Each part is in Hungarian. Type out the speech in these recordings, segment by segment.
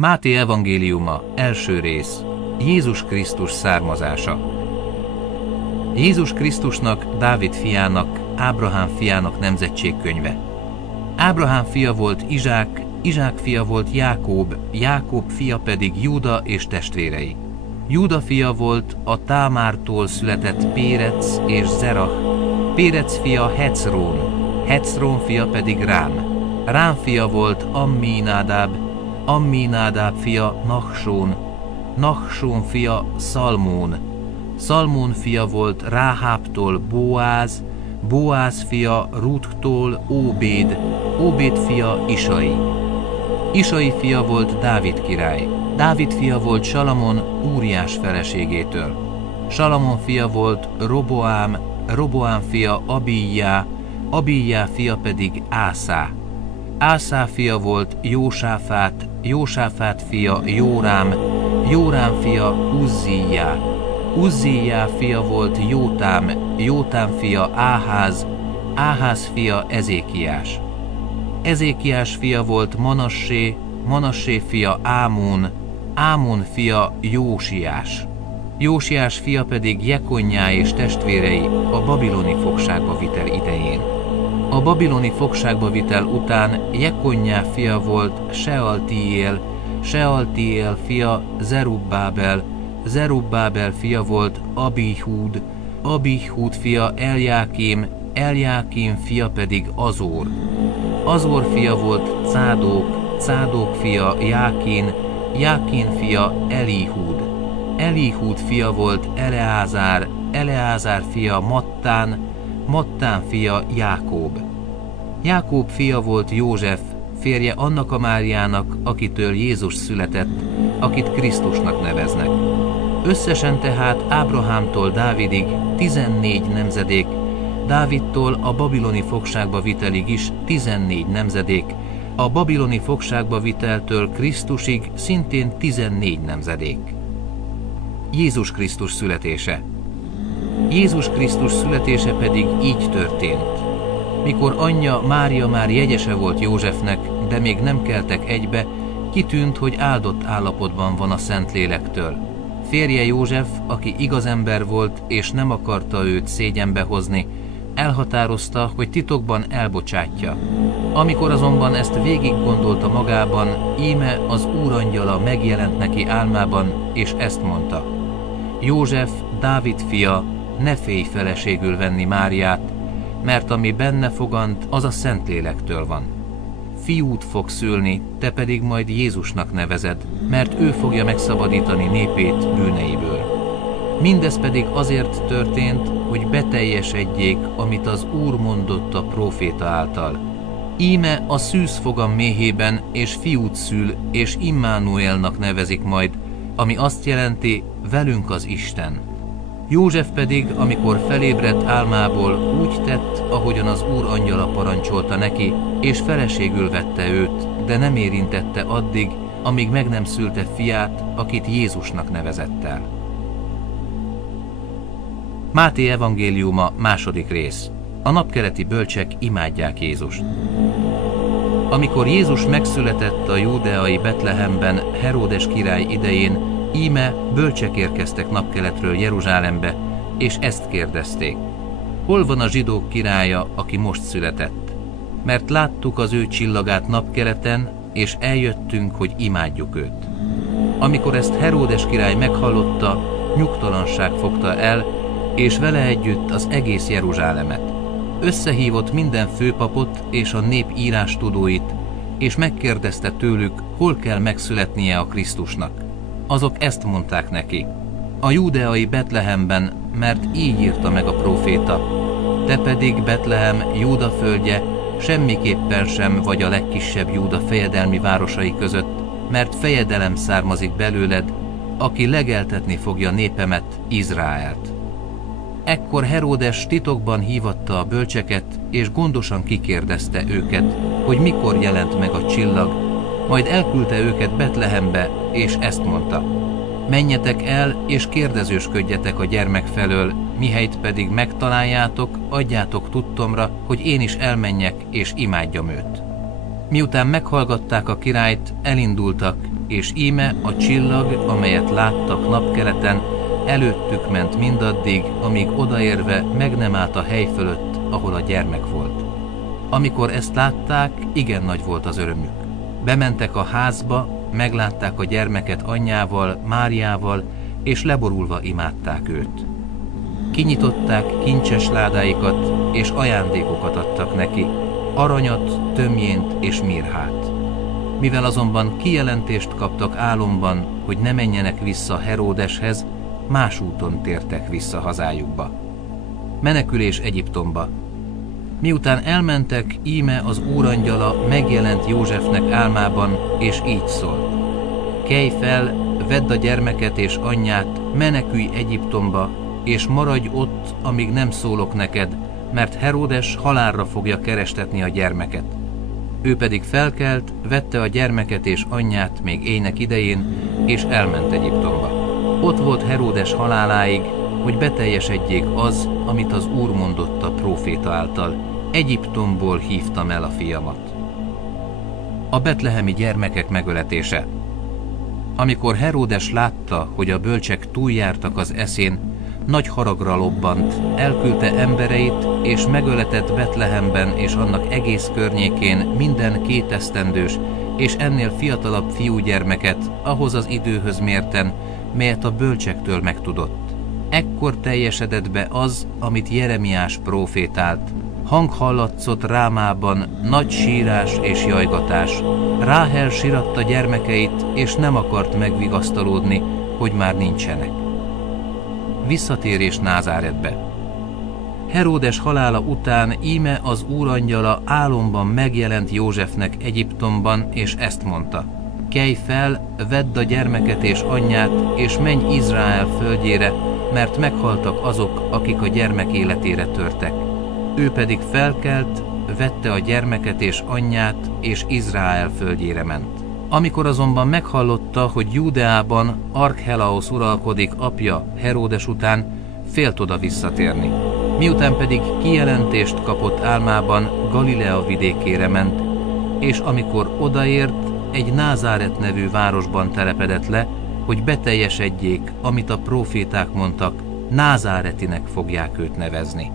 Máté evangéliuma, első rész. Jézus Krisztus származása. Jézus Krisztusnak, Dávid fiának, Ábrahám fiának nemzetségkönyve. Ábrahám fia volt Izsák, Izsák fia volt Jákób, Jákób fia pedig Júda és testvérei. Júda fia volt a Támártól született Pérec és Zerach, Pérec fia Hecrón, Hecrón fia pedig Rám, Rám fia volt Amminádáb, Amminádáb fia Nachsón, Nachsón fia Szalmón, Szalmón fia volt Ráhábtól Boáz, Boáz fia Ruttól Óbéd, Óbéd fia Isai. Isai fia volt Dávid király, Dávid fia volt Salamon Úriás feleségétől. Salamon fia volt Roboám, Roboám fia Abijá, Abijá fia pedig Ászá. Ászá fia volt Jósáfát, Jósáfát fia Jórám, Jórám fia Uzzíjá. Uzzíjá fia volt Jótám, Jótám fia Áház, Áház fia Ezékiás. Ezékiás fia volt Manassé, Manassé fia Ámon, Ámon fia Jósiás. Jósiás fia pedig Jekonnyá és testvérei a babiloni fogságba vitel idején. A babiloni fogságba vitel után Jekonnyá fia volt Sealtiél, Sealtiél fia Zerubbábel, Zerubbábel fia volt Abihúd, Abihúd fia Eljákém, Eljákém fia pedig Azor. Azor fia volt Cádók, Cádók fia Jákín, Jákín fia Elihúd. Elihúd fia volt Eleázár, Eleázár fia Mattán, Mattán fia Jákób. Jákób fia volt József, férje annak a Máriának, akitől Jézus született, akit Krisztusnak neveznek. Összesen tehát Ábrahámtól Dávidig 14 nemzedék, Dávidtól a babiloni fogságba vitelig is 14 nemzedék, a babiloni fogságba viteltől Krisztusig szintén 14 nemzedék. Jézus Krisztus születése. Jézus Krisztus születése pedig így történt. Mikor anyja Mária már jegyese volt Józsefnek, de még nem keltek egybe, kitűnt, hogy áldott állapotban van a Szentlélektől. Férje József, aki igaz ember volt és nem akarta őt szégyenbe hozni, elhatározta, hogy titokban elbocsátja. Amikor azonban ezt végig gondolta magában, íme az úrangyala megjelent neki álmában, és ezt mondta: József, Dávid fia, ne félj feleségül venni Máriát, mert ami benne fogant, az a Szentlélektől van. Fiút fog szülni, te pedig majd Jézusnak nevezed, mert ő fogja megszabadítani népét bűneiből. Mindez pedig azért történt, hogy beteljesedjék, amit az Úr mondott a próféta által. Íme a szűz fogam méhében, és fiút szül, és Immanuelnak nevezik majd, ami azt jelenti, velünk az Isten. József pedig, amikor felébredt álmából, úgy tett, ahogyan az Úr angyala parancsolta neki, és feleségül vette őt, de nem érintette addig, amíg meg nem szülte fiát, akit Jézusnak nevezett el. Máté evangéliuma, második rész. A napkeleti bölcsek imádják Jézust. Amikor Jézus megszületett a júdeai Betlehemben Heródes király idején, íme bölcsek érkeztek napkeletről Jeruzsálembe, és ezt kérdezték: hol van a zsidók királya, aki most született? Mert láttuk az ő csillagát napkeleten, és eljöttünk, hogy imádjuk őt. Amikor ezt Heródes király meghallotta, nyugtalanság fogta el, és vele együtt az egész Jeruzsálemet. Összehívott minden főpapot és a nép írástudóit, és megkérdezte tőlük, hol kell megszületnie a Krisztusnak. Azok ezt mondták neki: a júdeai Betlehemben, mert így írta meg a próféta: te pedig, Betlehem, Júda földje, semmiképpen sem vagy a legkisebb Júda fejedelmi városai között, mert fejedelem származik belőled, aki legeltetni fogja népemet, Izraelt. Ekkor Heródes titokban hívatta a bölcseket, és gondosan kikérdezte őket, hogy mikor jelent meg a csillag, majd elküldte őket Betlehembe, és ezt mondta: menjetek el, és kérdezősködjetek a gyermek felől, mihelyt pedig megtaláljátok, adjátok tudtomra, hogy én is elmenjek, és imádjam őt. Miután meghallgatták a királyt, elindultak, és íme a csillag, amelyet láttak napkeleten, előttük ment mindaddig, amíg odaérve meg nem állt a hely fölött, ahol a gyermek volt. Amikor ezt látták, igen nagy volt az örömük. Bementek a házba, meglátták a gyermeket anyjával, Máriával, és leborulva imádták őt. Kinyitották kincses ládáikat, és ajándékokat adtak neki, aranyat, tömjént és mirhát. Mivel azonban kijelentést kaptak álomban, hogy ne menjenek vissza Heródeshez, más úton tértek vissza hazájukba. Menekülés Egyiptomba. Miután elmentek, íme az úrangyala megjelent Józsefnek álmában, és így szólt: kelj fel, vedd a gyermeket és anyját, menekülj Egyiptomba, és maradj ott, amíg nem szólok neked, mert Heródes halálra fogja kerestetni a gyermeket. Ő pedig felkelt, vette a gyermeket és anyját még éjnek idején, és elment Egyiptomba. Ott volt Heródes haláláig, hogy beteljesedjék az, amit az Úr mondott a próféta által: Egyiptomból hívtam el a fiamat. A betlehemi gyermekek megöletése. Amikor Heródes látta, hogy a bölcsek túljártak az eszén, nagy haragra lobbant, elküldte embereit, és megöletett Betlehemben és annak egész környékén minden 2 esztendős és ennél fiatalabb fiúgyermeket ahhoz az időhöz mérten, melyet a bölcsektől megtudott. Ekkor teljesedett be az, amit Jeremiás prófétált: hang hallatszott Rámában, nagy sírás és jajgatás. Ráhel síratta gyermekeit, és nem akart megvigasztalódni, hogy már nincsenek. Visszatérés Názáretbe. Heródes halála után íme az úrangyala álomban megjelent Józsefnek Egyiptomban, és ezt mondta: kelj fel, vedd a gyermeket és anyját, és menj Izrael földjére, mert meghaltak azok, akik a gyermek életére törtek. Ő pedig felkelt, vette a gyermeket és anyját, és Izrael földjére ment. Amikor azonban meghallotta, hogy Júdeában Archelaosz uralkodik apja Heródes után, félt oda visszatérni. Miután pedig kijelentést kapott álmában, Galilea vidékére ment, és amikor odaért, egy Názáret nevű városban telepedett le, hogy beteljesedjék, amit a próféták mondtak: Názáretinek fogják őt nevezni.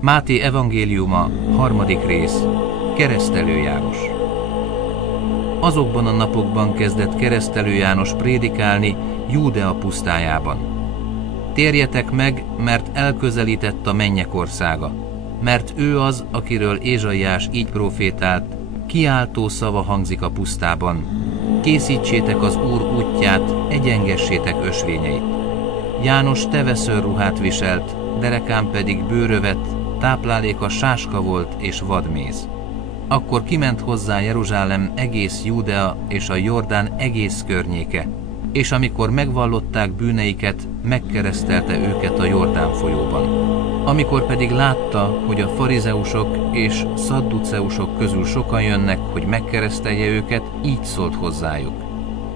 Máté evangéliuma, 3. rész. Keresztelő János. Azokban a napokban kezdett Keresztelő János prédikálni Júdea pusztájában: térjetek meg, mert elközelített a mennyek országa. Mert ő az, akiről Ézsaiás így profétált: kiáltó szava hangzik a pusztában: készítsétek az Úr útját, egyengessétek ösvényeit. János teveszőrruhát viselt, derekán pedig bőrövet, tápláléka sáska volt és vadméz. Akkor kiment hozzá Jeruzsálem egész Júdea és a Jordán egész környéke, és amikor megvallották bűneiket, megkeresztelte őket a Jordán folyóban. Amikor pedig látta, hogy a farizeusok és szadduceusok közül sokan jönnek, hogy megkeresztelje őket, így szólt hozzájuk: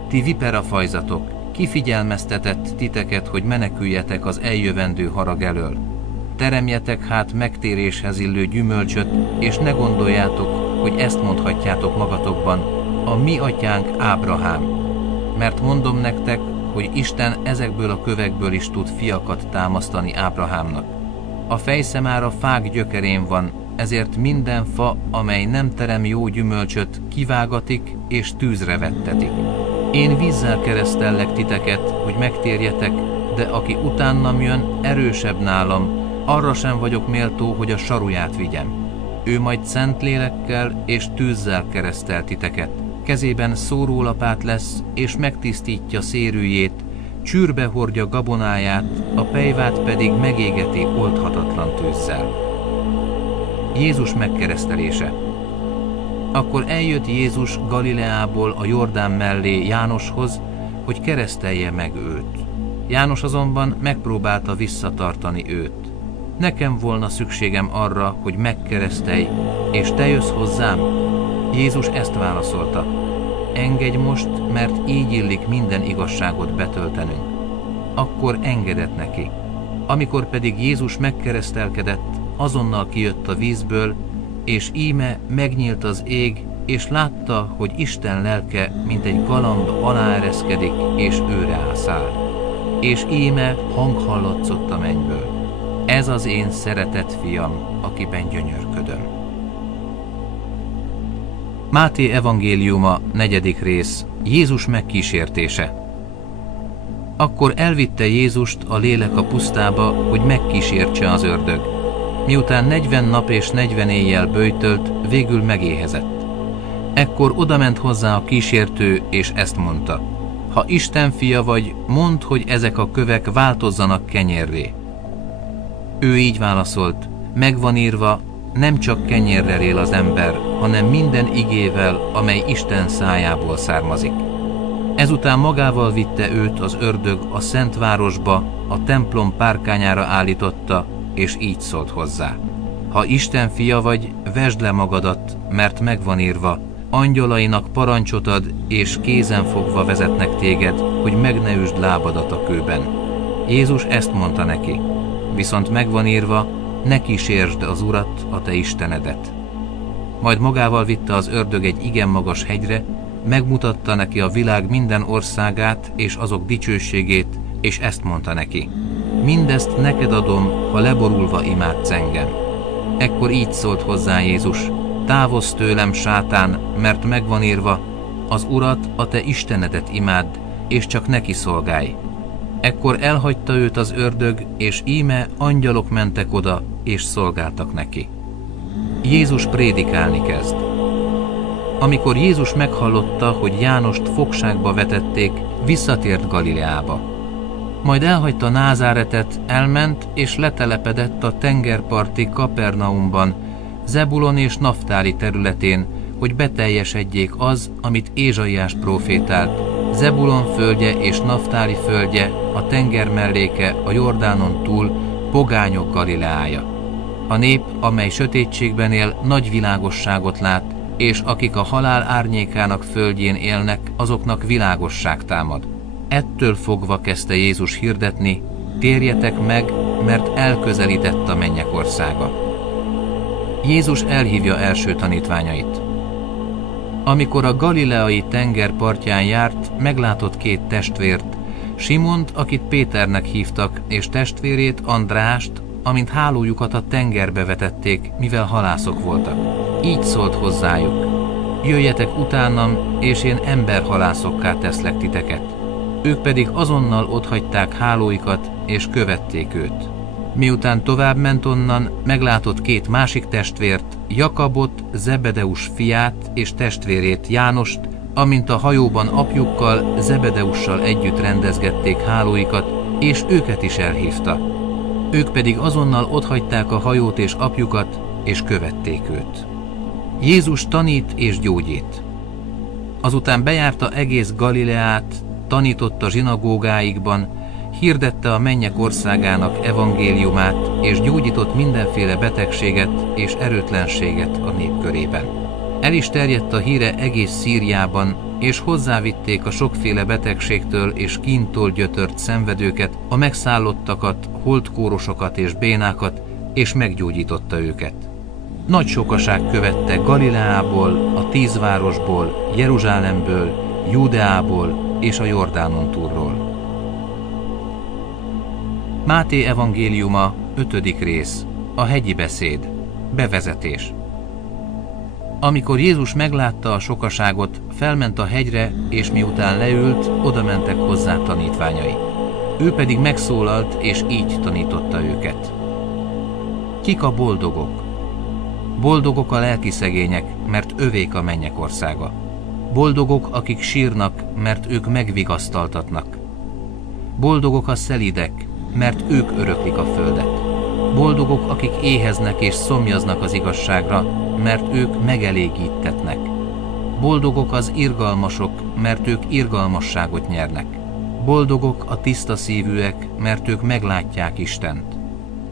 ti viperafajzatok, ki figyelmeztetett titeket, hogy meneküljetek az eljövendő harag elől? Teremjetek hát megtéréshez illő gyümölcsöt, és ne gondoljátok, hogy ezt mondhatjátok magatokban: a mi atyánk Ábrahám. Mert mondom nektek, hogy Isten ezekből a kövekből is tud fiakat támasztani Ábrahámnak. A fejszemár a fák gyökerén van, ezért minden fa, amely nem terem jó gyümölcsöt, kivágatik és tűzre vettetik. Én vízzel keresztellek titeket, hogy megtérjetek, de aki utánam jön, erősebb nálam, arra sem vagyok méltó, hogy a saruját vigyem. Ő majd Szentlélekkel és tűzzel keresztel titeket. Kezében szórólapát lesz, és megtisztítja szérűjét, csűrbe hordja gabonáját, a pejvát pedig megégeti oldhatatlan tűzzel. Jézus megkeresztelése. Akkor eljött Jézus Galileából a Jordán mellé Jánoshoz, hogy keresztelje meg őt. János azonban megpróbálta visszatartani őt. Nekem volna szükségem arra, hogy megkeresztelj, és te jössz hozzám? Jézus ezt válaszolta: engedj most, mert így illik minden igazságot betöltenünk. Akkor engedett neki. Amikor pedig Jézus megkeresztelkedett, azonnal kijött a vízből, és íme megnyílt az ég, és látta, hogy Isten lelke, mint egy galamb aláereszkedik, és őre ászáll. És íme hang hallatszott a mennyből: ez az én szeretett fiam, akiben gyönyörködöm. Máté evangéliuma, 4. rész. Jézus megkísértése. Akkor elvitte Jézust a lélek a pusztába, hogy megkísértse az ördög. Miután 40 nap és 40 éjjel böjtölt, végül megéhezett. Ekkor odament hozzá a kísértő, és ezt mondta: ha Isten fia vagy, mondd, hogy ezek a kövek változzanak kenyérré. Ő így válaszolt: megvan írva, nem csak kenyérrel él az ember, hanem minden igével, amely Isten szájából származik. Ezután magával vitte őt az ördög a szent városba, a templom párkányára állította, és így szólt hozzá: ha Isten fia vagy, vesd le magadat, mert megvan írva, angyalainak parancsot ad, és kézen fogva vezetnek téged, hogy meg ne üsd lábadat a kőben. Jézus ezt mondta neki: viszont megvan írva, ne kísérsd az Urat, a te Istenedet. Majd magával vitte az ördög egy igen magas hegyre, megmutatta neki a világ minden országát és azok dicsőségét, és ezt mondta neki: mindezt neked adom, ha leborulva imádsz engem. Ekkor így szólt hozzá Jézus: távozz tőlem, sátán, mert megvan írva, az Urat, a te Istenedet imádd, és csak neki szolgálj. Ekkor elhagyta őt az ördög, és íme angyalok mentek oda, és szolgáltak neki. Jézus prédikálni kezd. Amikor Jézus meghallotta, hogy Jánost fogságba vetették, visszatért Galileába. Majd elhagyta Názáretet, elment és letelepedett a tengerparti Kapernaumban, Zebulon és Naftáli területén, hogy beteljesedjék az, amit Ézsaiás prófétált: Zebulon földje és Naftáli földje, a tenger melléke, a Jordánon túl, pogányok Galileája. A nép, amely sötétségben él, nagy világosságot lát, és akik a halál árnyékának földjén élnek, azoknak világosság támad. Ettől fogva kezdte Jézus hirdetni: térjetek meg, mert elközelített a mennyek országa. Jézus elhívja első tanítványait. Amikor a galileai tenger partján járt, meglátott két testvért, Simont, akit Péternek hívtak, és testvérét, Andrást, amint hálójukat a tengerbe vetették, mivel halászok voltak. Így szólt hozzájuk: jöjjetek utánam, és én emberhalászokká teszlek titeket. Ők pedig azonnal otthagyták hálóikat, és követték őt. Miután tovább ment onnan, meglátott két másik testvért, Jakabot, Zebedeus fiát és testvérét, Jánost, amint a hajóban apjukkal, Zebedeussal együtt rendezgették hálóikat, és őket is elhívta. Ők pedig azonnal otthagyták a hajót és apjukat, és követték őt. Jézus tanít és gyógyít. Azután bejárta egész Galileát, tanított a zsinagógáikban, hirdette a mennyek országának evangéliumát, és gyógyított mindenféle betegséget és erőtlenséget a nép körében. El is terjedt a híre egész Szíriában, és hozzávitték a sokféle betegségtől és kíntól gyötört szenvedőket, a megszállottakat, holtkórosokat és bénákat, és meggyógyította őket. Nagy sokaság követte Galileából, a 10 városból, Jeruzsálemből, Júdeából és a Jordánon túlról. Máté evangéliuma, 5. rész. A hegyi beszéd. Bevezetés. Amikor Jézus meglátta a sokaságot, felment a hegyre, és miután leült, odamentek hozzá tanítványai. Ő pedig megszólalt, és így tanította őket. Kik a boldogok? Boldogok a lelkiszegények, mert övék a mennyek országa. Boldogok, akik sírnak, mert ők megvigasztaltatnak. Boldogok a szelídek, mert ők öröklik a földet. Boldogok, akik éheznek és szomjaznak az igazságra, mert ők megelégítetnek. Boldogok az irgalmasok, mert ők irgalmasságot nyernek. Boldogok a tiszta szívűek, mert ők meglátják Istent.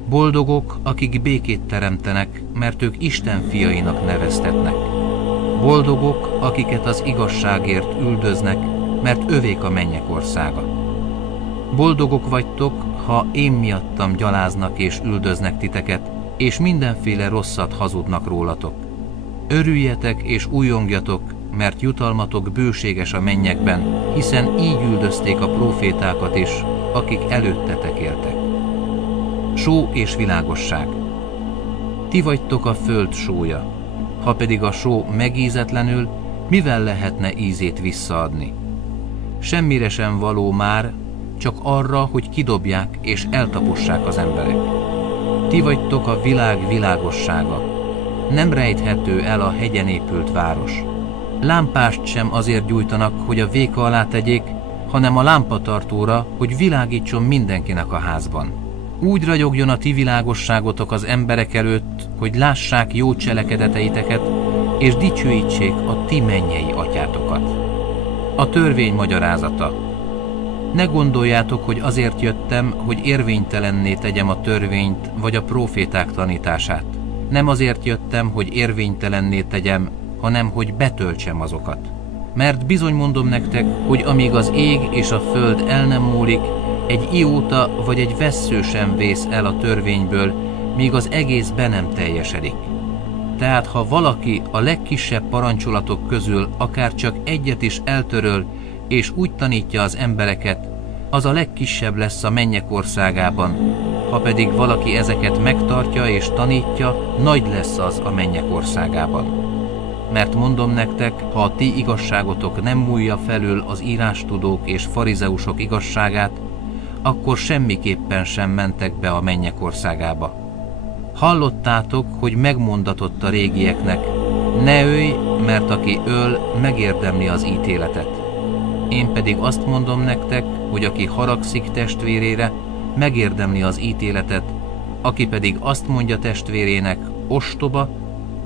Boldogok, akik békét teremtenek, mert ők Isten fiainak neveztetnek. Boldogok, akiket az igazságért üldöznek, mert övék a mennyek országa. Boldogok vagytok, ha én miattam gyaláznak és üldöznek titeket, és mindenféle rosszat hazudnak rólatok. Örüljetek és újongjatok, mert jutalmatok bőséges a mennyekben, hiszen így üldözték a prófétákat is, akik előttetek éltek. Só és világosság. Ti vagytok a föld sója. Ha pedig a só megízetlenül, mivel lehetne ízét visszaadni? Semmire sem való már, csak arra, hogy kidobják és eltapossák az emberek. Ti vagytok a világ világossága. Nem rejthető el a hegyen épült város. Lámpást sem azért gyújtanak, hogy a véka alá tegyék, hanem a lámpatartóra, hogy világítson mindenkinek a házban. Úgy ragyogjon a ti világosságotok az emberek előtt, hogy lássák jó cselekedeteiteket, és dicsőítsék a ti mennyei atyátokat. A törvény magyarázata. Ne gondoljátok, hogy azért jöttem, hogy érvénytelenné tegyem a törvényt vagy a próféták tanítását. Nem azért jöttem, hogy érvénytelenné tegyem, hanem hogy betöltsem azokat. Mert bizony mondom nektek, hogy amíg az ég és a föld el nem múlik, egy ióta vagy egy vessző sem vész el a törvényből, míg az egész be nem teljesedik. Tehát ha valaki a legkisebb parancsolatok közül akár csak egyet is eltöröl, és úgy tanítja az embereket, az a legkisebb lesz a mennyek országában. Ha pedig valaki ezeket megtartja és tanítja, nagy lesz az a mennyek országában. Mert mondom nektek, ha a ti igazságotok nem múlja felül az írástudók és farizeusok igazságát, akkor semmiképpen sem mentek be a mennyek országába. Hallottátok, hogy megmondatott a régieknek, ne ölj, mert aki öl, megérdemli az ítéletet. Én pedig azt mondom nektek, hogy aki haragszik testvérére, megérdemli az ítéletet, aki pedig azt mondja testvérének, ostoba,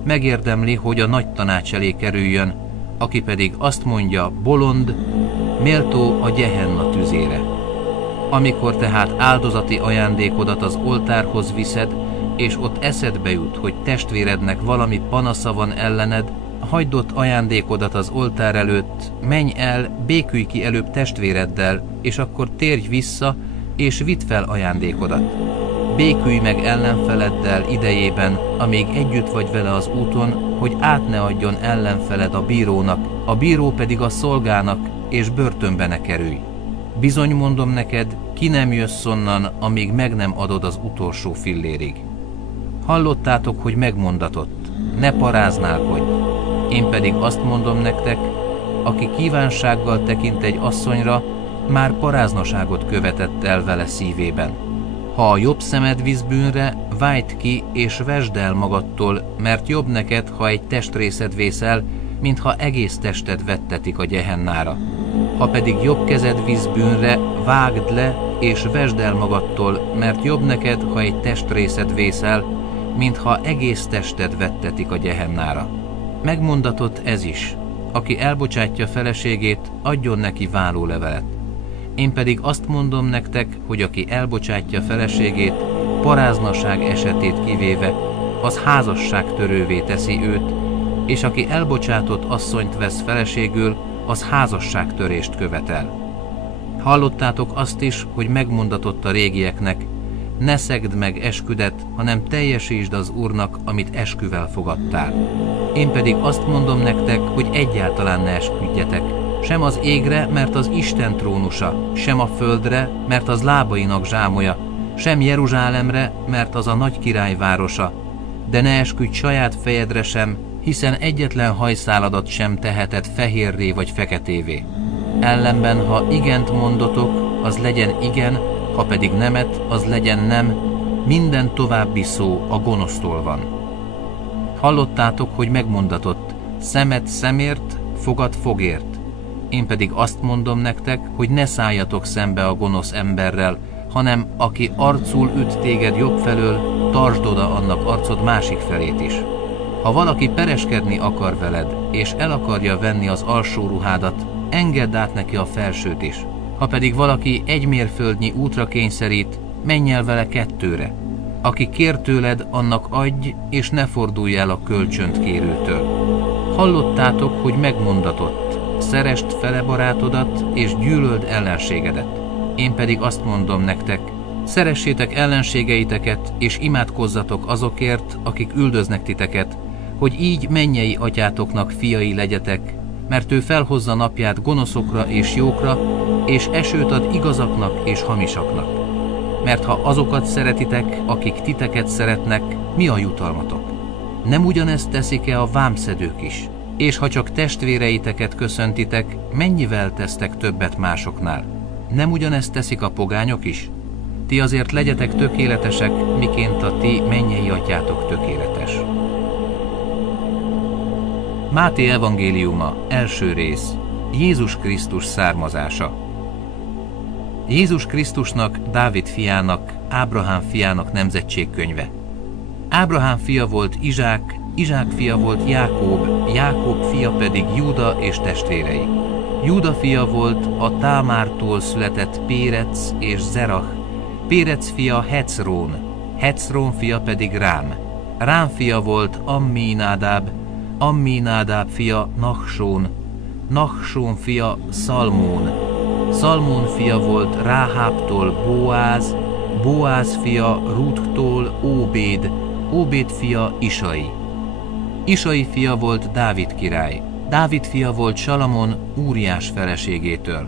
megérdemli, hogy a nagy tanács elé kerüljön, aki pedig azt mondja, bolond, méltó a Gehenna tüzére. Amikor tehát áldozati ajándékodat az oltárhoz viszed, és ott eszedbe jut, hogy testvérednek valami panasza van ellened, hagyd ott ajándékodat az oltár előtt, menj el, békülj ki előbb testvéreddel, és akkor térj vissza, és vidd fel ajándékodat. Békülj meg ellenfeleddel idejében, amíg együtt vagy vele az úton, hogy át ne adjon ellenfeled a bírónak, a bíró pedig a szolgának, és börtönbe ne kerülj. Bizony mondom neked, ki nem jössz onnan, amíg meg nem adod az utolsó fillérig. Hallottátok, hogy megmondatott, ne paráználkodj. Én pedig azt mondom nektek, aki kívánsággal tekint egy asszonyra, már paráznaságot követett el vele szívében. Ha a jobb szemed visz bűnre, vájt ki és vesd el magadtól, mert jobb neked, ha egy testrészed vészel, mintha egész tested vettetik a Gehennára. Ha pedig jobb kezed visz bűnre, vágd le és vesd el magadtól, mert jobb neked, ha egy testrészed vészel, mintha egész tested vettetik a Gehennára. Megmondatott ez is, aki elbocsátja feleségét, adjon neki vállólevelet. Én pedig azt mondom nektek, hogy aki elbocsátja feleségét, paráznaság esetét kivéve, az házasságtörővé teszi őt, és aki elbocsátott asszonyt vesz feleségül, az házasságtörést követel. Hallottátok azt is, hogy megmondatott a régieknek, ne szegd meg esküdet, hanem teljesítsd az Úrnak, amit esküvel fogadtál. Én pedig azt mondom nektek, hogy egyáltalán ne esküdjetek, sem az égre, mert az Isten trónusa, sem a földre, mert az lábainak zsámolya, sem Jeruzsálemre, mert az a nagy király városa. De ne esküdj saját fejedre sem, hiszen egyetlen hajszáladat sem teheted fehérré vagy feketévé. Ellenben, ha igent mondotok, az legyen igen, ha pedig nemet, az legyen nem, minden további szó a gonosztól van. Hallottátok, hogy megmondatott, szemet szemért, fogad fogért. Én pedig azt mondom nektek, hogy ne szálljatok szembe a gonosz emberrel, hanem aki arcul üt téged jobb felől, tartsd oda annak arcod másik felét is. Ha valaki pereskedni akar veled, és el akarja venni az alsó ruhádat, engedd át neki a felsőt is. Ha pedig valaki egy mérföldnyi útra kényszerít, menj el vele 2-re. Aki kér tőled, annak adj, és ne fordulj el a kölcsönt kérőtől. Hallottátok, hogy megmondatott, szeresd fele barátodat, és gyűlöld ellenségedet. Én pedig azt mondom nektek, szeressétek ellenségeiteket, és imádkozzatok azokért, akik üldöznek titeket, hogy így mennyei atyátoknak fiai legyetek, mert ő felhozza napját gonoszokra és jókra, és esőt ad igazaknak és hamisaknak. Mert ha azokat szeretitek, akik titeket szeretnek, mi a jutalmatok? Nem ugyanezt teszik-e a vámszedők is? És ha csak testvéreiteket köszöntitek, mennyivel tesztek többet másoknál? Nem ugyanezt teszik a pogányok is? Ti azért legyetek tökéletesek, miként a ti mennyei atyátok tökéletes. Máté evangéliuma, első rész. Jézus Krisztus származása. Jézus Krisztusnak, Dávid fiának, Ábrahám fiának nemzetségkönyve. Ábrahám fia volt Izsák, Izsák fia volt Jákób, Jákób fia pedig Júda és testvérei. Júda fia volt a Támártól született Pérec és Zerach, Pérec fia Hecrón, Hecrón fia pedig Rám. Rám fia volt Amminádáb, Amminádáb fia Nachsón, Nachsón fia Szalmón, Szalmón fia volt Ráhábtól Boáz, Boáz fia Ruttól Óbéd, Óbéd fia Isai. Isai fia volt Dávid király, Dávid fia volt Salamon Úriás feleségétől.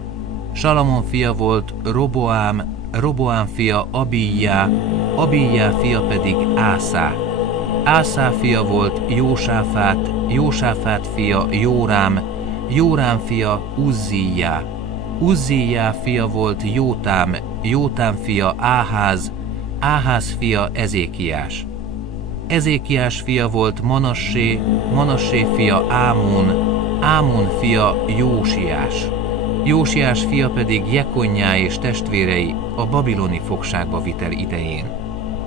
Salamon fia volt Roboám, Roboám fia Abijá, Abijá fia pedig Ászá. Ászá fia volt Jósáfát, Jósáfát fia Jórám, Jórám fia Uzzíjá. Uzzíjá fia volt Jótám, Jótám fia Áház, Áház fia Ezékiás. Ezékiás fia volt Manassé, Manassé fia Ámon, Ámon fia Jósiás. Jósiás fia pedig Jekonnyá és testvérei a babiloni fogságba vitel idején.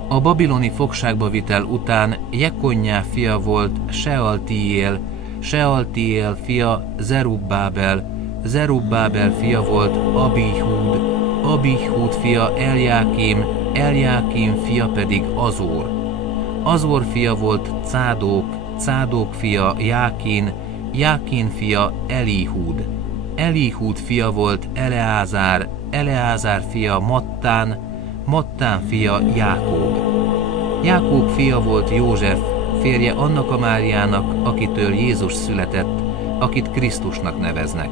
A babiloni fogságba vitel után Jekonnyá fia volt Sealtiél, Sealtiél fia Zerubbábel, Zerubbábel fia volt Abihúd, Abihúd fia Eljákím, Eljákím fia pedig Azór. Azór fia volt Cádók, Cádók fia Jákin, Jákin fia Elihúd. Elihúd fia volt Eleázár, Eleázár fia Mattán, Mattán fia Jákób. Jákób fia volt József, férje annak a Máriának, akitől Jézus született, akit Krisztusnak neveznek.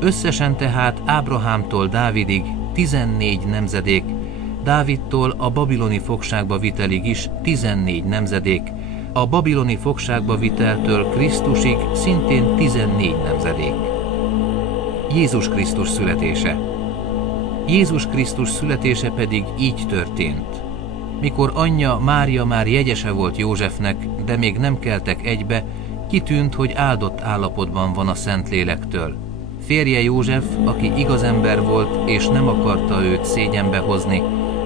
Összesen tehát Ábrahámtól Dávidig 14 nemzedék, Dávidtól a babiloni fogságba vitelig is 14 nemzedék, a babiloni fogságba viteltől Krisztusig szintén 14 nemzedék. Jézus Krisztus születése. Jézus Krisztus születése pedig így történt. Mikor anyja Mária már jegyese volt Józsefnek, de még nem keltek egybe, kitűnt, hogy áldott állapotban van a Szentlélektől. Férje József, aki igaz ember volt és nem akarta őt szégyenbe hozni,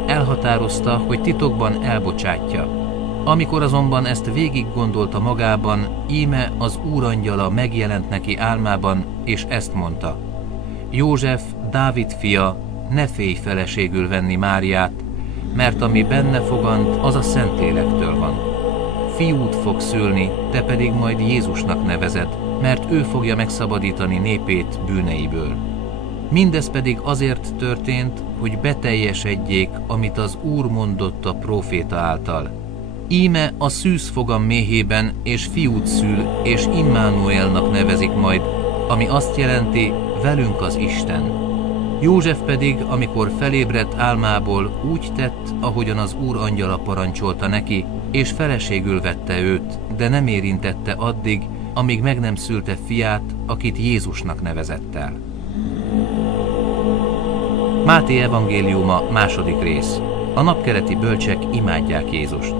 elhatározta, hogy titokban elbocsátja. Amikor azonban ezt végig gondolta magában, íme az úrangyala megjelent neki álmában, és ezt mondta: József, Dávid fia, ne félj feleségül venni Máriát, mert ami benne fogant, az a Szentlélektől van. Fiút fog szülni, te pedig majd Jézusnak nevezed, mert ő fogja megszabadítani népét bűneiből. Mindez pedig azért történt, hogy beteljesedjék, amit az Úr mondott a próféta által. Íme a szűz fogam méhében, és fiút szül, és Immanuelnak nevezik majd, ami azt jelenti, velünk az Isten. József pedig, amikor felébredt álmából, úgy tett, ahogyan az Úr angyala parancsolta neki, és feleségül vette őt, de nem érintette addig, amíg meg nem szülte fiát, akit Jézusnak nevezett el. Máté evangéliuma, második rész. A napkeleti bölcsek imádják Jézust.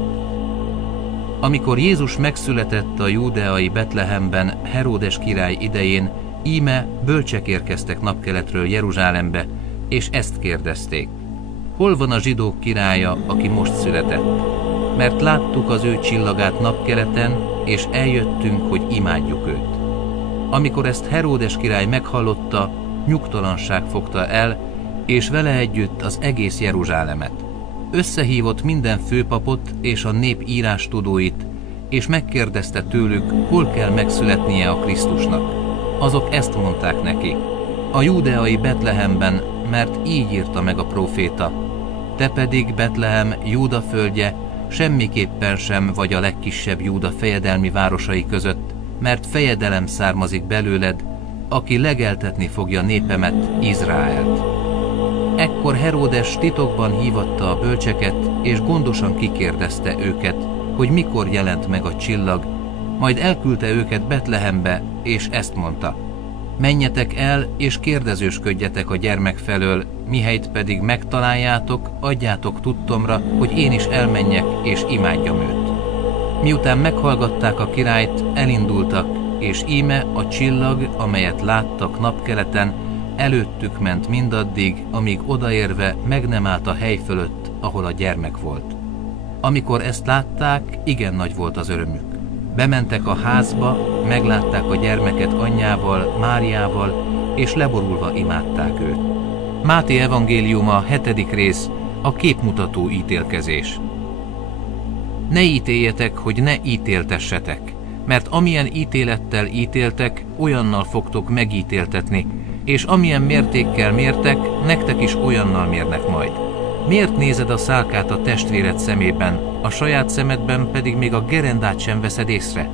Amikor Jézus megszületett a júdeai Betlehemben Heródes király idején, íme bölcsek érkeztek napkeletről Jeruzsálembe, és ezt kérdezték: hol van a zsidók királya, aki most született? Mert láttuk az ő csillagát napkeleten, és eljöttünk, hogy imádjuk őt. Amikor ezt Heródes király meghallotta, nyugtalanság fogta el, és vele együtt az egész Jeruzsálemet. Összehívott minden főpapot és a nép írástudóit, és megkérdezte tőlük, hol kell megszületnie a Krisztusnak. Azok ezt mondták neki: a júdeai Betlehemben, mert így írta meg a próféta: te pedig, Betlehem, Júda földje, semmiképpen sem vagy a legkisebb Júda fejedelmi városai között, mert fejedelem származik belőled, aki legeltetni fogja népemet, Izraelt. Ekkor Heródes titokban hívatta a bölcseket, és gondosan kikérdezte őket, hogy mikor jelent meg a csillag, majd elküldte őket Betlehembe, és ezt mondta: menjetek el, és kérdezősködjetek a gyermek felől, mihelyt pedig megtaláljátok, adjátok tudtomra, hogy én is elmenjek, és imádjam őt. Miután meghallgatták a királyt, elindultak, és íme a csillag, amelyet láttak napkeleten, előttük ment mindaddig, amíg odaérve meg nem állt a hely fölött, ahol a gyermek volt. Amikor ezt látták, igen nagy volt az örömük. Bementek a házba, meglátták a gyermeket anyjával, Máriával, és leborulva imádták őt. Máté evangéliuma, 7. rész, a képmutató ítélkezés. Ne ítéljetek, hogy ne ítéltessetek, mert amilyen ítélettel ítéltek, olyannal fogtok megítéltetni, és amilyen mértékkel mértek, nektek is olyannal mérnek majd. Miért nézed a szálkát a testvéred szemében, a saját szemedben pedig még a gerendát sem veszed észre?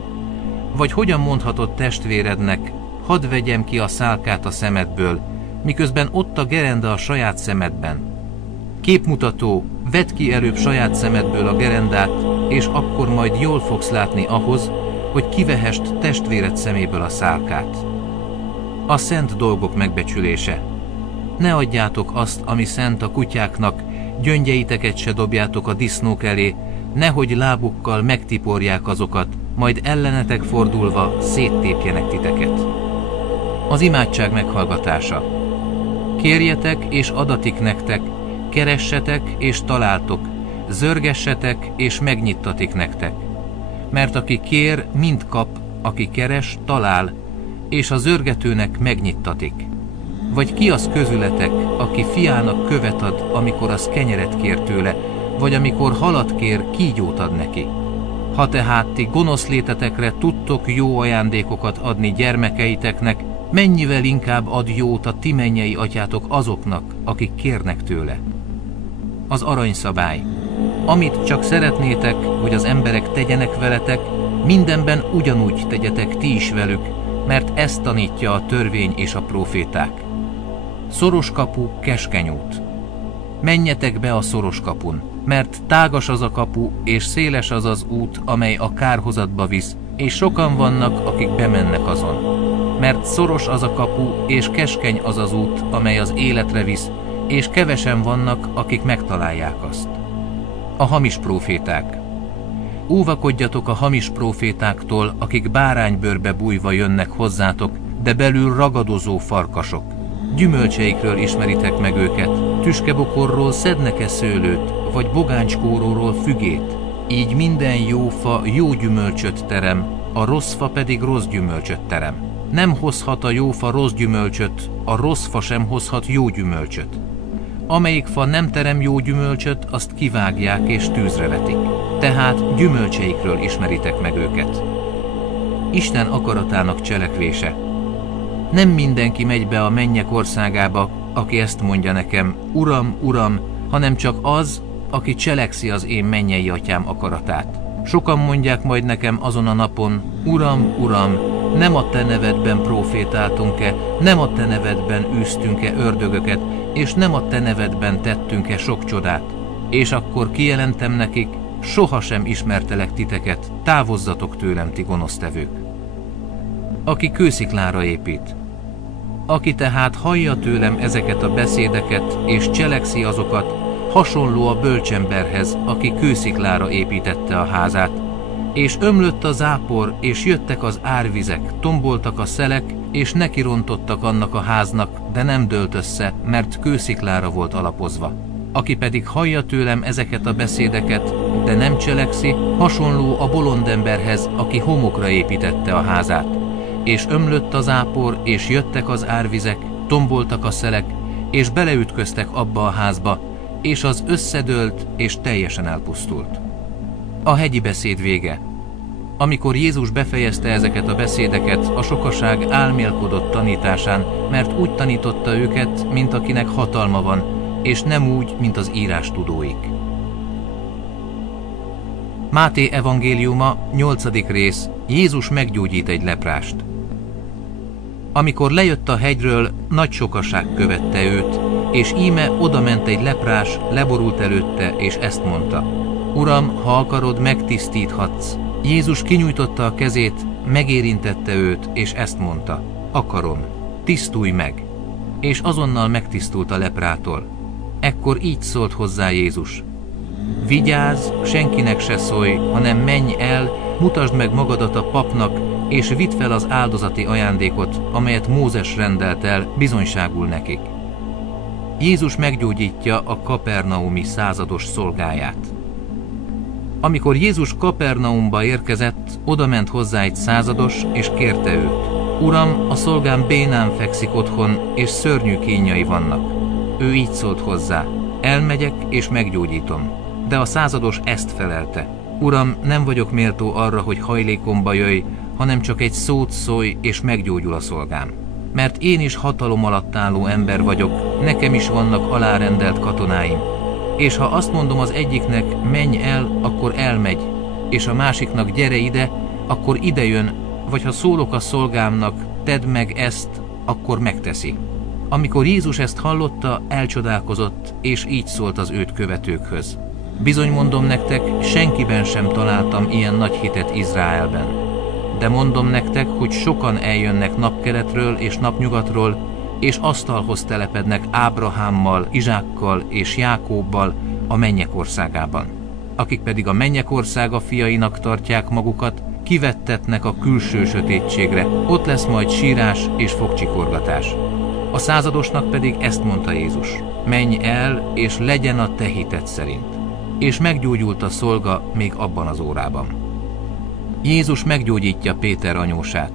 Vagy hogyan mondhatod testvérednek, hadd vegyem ki a szálkát a szemedből, miközben ott a gerenda a saját szemedben? Képmutató, vedd ki előbb saját szemedből a gerendát, és akkor majd jól fogsz látni ahhoz, hogy kivehest testvéred szeméből a szálkát. A szent dolgok megbecsülése. Ne adjátok azt, ami szent a kutyáknak, gyöngyeiteket se dobjátok a disznók elé, nehogy lábukkal megtiporják azokat, majd ellenetek fordulva széttépjenek titeket. Az imádság meghallgatása. Kérjetek, és adatik nektek, keressetek, és találtok, zörgessetek, és megnyittatik nektek. Mert aki kér, mind kap, aki keres, talál, és a zörgetőnek megnyittatik. Vagy ki az közületek, aki fiának követ ad, amikor az kenyeret kér tőle, vagy amikor halat kér, kígyót ad neki? Ha tehát ti gonosz létetekre tudtok jó ajándékokat adni gyermekeiteknek, mennyivel inkább ad jót a ti mennyei atyátok azoknak, akik kérnek tőle. Az aranyszabály. Amit csak szeretnétek, hogy az emberek tegyenek veletek, mindenben ugyanúgy tegyetek ti is velük, mert ezt tanítja a törvény és a próféták. Szoros kapu, keskeny út. Menjetek be a szoros kapun, mert tágas az a kapu, és széles az az út, amely a kárhozatba visz, és sokan vannak, akik bemennek azon. Mert szoros az a kapu, és keskeny az az út, amely az életre visz, és kevesen vannak, akik megtalálják azt. A hamis próféták. Óvakodjatok a hamis prófétáktól, akik báránybőrbe bújva jönnek hozzátok, de belül ragadozó farkasok. Gyümölcseikről ismeritek meg őket, tüskebokorról szednek-e szőlőt, vagy bogáncskóróról fügét. Így minden jó fa jó gyümölcsöt terem, a rossz fa pedig rossz gyümölcsöt terem. Nem hozhat a jó fa rossz gyümölcsöt, a rossz fa sem hozhat jó gyümölcsöt. Amelyik fa nem terem jó gyümölcsöt, azt kivágják és tűzre vetik. Tehát gyümölcseikről ismeritek meg őket. Isten akaratának cselekvése. Nem mindenki megy be a mennyek országába, aki ezt mondja nekem, Uram, Uram, hanem csak az, aki cselekszi az én mennyei atyám akaratát. Sokan mondják majd nekem azon a napon, Uram, Uram, nem a te nevedben profétáltunk-e, nem a te nevedben űztünk-e ördögöket, és nem a te nevedben tettünk-e sok csodát. És akkor kijelentem nekik, sohasem ismertelek titeket, távozzatok tőlem, ti gonosztevők. Aki kősziklára épít. Aki tehát hallja tőlem ezeket a beszédeket, és cselekszi azokat, hasonló a bölcsemberhez, aki kősziklára építette a házát, és ömlött a zápor, és jöttek az árvizek, tomboltak a szelek, és nekirontottak annak a háznak, de nem dőlt össze, mert kősziklára volt alapozva. Aki pedig hallja tőlem ezeket a beszédeket, de nem cselekszi, hasonló a bolondemberhez, aki homokra építette a házát. És ömlött a zápor, és jöttek az árvizek, tomboltak a szelek, és beleütköztek abba a házba, és az összedőlt, és teljesen elpusztult. A hegyi beszéd vége. Amikor Jézus befejezte ezeket a beszédeket, a sokaság álmélkodott tanításán, mert úgy tanította őket, mint akinek hatalma van, és nem úgy, mint az írástudóik. Máté evangéliuma, 8. rész, Jézus meggyógyít egy leprást. Amikor lejött a hegyről, nagy sokaság követte őt, és íme odament egy leprás, leborult előtte, és ezt mondta: Uram, ha akarod, megtisztíthatsz. Jézus kinyújtotta a kezét, megérintette őt, és ezt mondta: akarom, tisztulj meg. És azonnal megtisztult a leprától. Ekkor így szólt hozzá Jézus: vigyázz, senkinek se szólj, hanem menj el, mutasd meg magadat a papnak, és vidd fel az áldozati ajándékot, amelyet Mózes rendelt el bizonyságul nekik. Jézus meggyógyítja a kapernaumi százados szolgáját. Amikor Jézus Kapernaumba érkezett, odament hozzá egy százados, és kérte őt: Uram, a szolgám bénán fekszik otthon, és szörnyű kínjai vannak. Ő így szólt hozzá: elmegyek, és meggyógyítom. De a százados ezt felelte: Uram, nem vagyok méltó arra, hogy hajlékomba jöjj, hanem csak egy szót szólj, és meggyógyul a szolgám. Mert én is hatalom alatt álló ember vagyok, nekem is vannak alárendelt katonáim. És ha azt mondom az egyiknek, menj el, akkor elmegy, és a másiknak, gyere ide, akkor idejön, vagy ha szólok a szolgámnak, tedd meg ezt, akkor megteszi. Amikor Jézus ezt hallotta, elcsodálkozott, és így szólt az őt követőkhöz: bizony mondom nektek, senkiben sem találtam ilyen nagy hitet Izraelben. De mondom nektek, hogy sokan eljönnek napkeletről és napnyugatról, és asztalhoz telepednek Ábrahámmal, Izsákkal és Jákóbbal a mennyek országában. Akik pedig a mennyek országa fiainak tartják magukat, kivettetnek a külső sötétségre, ott lesz majd sírás és fogcsikorgatás. A századosnak pedig ezt mondta Jézus: menj el, és legyen a te hited szerint. És meggyógyult a szolga még abban az órában. Jézus meggyógyítja Péter anyósát.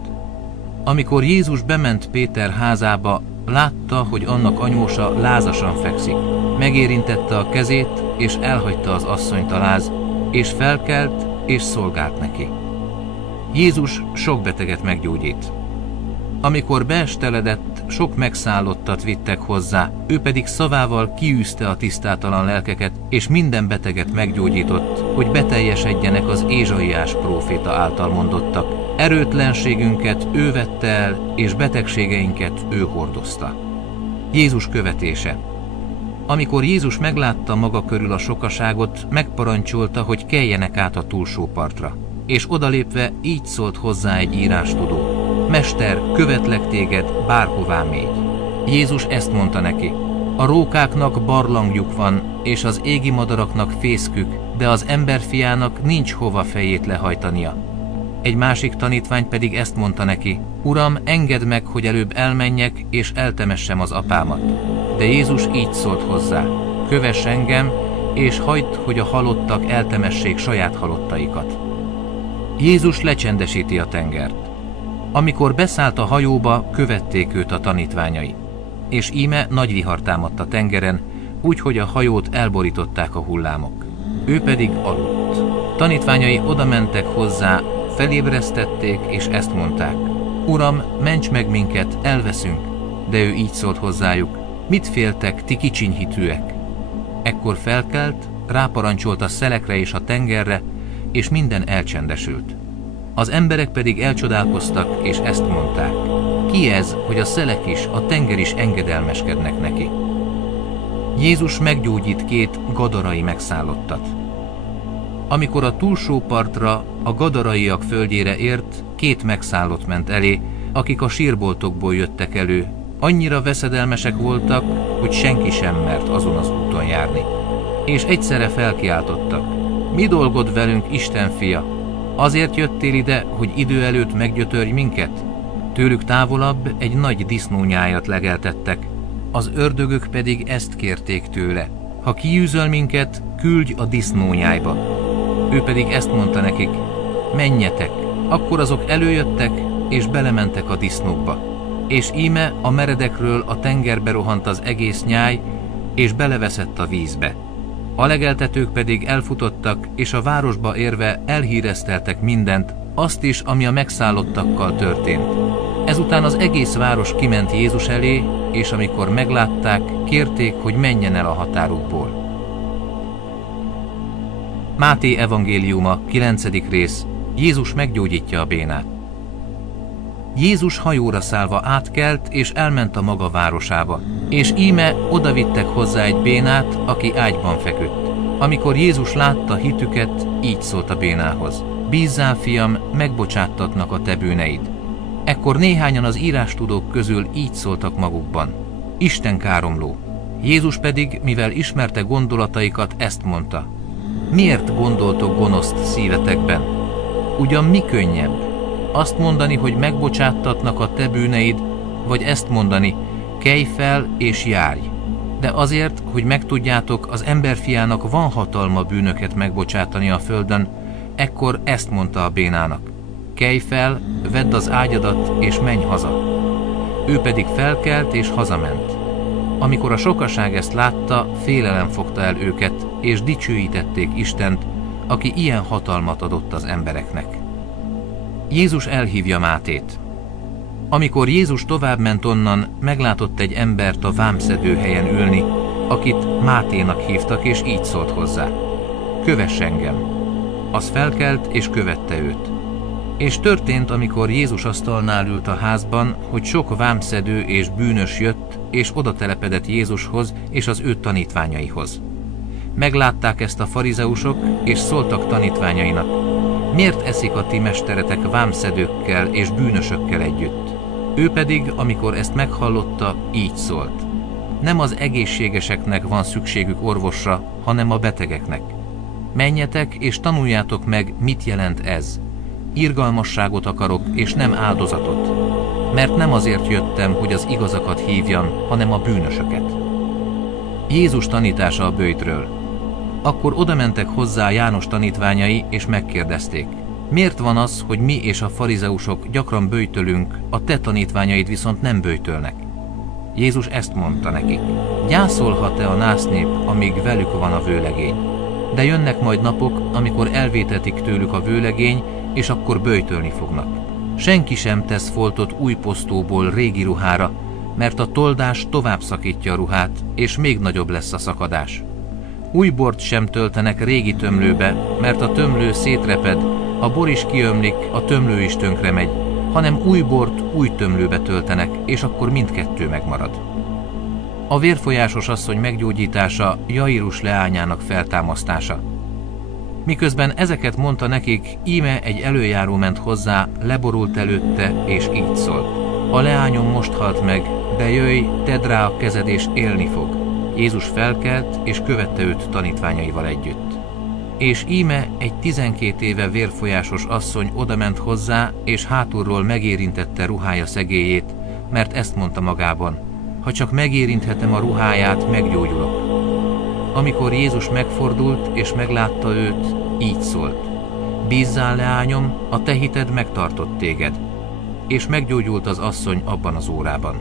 Amikor Jézus bement Péter házába, látta, hogy annak anyósa lázasan fekszik. Megérintette a kezét, és elhagyta az asszonyt a láz, és felkelt, és szolgált neki. Jézus sok beteget meggyógyít. Amikor beesteledett, sok megszállottat vittek hozzá, ő pedig szavával kiűzte a tisztátalan lelkeket, és minden beteget meggyógyított, hogy beteljesedjenek az Ézsaiás próféta által mondottak: erőtlenségünket ő vette el, és betegségeinket ő hordozta. Jézus követése. Amikor Jézus meglátta maga körül a sokaságot, megparancsolta, hogy keljenek át a túlsó partra. És odalépve így szólt hozzá egy írástudó: Mester, követlek téged, bárhová mégy. Jézus ezt mondta neki: a rókáknak barlangjuk van, és az égi madaraknak fészkük, de az emberfiának nincs hova fejét lehajtania. Egy másik tanítvány pedig ezt mondta neki: Uram, engedd meg, hogy előbb elmenjek, és eltemessem az apámat. De Jézus így szólt hozzá: kövess engem, és hagyd, hogy a halottak eltemessék saját halottaikat. Jézus lecsendesíti a tengert. Amikor beszállt a hajóba, követték őt a tanítványai. És íme nagy vihar támadt a tengeren, úgyhogy a hajót elborították a hullámok. Ő pedig aludt. Tanítványai odamentek hozzá, felébresztették, és ezt mondták: Uram, ments meg minket, elveszünk. De ő így szólt hozzájuk: mit féltek, ti kicsiny hitűek? Ekkor felkelt, ráparancsolt a szelekre és a tengerre, és minden elcsendesült. Az emberek pedig elcsodálkoztak, és ezt mondták: ki ez, hogy a szelek is, a tenger is engedelmeskednek neki? Jézus meggyógyít 2 gadarai megszállottat. Amikor a túlsó partra, a gadaraiak földjére ért, 2 megszállott ment elé, akik a sírboltokból jöttek elő. Annyira veszedelmesek voltak, hogy senki sem mert azon az úton járni. És egyszerre felkiáltottak: mi dolgod velünk, Isten fia? Azért jöttél ide, hogy idő előtt meggyötörj minket? Tőlük távolabb egy nagy disznónyájat legeltettek. Az ördögök pedig ezt kérték tőle: ha kiűzöl minket, küldj a disznónyájba. Ő pedig ezt mondta nekik: menjetek. Akkor azok előjöttek, és belementek a disznókba. És íme a meredekről a tengerbe rohant az egész nyáj, és beleveszett a vízbe. A legeltetők pedig elfutottak, és a városba érve elhírezteltek mindent, azt is, ami a megszállottakkal történt. Ezután az egész város kiment Jézus elé, és amikor meglátták, kérték, hogy menjen el a határukból. Máté evangéliuma, 9. rész. Jézus meggyógyítja a bénát. Jézus hajóra szállva átkelt, és elment a maga városába. És íme odavittek hozzá egy bénát, aki ágyban feküdt. Amikor Jézus látta hitüket, így szólt a bénához: bízzál, fiam, megbocsáttatnak a te bűneid. Ekkor néhányan az írástudók közül így szóltak magukban: Isten káromló. Jézus pedig, mivel ismerte gondolataikat, ezt mondta: miért gondoltok gonoszt szívetekben? Ugyan mi könnyebb? Azt mondani, hogy megbocsáttatnak a te bűneid, vagy ezt mondani: kelj fel és járj. De azért, hogy megtudjátok, az emberfiának van hatalma bűnöket megbocsátani a földön, ekkor ezt mondta a bénának: kelj fel, vedd az ágyadat és menj haza. Ő pedig felkelt és hazament. Amikor a sokaság ezt látta, félelem fogta el őket, és dicsőítették Istent, aki ilyen hatalmat adott az embereknek. Jézus elhívja Mátét. Amikor Jézus továbbment onnan, meglátott egy embert a vámszedő helyen ülni, akit Máténak hívtak, és így szólt hozzá: kövess engem. Az felkelt és követte őt. És történt, amikor Jézus asztalnál ült a házban, hogy sok vámszedő és bűnös jött, és oda telepedett Jézushoz és az ő tanítványaihoz. Meglátták ezt a farizeusok, és szóltak tanítványainak: miért eszik a ti mesteretek vámszedőkkel és bűnösökkel együtt? Ő pedig, amikor ezt meghallotta, így szólt: nem az egészségeseknek van szükségük orvosra, hanem a betegeknek. Menjetek és tanuljátok meg, mit jelent ez. Irgalmasságot akarok, és nem áldozatot. Mert nem azért jöttem, hogy az igazakat hívjam, hanem a bűnösöket. Jézus tanítása a böjtről. Akkor odamentek hozzá János tanítványai, és megkérdezték: miért van az, hogy mi és a farizeusok gyakran böjtölünk, a te tanítványaid viszont nem böjtölnek? Jézus ezt mondta nekik: gyászolhat-e a násznép, amíg velük van a vőlegény? De jönnek majd napok, amikor elvétetik tőlük a vőlegény, és akkor böjtölni fognak. Senki sem tesz foltot új posztóból régi ruhára, mert a toldás tovább szakítja a ruhát, és még nagyobb lesz a szakadás. Új bort sem töltenek régi tömlőbe, mert a tömlő szétreped, a bor is kiömlik, a tömlő is tönkre megy, hanem új bort új tömlőbe töltenek, és akkor mindkettő megmarad. A vérfolyásos asszony meggyógyítása Jairus leányának feltámasztása. Miközben ezeket mondta nekik, íme egy előjáró ment hozzá, leborult előtte, és így szólt: a leányom most halt meg, de jöjj, tedd rá a kezed, és élni fog. Jézus felkelt, és követte őt tanítványaival együtt. És íme egy 12 éve vérfolyásos asszony odament hozzá, és hátulról megérintette ruhája szegélyét, mert ezt mondta magában: ha csak megérinthetem a ruháját, meggyógyulok. Amikor Jézus megfordult, és meglátta őt, így szólt: bízzál, leányom, a te hited megtartott téged. És meggyógyult az asszony abban az órában.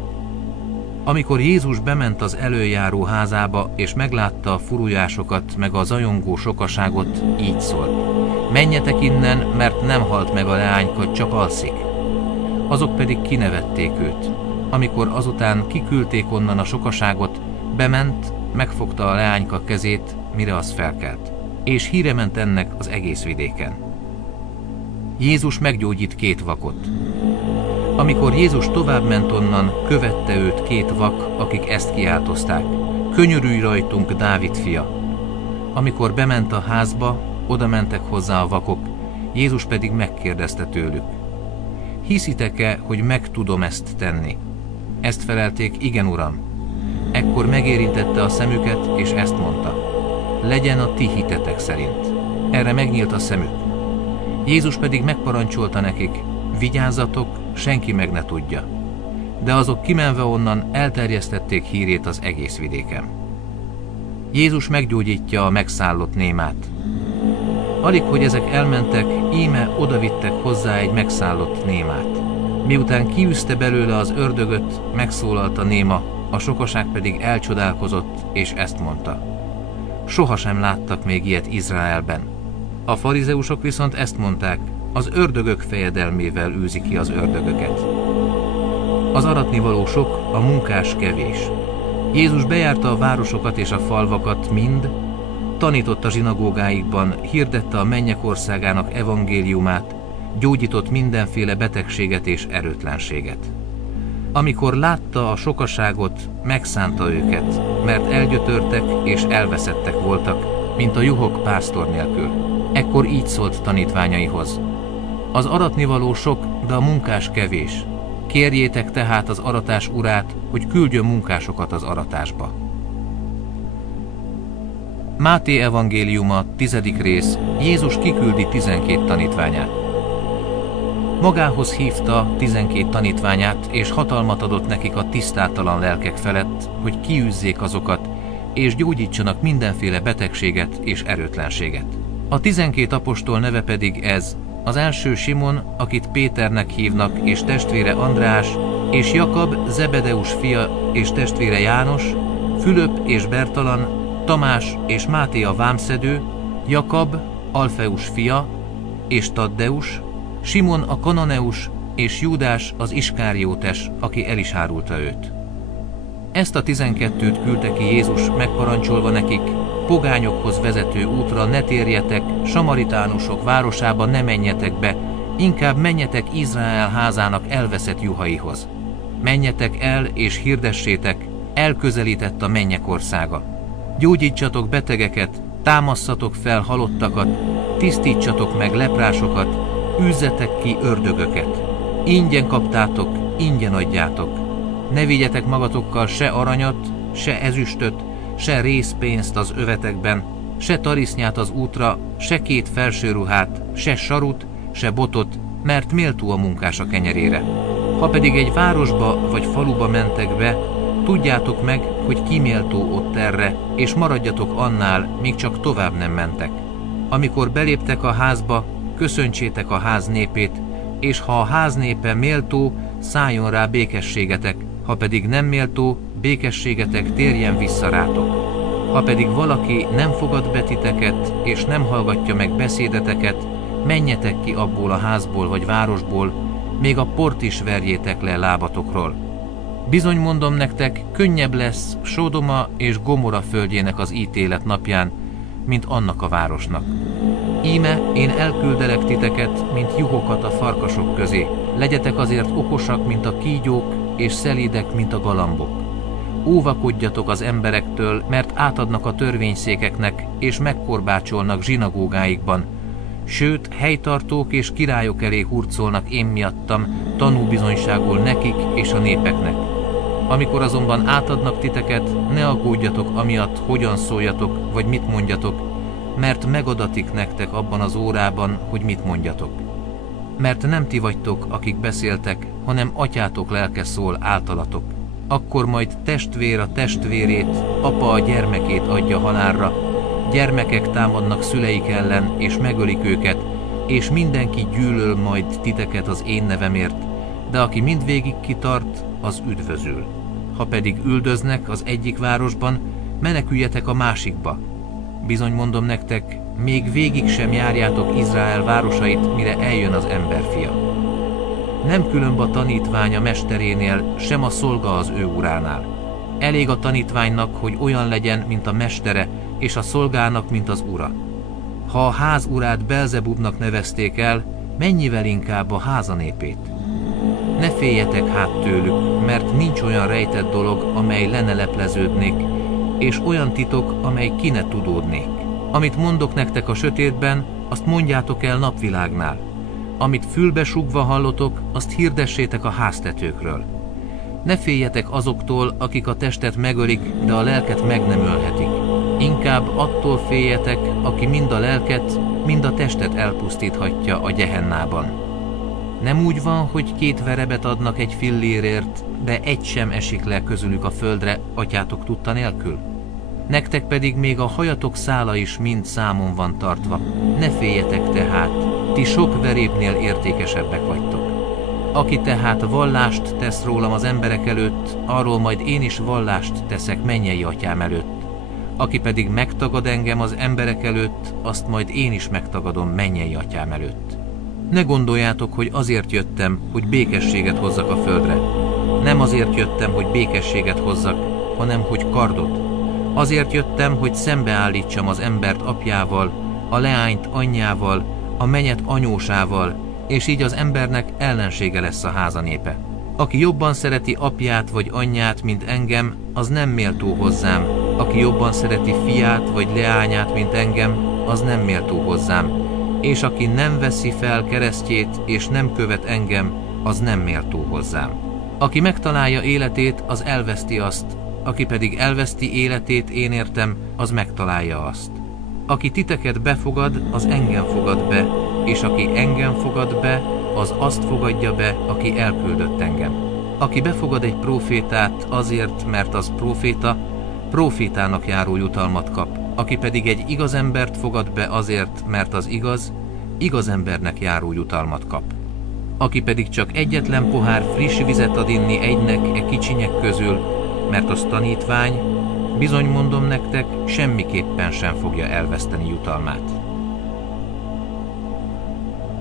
Amikor Jézus bement az előjáró házába, és meglátta a furujásokat, meg a zajongó sokaságot, így szólt: menjetek innen, mert nem halt meg a leányka, csak alszik. Azok pedig kinevették őt. Amikor azután kiküldték onnan a sokaságot, bement, megfogta a leányka kezét, mire az felkelt. És híre ment ennek az egész vidéken. Jézus meggyógyít 2 vakot. Amikor Jézus továbbment onnan, követte őt 2 vak, akik ezt kiáltozták: könyörülj rajtunk, Dávid fia! Amikor bement a házba, oda mentek hozzá a vakok, Jézus pedig megkérdezte tőlük: hiszitek-e, hogy meg tudom ezt tenni? Ezt felelték: igen, Uram. Ekkor megérintette a szemüket, és ezt mondta: legyen a ti hitetek szerint. Erre megnyílt a szemük. Jézus pedig megparancsolta nekik: vigyázzatok, senki meg ne tudja. De azok kimenve onnan elterjesztették hírét az egész vidéken. Jézus meggyógyítja a megszállott némát. Alig, hogy ezek elmentek, íme odavittek hozzá egy megszállott némát. Miután kiűzte belőle az ördögöt, megszólalt a néma, a sokaság pedig elcsodálkozott, és ezt mondta: sohasem láttak még ilyet Izraelben. A farizeusok viszont ezt mondták: az ördögök fejedelmével űzi ki az ördögöket. Az aratnivaló sok, a munkás kevés. Jézus bejárta a városokat és a falvakat mind, tanított a zsinagógáikban, hirdette a mennyek országának evangéliumát, gyógyított mindenféle betegséget és erőtlenséget. Amikor látta a sokaságot, megszánta őket, mert elgyötörtek és elveszettek voltak, mint a juhok pásztor nélkül. Ekkor így szólt tanítványaihoz: az aratnivaló sok, de a munkás kevés. Kérjétek tehát az aratás urát, hogy küldjön munkásokat az aratásba. Máté evangéliuma, 10. rész. Jézus kiküldi 12 tanítványát. Magához hívta 12 tanítványát, és hatalmat adott nekik a tisztátalan lelkek felett, hogy kiűzzék azokat, és gyógyítsanak mindenféle betegséget és erőtlenséget. A 12 apostol neve pedig ez: az első Simon, akit Péternek hívnak, és testvére András, és Jakab, Zebedeus fia, és testvére János, Fülöp és Bertalan, Tamás és Máté a vámszedő, Jakab, Alfeus fia, és Taddeus, Simon a Kananeus, és Júdás az Iskáriótes, aki el is árulta őt. Ezt a 12-t küldte ki Jézus, megparancsolva nekik: pogányokhoz vezető útra ne térjetek, samaritánusok városába ne menjetek be, inkább menjetek Izrael házának elveszett juhaihoz. Menjetek el és hirdessétek, elközelített a mennyek országa. Gyógyítsatok betegeket, támasszatok fel halottakat, tisztítsatok meg leprásokat, űzzetek ki ördögöket. Ingyen kaptátok, ingyen adjátok. Ne vigyetek magatokkal se aranyat, se ezüstöt, se rézpénzt az övetekben, se tarisznyát az útra, se 2 felsőruhát, se sarut, se botot, mert méltó a munkás a kenyerére. Ha pedig egy városba vagy faluba mentek be, tudjátok meg, hogy ki méltó ott erre, és maradjatok annál, míg csak tovább nem mentek. Amikor beléptek a házba, köszöntsétek a ház népét, és ha a ház népe méltó, szálljon rá békességetek, ha pedig nem méltó, békességetek térjen vissza rátok. Ha pedig valaki nem fogad be titeket, és nem hallgatja meg beszédeteket, menjetek ki abból a házból vagy városból, még a port is verjétek le lábatokról. Bizony mondom nektek, könnyebb lesz Sodoma és Gomora földjének az ítélet napján, mint annak a városnak. Íme én elküldelek titeket, mint juhokat a farkasok közé. Legyetek azért okosak, mint a kígyók, és szelídek, mint a galambok. Óvakodjatok az emberektől, mert átadnak a törvényszékeknek, és megkorbácsolnak zsinagógáikban. Sőt, helytartók és királyok elé hurcolnak én miattam, tanúbizonyságul nekik és a népeknek. Amikor azonban átadnak titeket, ne aggódjatok amiatt, hogyan szóljatok, vagy mit mondjatok, mert megadatik nektek abban az órában, hogy mit mondjatok. Mert nem ti vagytok, akik beszéltek, hanem atyátok lelke szól általatok. Akkor majd testvér a testvérét, apa a gyermekét adja halálra, gyermekek támadnak szüleik ellen, és megölik őket, és mindenki gyűlöl majd titeket az én nevemért, de aki mindvégig kitart, az üdvözül. Ha pedig üldöznek az egyik városban, meneküljetek a másikba. Bizony mondom nektek, még végig sem járjátok Izrael városait, mire eljön az emberfia. Nem különb a tanítvány a mesterénél, sem a szolga az ő uránál. Elég a tanítványnak, hogy olyan legyen, mint a mestere, és a szolgának, mint az ura. Ha a ház urát Belzebubnak nevezték el, mennyivel inkább a háza népét. Ne féljetek hát tőlük, mert nincs olyan rejtett dolog, amely le ne lepleződnék, és olyan titok, amely ki ne tudódnék. Amit mondok nektek a sötétben, azt mondjátok el napvilágnál. Amit fülbe sugva hallotok, azt hirdessétek a háztetőkről. Ne féljetek azoktól, akik a testet megölik, de a lelket meg nem ölhetik. Inkább attól féljetek, aki mind a lelket, mind a testet elpusztíthatja a gyehennában. Nem úgy van, hogy 2 verebet adnak egy fillérért, de egy sem esik le közülük a földre, atyátok tudta nélkül? Nektek pedig még a hajatok szála is mind számon van tartva. Ne féljetek tehát, ti sok verébnél értékesebbek vagytok. Aki tehát vallást tesz rólam az emberek előtt, arról majd én is vallást teszek mennyei atyám előtt. Aki pedig megtagad engem az emberek előtt, azt majd én is megtagadom mennyei atyám előtt. Ne gondoljátok, hogy azért jöttem, hogy békességet hozzak a földre. Nem azért jöttem, hogy békességet hozzak, hanem hogy kardot. Azért jöttem, hogy szembeállítsam az embert apjával, a leányt anyjával, a menyet anyósával, és így az embernek ellensége lesz a háza népe. Aki jobban szereti apját vagy anyját, mint engem, az nem méltó hozzám. Aki jobban szereti fiát vagy leányát, mint engem, az nem méltó hozzám. És aki nem veszi fel keresztjét, és nem követ engem, az nem méltó hozzám. Aki megtalálja életét, az elveszti azt, aki pedig elveszti életét én értem, az megtalálja azt. Aki titeket befogad, az engem fogad be, és aki engem fogad be, az azt fogadja be, aki elküldött engem. Aki befogad egy prófétát azért, mert az próféta, prófétának járó jutalmat kap. Aki pedig egy igaz embert fogad be azért, mert az igaz, igaz embernek járó jutalmat kap. Aki pedig csak egyetlen pohár friss vizet ad inni egynek e kicsinyek közül, mert az tanítvány, bizony mondom nektek, semmiképpen sem fogja elveszteni jutalmát.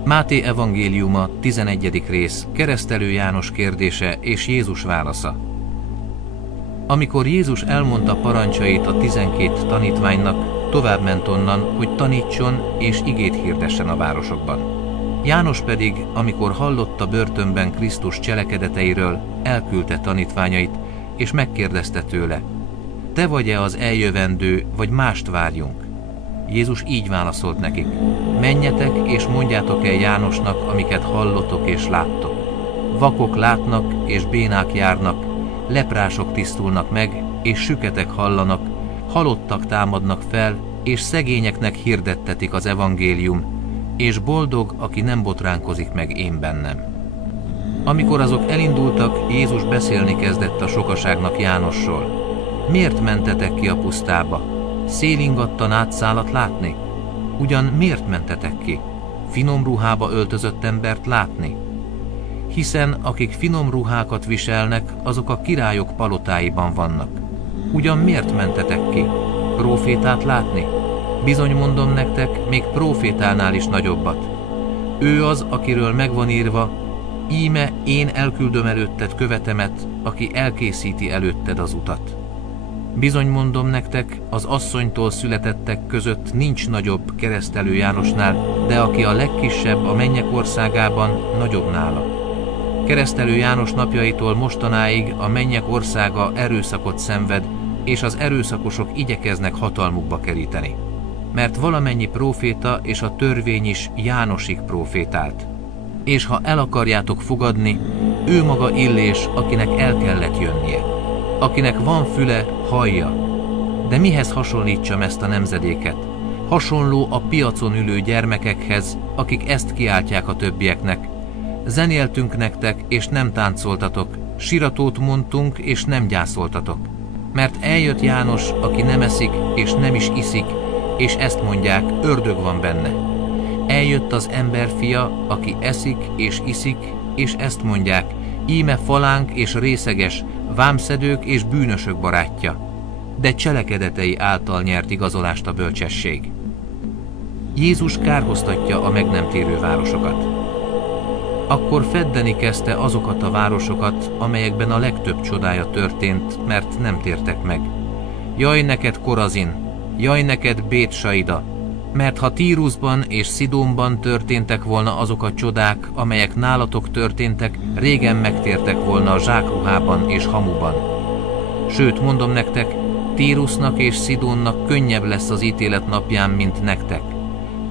Máté evangéliuma, 11. rész, Keresztelő János kérdése és Jézus válasza. Amikor Jézus elmondta parancsait a 12 tanítványnak, továbbment onnan, hogy tanítson és igét hirdessen a városokban. János pedig, amikor hallotta börtönben Krisztus cselekedeteiről, elküldte tanítványait, és megkérdezte tőle: te vagy-e az eljövendő, vagy mást várjunk? Jézus így válaszolt nekik: menjetek és mondjátok el Jánosnak, amiket hallotok és láttok. Vakok látnak és bénák járnak, leprások tisztulnak meg, és süketek hallanak, halottak támadnak fel, és szegényeknek hirdettetik az evangélium, és boldog, aki nem botránkozik meg én bennem. Amikor azok elindultak, Jézus beszélni kezdett a sokaságnak Jánosról. Miért mentetek ki a pusztába? Szélingattan átszálat látni? Ugyan miért mentetek ki? Finom ruhába öltözött embert látni? Hiszen akik finom ruhákat viselnek, azok a királyok palotáiban vannak. Ugyan miért mentetek ki? Prófétát látni? Bizony mondom nektek, még prófétánál is nagyobbat. Ő az, akiről megvan írva: íme én elküldöm előtted követemet, aki elkészíti előtted az utat. Bizony mondom nektek, az asszonytól születettek között nincs nagyobb Keresztelő Jánosnál, de aki a legkisebb a mennyek országában, nagyobb nála. Keresztelő János napjaitól mostanáig a mennyek országa erőszakot szenved, és az erőszakosok igyekeznek hatalmukba keríteni. Mert valamennyi próféta és a törvény is Jánosig prófétált. És ha el akarjátok fogadni, ő maga Illés, akinek el kellett jönnie. Akinek van füle, hallja. De mihez hasonlítsam ezt a nemzedéket? Hasonló a piacon ülő gyermekekhez, akik ezt kiáltják a többieknek: zenéltünk nektek, és nem táncoltatok, siratót mondtunk, és nem gyászoltatok. Mert eljött János, aki nem eszik, és nem is iszik, és ezt mondják, ördög van benne. Eljött az emberfia, aki eszik és iszik, és ezt mondják, íme falánk és részeges, vámszedők és bűnösök barátja. De cselekedetei által nyert igazolást a bölcsesség. Jézus kárhoztatja a meg nem térő városokat. Akkor feddeni kezdte azokat a városokat, amelyekben a legtöbb csodája történt, mert nem tértek meg. Jaj neked, Korazin! Jaj neked, Bét-saida! Mert ha Tírusban és Szidónban történtek volna azok a csodák, amelyek nálatok történtek, régen megtértek volna a zsákruhában és hamuban. Sőt, mondom nektek, Tírusnak és Szidónnak könnyebb lesz az ítélet napján, mint nektek.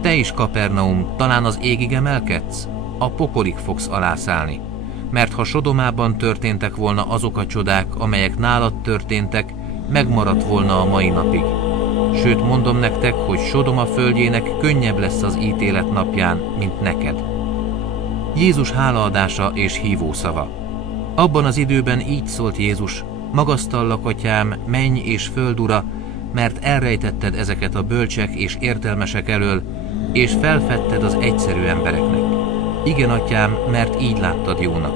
Te is, Kapernaum, talán az égig emelkedsz? A pokolig fogsz alászállni. Mert ha Sodomában történtek volna azok a csodák, amelyek nálad történtek, megmaradt volna a mai napig. Sőt, mondom nektek, hogy Sodoma földjének könnyebb lesz az ítélet napján, mint neked. Jézus hálaadása és hívószava. Abban az időben így szólt Jézus: magasztallak, atyám, menny és föld ura, mert elrejtetted ezeket a bölcsek és értelmesek elől, és felfedted az egyszerű embereknek. Igen, atyám, mert így láttad jónak.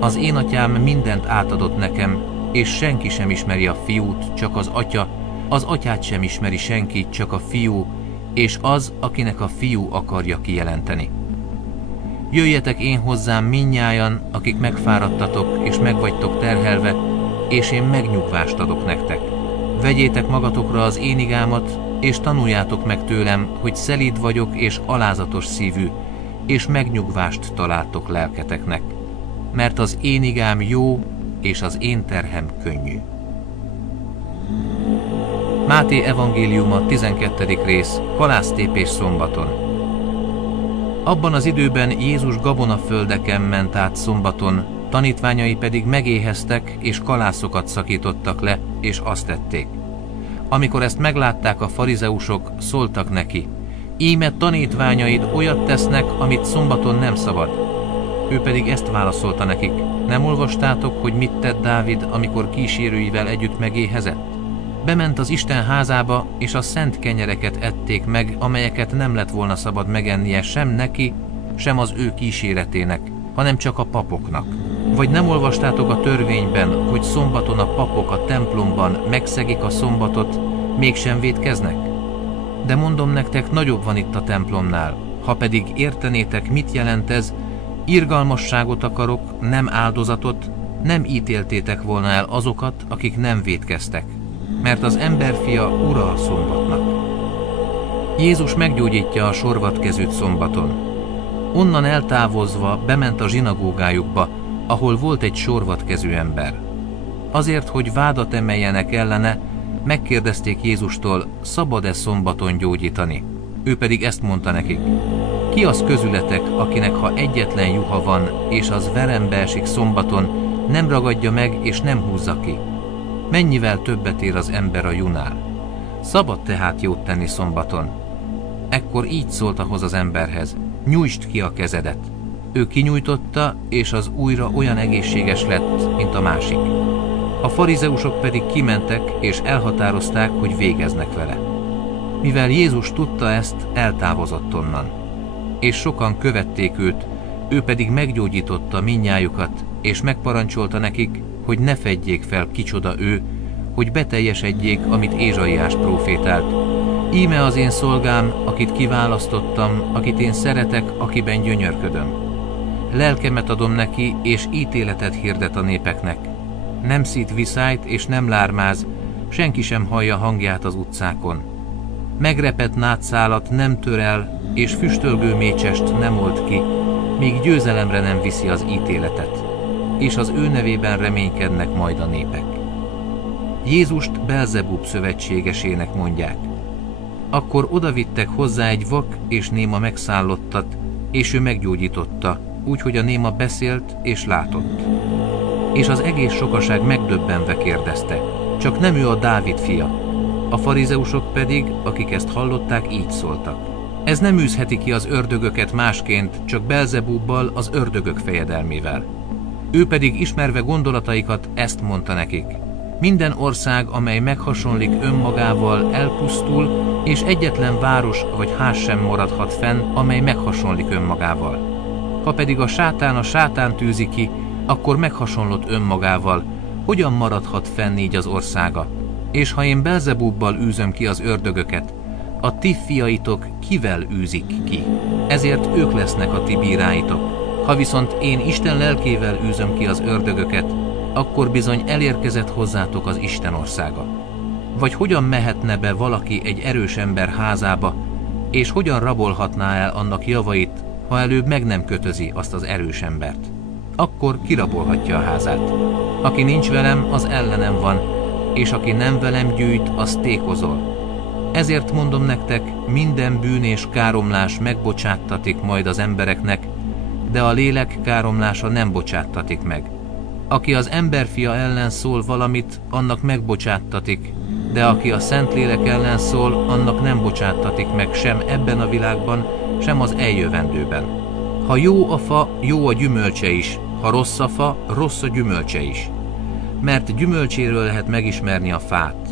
Az én atyám mindent átadott nekem, és senki sem ismeri a fiút, csak az atya, az atyát sem ismeri senki, csak a fiú, és az, akinek a fiú akarja kijelenteni. Jöjjetek én hozzám mindnyájan, akik megfáradtatok és megvagytok terhelve, és én megnyugvást adok nektek. Vegyétek magatokra az én igámat, és tanuljátok meg tőlem, hogy szelíd vagyok és alázatos szívű, és megnyugvást találtok lelketeknek. Mert az én igám jó, és az én terhem könnyű. Máté evangéliuma 12. rész, halásztépés szombaton. Abban az időben Jézus gabonaföldeken ment át szombaton, tanítványai pedig megéheztek, és kalászokat szakítottak le, és azt tették. Amikor ezt meglátták a farizeusok, szóltak neki: íme tanítványaid olyat tesznek, amit szombaton nem szabad. Ő pedig ezt válaszolta nekik: nem olvastátok, hogy mit tett Dávid, amikor kísérőivel együtt megéhezett? Bement az Isten házába, és a szent kenyereket ették meg, amelyeket nem lett volna szabad megennie sem neki, sem az ő kíséretének, hanem csak a papoknak. Vagy nem olvastátok a törvényben, hogy szombaton a papok a templomban megszegik a szombatot, mégsem vétkeznek? De mondom nektek, nagyobb van itt a templomnál. Ha pedig értenétek, mit jelent ez, irgalmasságot akarok, nem áldozatot, nem ítéltétek volna el azokat, akik nem vétkeztek. Mert az emberfia ura a szombatnak. Jézus meggyógyítja a sorvatkezőt szombaton. Onnan eltávozva bement a zsinagógájukba, ahol volt egy sorvatkező ember. Azért, hogy vádat emeljenek ellene, megkérdezték Jézustól, szabad-e szombaton gyógyítani. Ő pedig ezt mondta nekik: ki az közületek, akinek ha egyetlen juha van, és az verembe esik szombaton, nem ragadja meg és nem húzza ki? Mennyivel többet ér az ember a junál? Szabad tehát jót tenni szombaton. Ekkor így szólt ahhoz az emberhez: nyújtsd ki a kezedet. Ő kinyújtotta, és az ujjra olyan egészséges lett, mint a másik. A farizeusok pedig kimentek, és elhatározták, hogy végeznek vele. Mivel Jézus tudta ezt, eltávozott onnan. És sokan követték őt, ő pedig meggyógyította mindnyájukat, és megparancsolta nekik, hogy ne fedjék fel, kicsoda ő, hogy beteljesedjék, amit Ézsaiás prófétált. Íme az én szolgám, akit kiválasztottam, akit én szeretek, akiben gyönyörködöm. Lelkemet adom neki, és ítéletet hirdet a népeknek. Nem szít viszályt, és nem lármáz, senki sem hallja hangját az utcákon. Megrepett nátszálat nem tör el, és füstölgő mécsest nem old ki, míg győzelemre nem viszi az ítéletet, és az ő nevében reménykednek majd a népek. Jézust Belzebub szövetségesének mondják. Akkor odavittek hozzá egy vak és néma megszállottat, és ő meggyógyította, úgyhogy a néma beszélt és látott. És az egész sokaság megdöbbenve kérdezte: csak nem ő a Dávid fia? A farizeusok pedig, akik ezt hallották, így szóltak: ez nem űzheti ki az ördögöket másként, csak Belzebubbal, az ördögök fejedelmével. Ő pedig ismerve gondolataikat ezt mondta nekik: minden ország, amely meghasonlik önmagával, elpusztul, és egyetlen város vagy ház sem maradhat fenn, amely meghasonlik önmagával. Ha pedig a sátán tűzi ki, akkor meghasonlott önmagával, hogyan maradhat fenn így az országa? És ha én Belzebubbal űzöm ki az ördögöket, a ti fiaitok kivel űzik ki? Ezért ők lesznek a ti bíráitok. Ha viszont én Isten lelkével űzöm ki az ördögöket, akkor bizony elérkezett hozzátok az Isten országa. Vagy hogyan mehetne be valaki egy erős ember házába, és hogyan rabolhatná el annak javait, ha előbb meg nem kötözi azt az erős embert? Akkor kirabolhatja a házát. Aki nincs velem, az ellenem van, és aki nem velem gyűjt, az tékozol. Ezért mondom nektek, minden bűn és káromlás megbocsáttatik majd az embereknek, de a lélek káromlása nem bocsáttatik meg. Aki az emberfia ellen szól valamit, annak megbocsáttatik, de aki a Szentlélek ellen szól, annak nem bocsáttatik meg sem ebben a világban, sem az eljövendőben. Ha jó a fa, jó a gyümölcse is, ha rossz a fa, rossz a gyümölcse is. Mert gyümölcséről lehet megismerni a fát.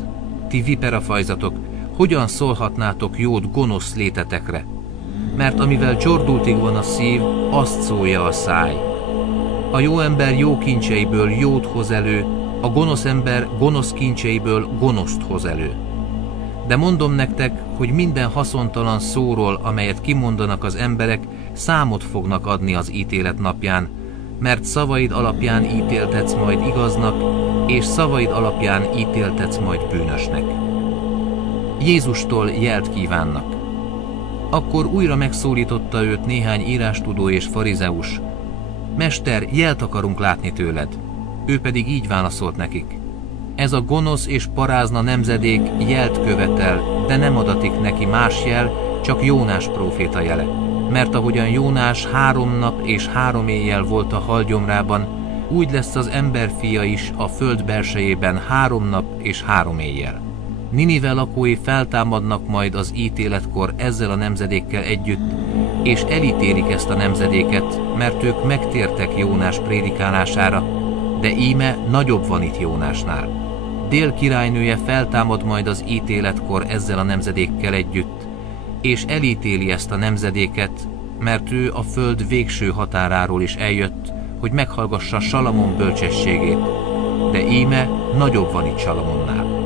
Ti viperafajzatok, hogyan szólhatnátok jót gonosz létetekre? Mert amivel csordultig van a szív, azt szólja a száj. A jó ember jó kincseiből jót hoz elő, a gonosz ember gonosz kincseiből gonoszt hoz elő. De mondom nektek, hogy minden haszontalan szóról, amelyet kimondanak az emberek, számot fognak adni az ítélet napján, mert szavaid alapján ítéltetsz majd igaznak, és szavaid alapján ítéltetsz majd bűnösnek. Jézustól jelt kívánnak. Akkor újra megszólította őt néhány írástudó és farizeus. Mester, jelt akarunk látni tőled. Ő pedig így válaszolt nekik. Ez a gonosz és parázna nemzedék jelt követel, de nem adatik neki más jel, csak Jónás próféta jele. Mert ahogyan Jónás 3 nap és 3 éjjel volt a halgyomrában, úgy lesz az emberfia is a föld belsejében 3 nap és 3 éjjel. Ninive lakói feltámadnak majd az ítéletkor ezzel a nemzedékkel együtt, és elítélik ezt a nemzedéket, mert ők megtértek Jónás prédikálására, de íme nagyobb van itt Jónásnál. Dél királynője feltámad majd az ítéletkor ezzel a nemzedékkel együtt, és elítéli ezt a nemzedéket, mert ő a föld végső határáról is eljött, hogy meghallgassa Salamon bölcsességét, de íme nagyobb van itt Salamonnál.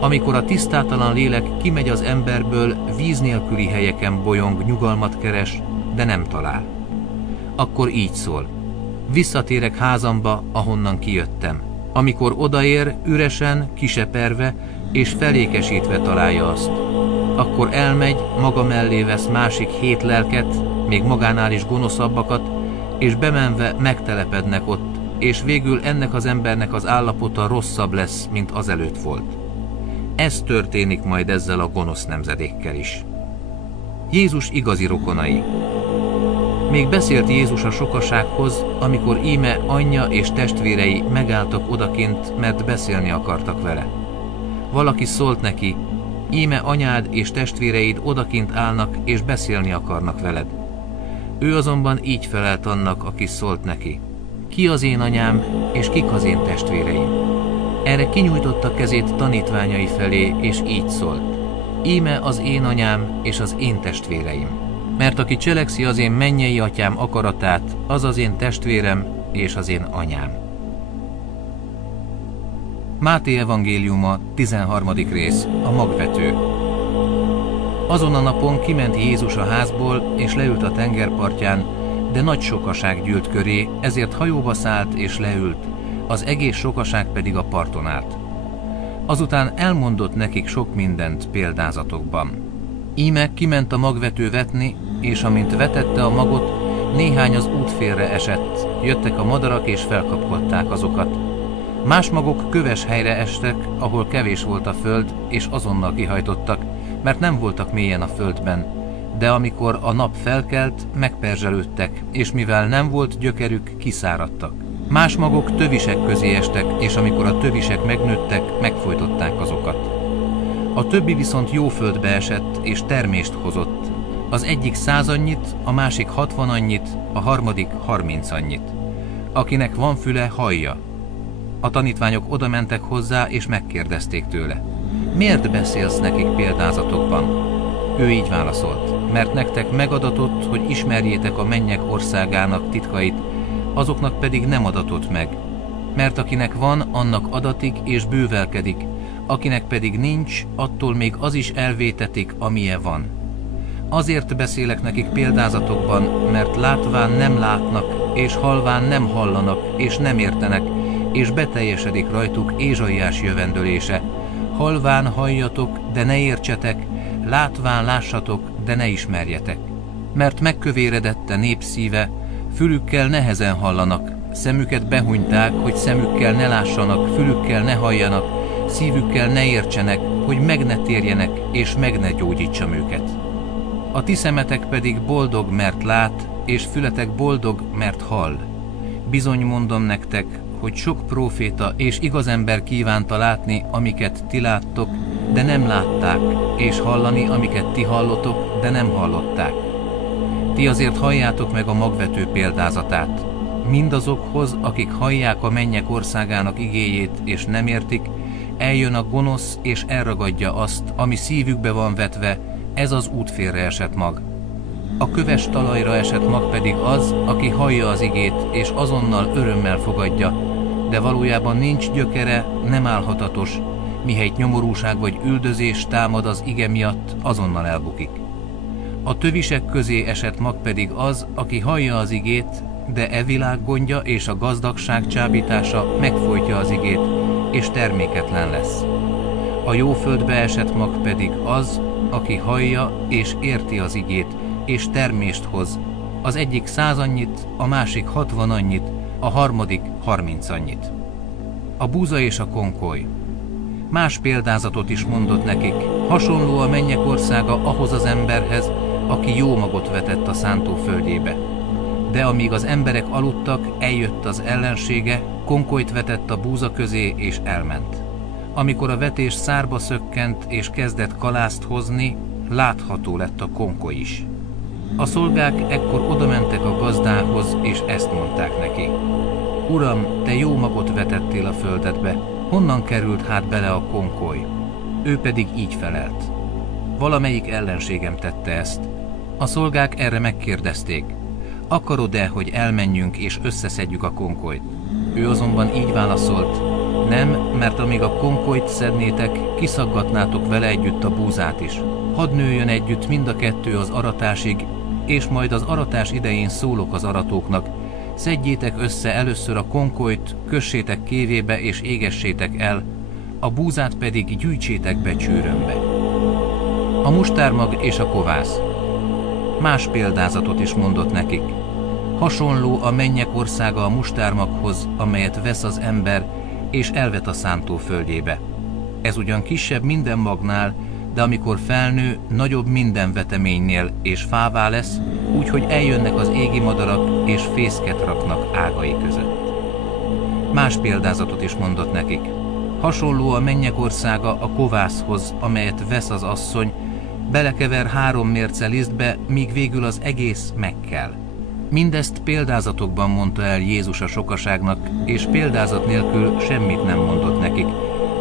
Amikor a tisztátalan lélek kimegy az emberből, víz nélküli helyeken bolyong, nyugalmat keres, de nem talál. Akkor így szól: visszatérek házamba, ahonnan kijöttem. Amikor odaér, üresen, kiseperve és felékesítve találja azt. Akkor elmegy, maga mellé vesz másik 7 lelket, még magánál is gonoszabbakat, és bemenve megtelepednek ott, és végül ennek az embernek az állapota rosszabb lesz, mint azelőtt volt. Ez történik majd ezzel a gonosz nemzedékkel is. Jézus igazi rokonai. Még beszélt Jézus a sokasághoz, amikor íme anyja és testvérei megálltak odakint, mert beszélni akartak vele. Valaki szólt neki: íme anyád és testvéreid odakint állnak, és beszélni akarnak veled. Ő azonban így felelt annak, aki szólt neki: ki az én anyám, és kik az én testvéreim? Erre kinyújtotta kezét tanítványai felé, és így szólt: íme az én anyám és az én testvéreim. Mert aki cselekszi az én mennyei atyám akaratát, az az én testvérem és az én anyám. Máté evangéliuma, 13. rész, a magvető. Azon a napon kiment Jézus a házból, és leült a tengerpartján, de nagy sokaság gyűlt köré, ezért hajóba szállt és leült, az egész sokaság pedig a parton állt. Azután elmondott nekik sok mindent példázatokban. Íme kiment a magvető vetni, és amint vetette a magot, néhány az útfélre esett, jöttek a madarak és felkapkodták azokat. Más magok köves helyre estek, ahol kevés volt a föld, és azonnal kihajtottak, mert nem voltak mélyen a földben, de amikor a nap felkelt, megperzselődtek, és mivel nem volt gyökerük, kiszáradtak. Más magok tövisek közé estek, és amikor a tövisek megnőttek, megfojtották azokat. A többi viszont jó földbe esett, és termést hozott. Az egyik 100 annyit, a másik 60 annyit, a harmadik 30 annyit. Akinek van füle, hallja. A tanítványok odamentek hozzá, és megkérdezték tőle: miért beszélsz nekik példázatokban? Ő így válaszolt: mert nektek megadatott, hogy ismerjétek a mennyek országának titkait, azoknak pedig nem adatott meg. Mert akinek van, annak adatik és bővelkedik, akinek pedig nincs, attól még az is elvétetik, amilyen van. Azért beszélek nekik példázatokban, mert látván nem látnak, és hallván nem hallanak, és nem értenek, és beteljesedik rajtuk Ézsaiás jövendölése. Hallván halljatok, de ne értsetek, látván lássatok, de ne ismerjetek. Mert megkövéredett a nép szíve, fülükkel nehezen hallanak, szemüket behunyták, hogy szemükkel ne lássanak, fülükkel ne halljanak, szívükkel ne értsenek, hogy meg ne térjenek, és meg ne gyógyítsam őket. A ti szemetek pedig boldog, mert lát, és fületek boldog, mert hall. Bizony mondom nektek, hogy sok próféta és igaz ember kívánta látni, amiket ti láttok, de nem látták, és hallani, amiket ti hallotok, de nem hallották. Ti azért halljátok meg a magvető példázatát. Mindazokhoz, akik hallják a mennyek országának igéjét, és nem értik, eljön a gonosz, és elragadja azt, ami szívükbe van vetve, ez az útfélre esett mag. A köves talajra esett mag pedig az, aki hallja az igét, és azonnal örömmel fogadja, de valójában nincs gyökere, nem állhatatos, mihelyt nyomorúság vagy üldözés támad az ige miatt, azonnal elbukik. A tövisek közé esett mag pedig az, aki hallja az igét, de e világ gondja és a gazdagság csábítása megfojtja az igét, és terméketlen lesz. A jó földbe esett mag pedig az, aki hallja és érti az igét, és termést hoz, az egyik 100 annyit, a másik 60 annyit, a harmadik 30 annyit. A búza és a konkoly. Más példázatot is mondott nekik, hasonló a mennyek országa ahhoz az emberhez, aki jó magot vetett a szántóföldjébe. De amíg az emberek aludtak, eljött az ellensége, konkolyt vetett a búza közé és elment. Amikor a vetés szárba szökkent és kezdett kalászt hozni, látható lett a konkoly is. A szolgák ekkor odamentek a gazdához, és ezt mondták neki: Uram, te jó magot vetettél a földedbe, honnan került hát bele a konkoly? Ő pedig így felelt: Valamelyik ellenségem tette ezt. A szolgák erre megkérdezték: Akarod-e, hogy elmenjünk és összeszedjük a konkolyt? Ő azonban így válaszolt: Nem, mert amíg a konkolyt szednétek, kiszaggatnátok vele együtt a búzát is. Hadd nőjön együtt mind a kettő az aratásig, és majd az aratás idején szólok az aratóknak: Szedjétek össze először a konkolyt, kössétek kévébe és égessétek el, a búzát pedig gyűjtsétek be csőrömbe. A mustármag és a kovász. Más példázatot is mondott nekik. Hasonló a mennyek országa a mustármaghoz, amelyet vesz az ember, és elvet a szántóföldjébe. Ez ugyan kisebb minden magnál, de amikor felnő, nagyobb minden veteménynél, és fává lesz, úgyhogy eljönnek az égi madarak, és fészket raknak ágai között. Más példázatot is mondott nekik. Hasonló a mennyek országa a kovászhoz, amelyet vesz az asszony, belekever 3 mérce lisztbe, míg végül az egész megkel. Mindezt példázatokban mondta el Jézus a sokaságnak, és példázat nélkül semmit nem mondott nekik,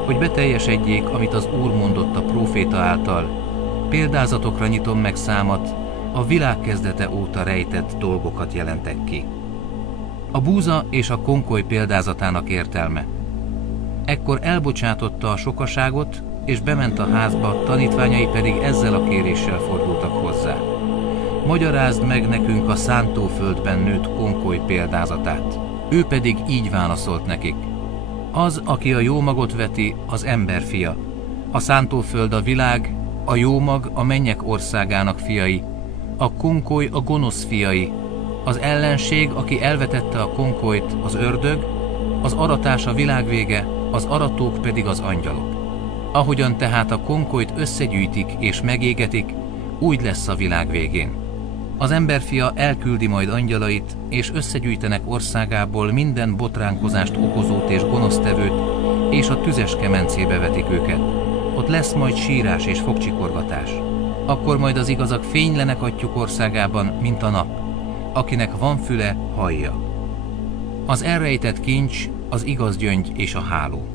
hogy beteljesedjék, amit az Úr mondott a próféta által: Példázatokra nyitom meg számat, a világ kezdete óta rejtett dolgokat jelentek ki. A búza és a konkoly példázatának értelme. Ekkor elbocsátotta a sokaságot, és bement a házba, tanítványai pedig ezzel a kéréssel fordultak hozzá: Magyarázd meg nekünk a szántóföldben nőtt konkoly példázatát. Ő pedig így válaszolt nekik: Az, aki a jó magot veti, az emberfia. A szántóföld a világ, a jó mag a mennyek országának fiai, a konkoly a gonosz fiai, az ellenség, aki elvetette a konkolyt, az ördög, az aratás a világ vége, az aratók pedig az angyalok. Ahogyan tehát a konkolyt összegyűjtik és megégetik, úgy lesz a világ végén. Az emberfia elküldi majd angyalait, és összegyűjtenek országából minden botránkozást okozót és gonosztevőt, és a tüzes kemencébe vetik őket. Ott lesz majd sírás és fogcsikorgatás. Akkor majd az igazak fénylenek atyjuk országában, mint a nap. Akinek van füle, hallja. Az elrejtett kincs, az igaz gyöngy és a háló.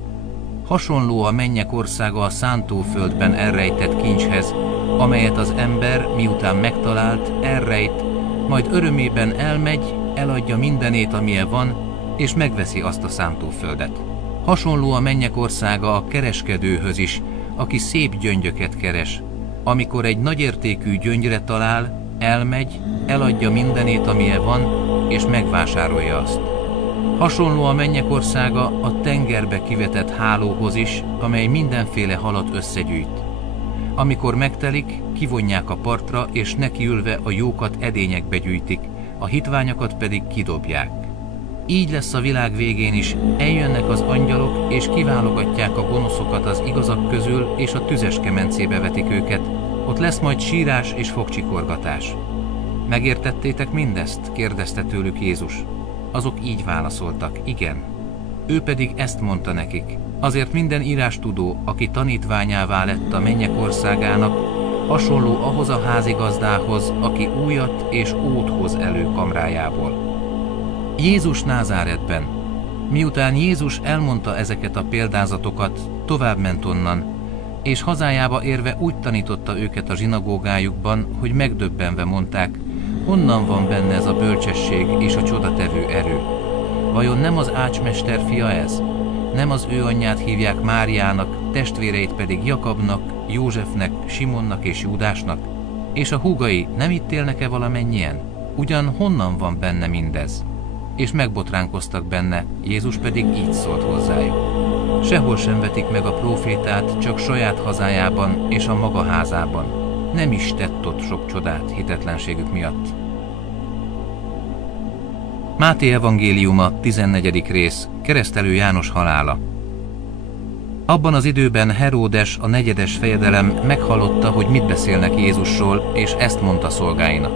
Hasonló a mennyek országa a szántóföldben elrejtett kincshez, amelyet az ember, miután megtalált, elrejt, majd örömében elmegy, eladja mindenét, amilyen van, és megveszi azt a szántóföldet. Hasonló a mennyek országa a kereskedőhöz is, aki szép gyöngyöket keres. Amikor egy nagyértékű gyöngyre talál, elmegy, eladja mindenét, amilyen van, és megvásárolja azt. Hasonló a mennyek országa a tengerbe kivetett hálóhoz is, amely mindenféle halat összegyűjt. Amikor megtelik, kivonják a partra, és nekiülve a jókat edényekbe gyűjtik, a hitványokat pedig kidobják. Így lesz a világ végén is, eljönnek az angyalok, és kiválogatják a gonoszokat az igazak közül, és a tüzes kemencébe vetik őket. Ott lesz majd sírás és fogcsikorgatás. Megértettétek mindezt? Kérdezte tőlük Jézus. Azok így válaszoltak: Igen. Ő pedig ezt mondta nekik: Azért minden írástudó, aki tanítványává lett a mennyek országának, hasonló ahhoz a házigazdához, aki újat és ót hoz elő kamrájából. Jézus Názáretben. Miután Jézus elmondta ezeket a példázatokat, továbbment onnan, és hazájába érve úgy tanította őket a zsinagógájukban, hogy megdöbbenve mondták: Honnan van benne ez a bölcsesség és a csodatevő erő? Vajon nem az ácsmester fia ez? Nem az ő anyját hívják Máriának, testvéreit pedig Jakabnak, Józsefnek, Simonnak és Júdásnak? És a húgai nem itt élnek-e valamennyien? Ugyan honnan van benne mindez? És megbotránkoztak benne, Jézus pedig így szólt hozzájuk: Sehol sem vetik meg a prófétát, csak saját hazájában és a maga házában. Nem is tett ott sok csodát hitetlenségük miatt. Máté evangéliuma, 14. rész, Keresztelő János halála. Abban az időben Heródes, a negyedes fejedelem meghallotta, hogy mit beszélnek Jézusról, és ezt mondta szolgáinak: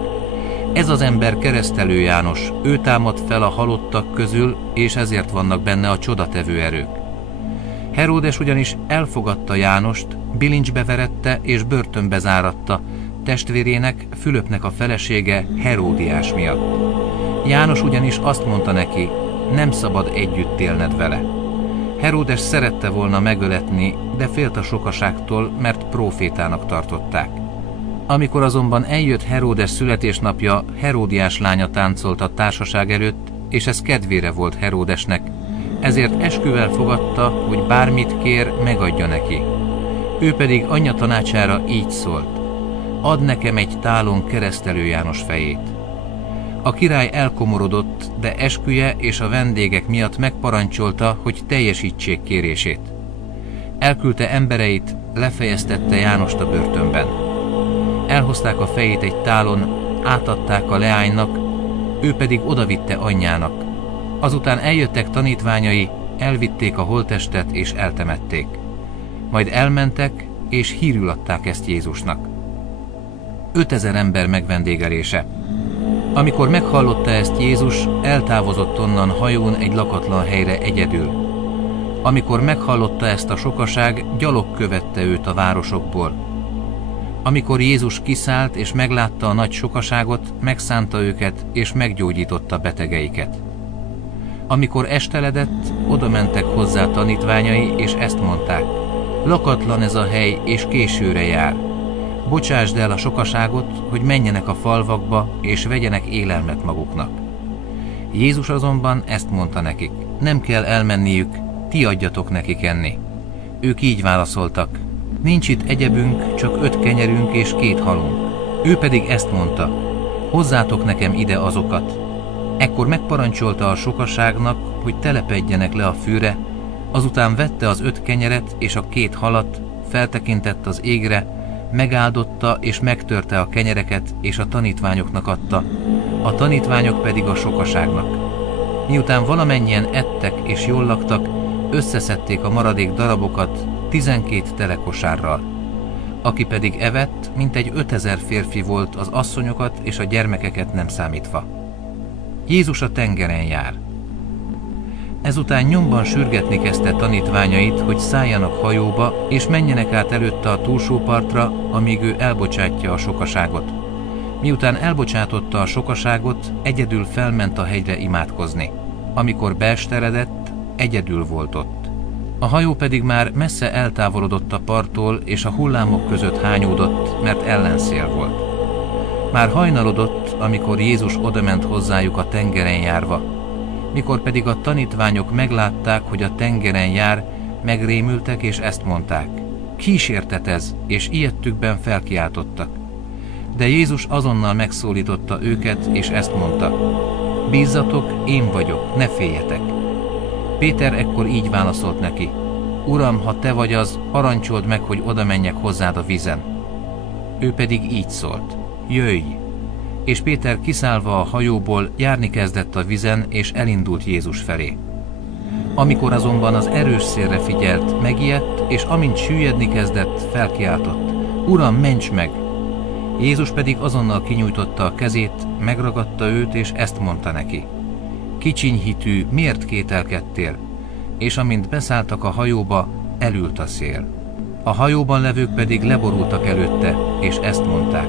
ez az ember Keresztelő János, ő támadt fel a halottak közül, és ezért vannak benne a csodatevő erők. Heródes ugyanis elfogadta Jánost, bilincsbe verette és börtönbe záratta, testvérének, Fülöpnek a felesége Heródiás miatt. János ugyanis azt mondta neki: nem szabad együtt élned vele. Heródes szerette volna megöletni, de félt a sokaságtól, mert prófétának tartották. Amikor azonban eljött Heródes születésnapja, Heródiás lánya táncolt a társaság előtt, és ez kedvére volt Heródesnek, ezért esküvel fogadta, hogy bármit kér, megadja neki. Ő pedig anyja tanácsára így szólt: add nekem egy tálon Keresztelő János fejét. A király elkomorodott, de esküje és a vendégek miatt megparancsolta, hogy teljesítsék kérését. Elküldte embereit, lefejeztette Jánost a börtönben. Elhozták a fejét egy tálon, átadták a leánynak, ő pedig odavitte anyjának. Azután eljöttek tanítványai, elvitték a holttestet és eltemették. Majd elmentek, és hírül adták ezt Jézusnak. 5000 ember megvendégelése. Amikor meghallotta ezt Jézus, eltávozott onnan hajón egy lakatlan helyre egyedül. Amikor meghallotta ezt a sokaság, gyalog követte őt a városokból. Amikor Jézus kiszállt és meglátta a nagy sokaságot, megszánta őket és meggyógyította betegeiket. Amikor esteledett, oda mentek hozzá tanítványai, és ezt mondták: lakatlan ez a hely, és későre jár. Bocsásd el a sokaságot, hogy menjenek a falvakba, és vegyenek élelmet maguknak. Jézus azonban ezt mondta nekik: nem kell elmenniük, ti adjatok nekik enni. Ők így válaszoltak: nincs itt egyebünk, csak 5 kenyerünk és 2 halunk. Ő pedig ezt mondta: hozzátok nekem ide azokat. Ekkor megparancsolta a sokaságnak, hogy telepedjenek le a fűre, azután vette az 5 kenyeret és a 2 halat, feltekintett az égre, megáldotta és megtörte a kenyereket, és a tanítványoknak adta, a tanítványok pedig a sokaságnak. Miután valamennyien ettek és jól laktak, összeszedték a maradék darabokat 12 telekosárral. Aki pedig evett, mintegy 5000 férfi volt, az asszonyokat és a gyermekeket nem számítva. Jézus a tengeren jár. Ezután nyomban sürgetni kezdte tanítványait, hogy szálljanak hajóba, és menjenek át előtte a túlsó partra, amíg ő elbocsátja a sokaságot. Miután elbocsátotta a sokaságot, egyedül felment a hegyre imádkozni. Amikor beesteledett, egyedül volt ott. A hajó pedig már messze eltávolodott a parttól, és a hullámok között hányódott, mert ellenszél volt. Már hajnalodott, amikor Jézus odament hozzájuk a tengeren járva. Mikor pedig a tanítványok meglátták, hogy a tengeren jár, megrémültek és ezt mondták: kísértet ez, és ijedtükben felkiáltottak. De Jézus azonnal megszólította őket, és ezt mondta: bízzatok, én vagyok, ne féljetek. Péter ekkor így válaszolt neki: Uram, ha te vagy az, parancsold meg, hogy oda menjek hozzád a vízen. Ő pedig így szólt: jöjj! És Péter kiszállva a hajóból járni kezdett a vízen, és elindult Jézus felé. Amikor azonban az erős szélre figyelt, megijedt, és amint süllyedni kezdett, felkiáltott: Uram, ments meg! Jézus pedig azonnal kinyújtotta a kezét, megragadta őt, és ezt mondta neki: kicsiny hitű, miért kételkedtél? És amint beszálltak a hajóba, elült a szél. A hajóban levők pedig leborultak előtte, és ezt mondták: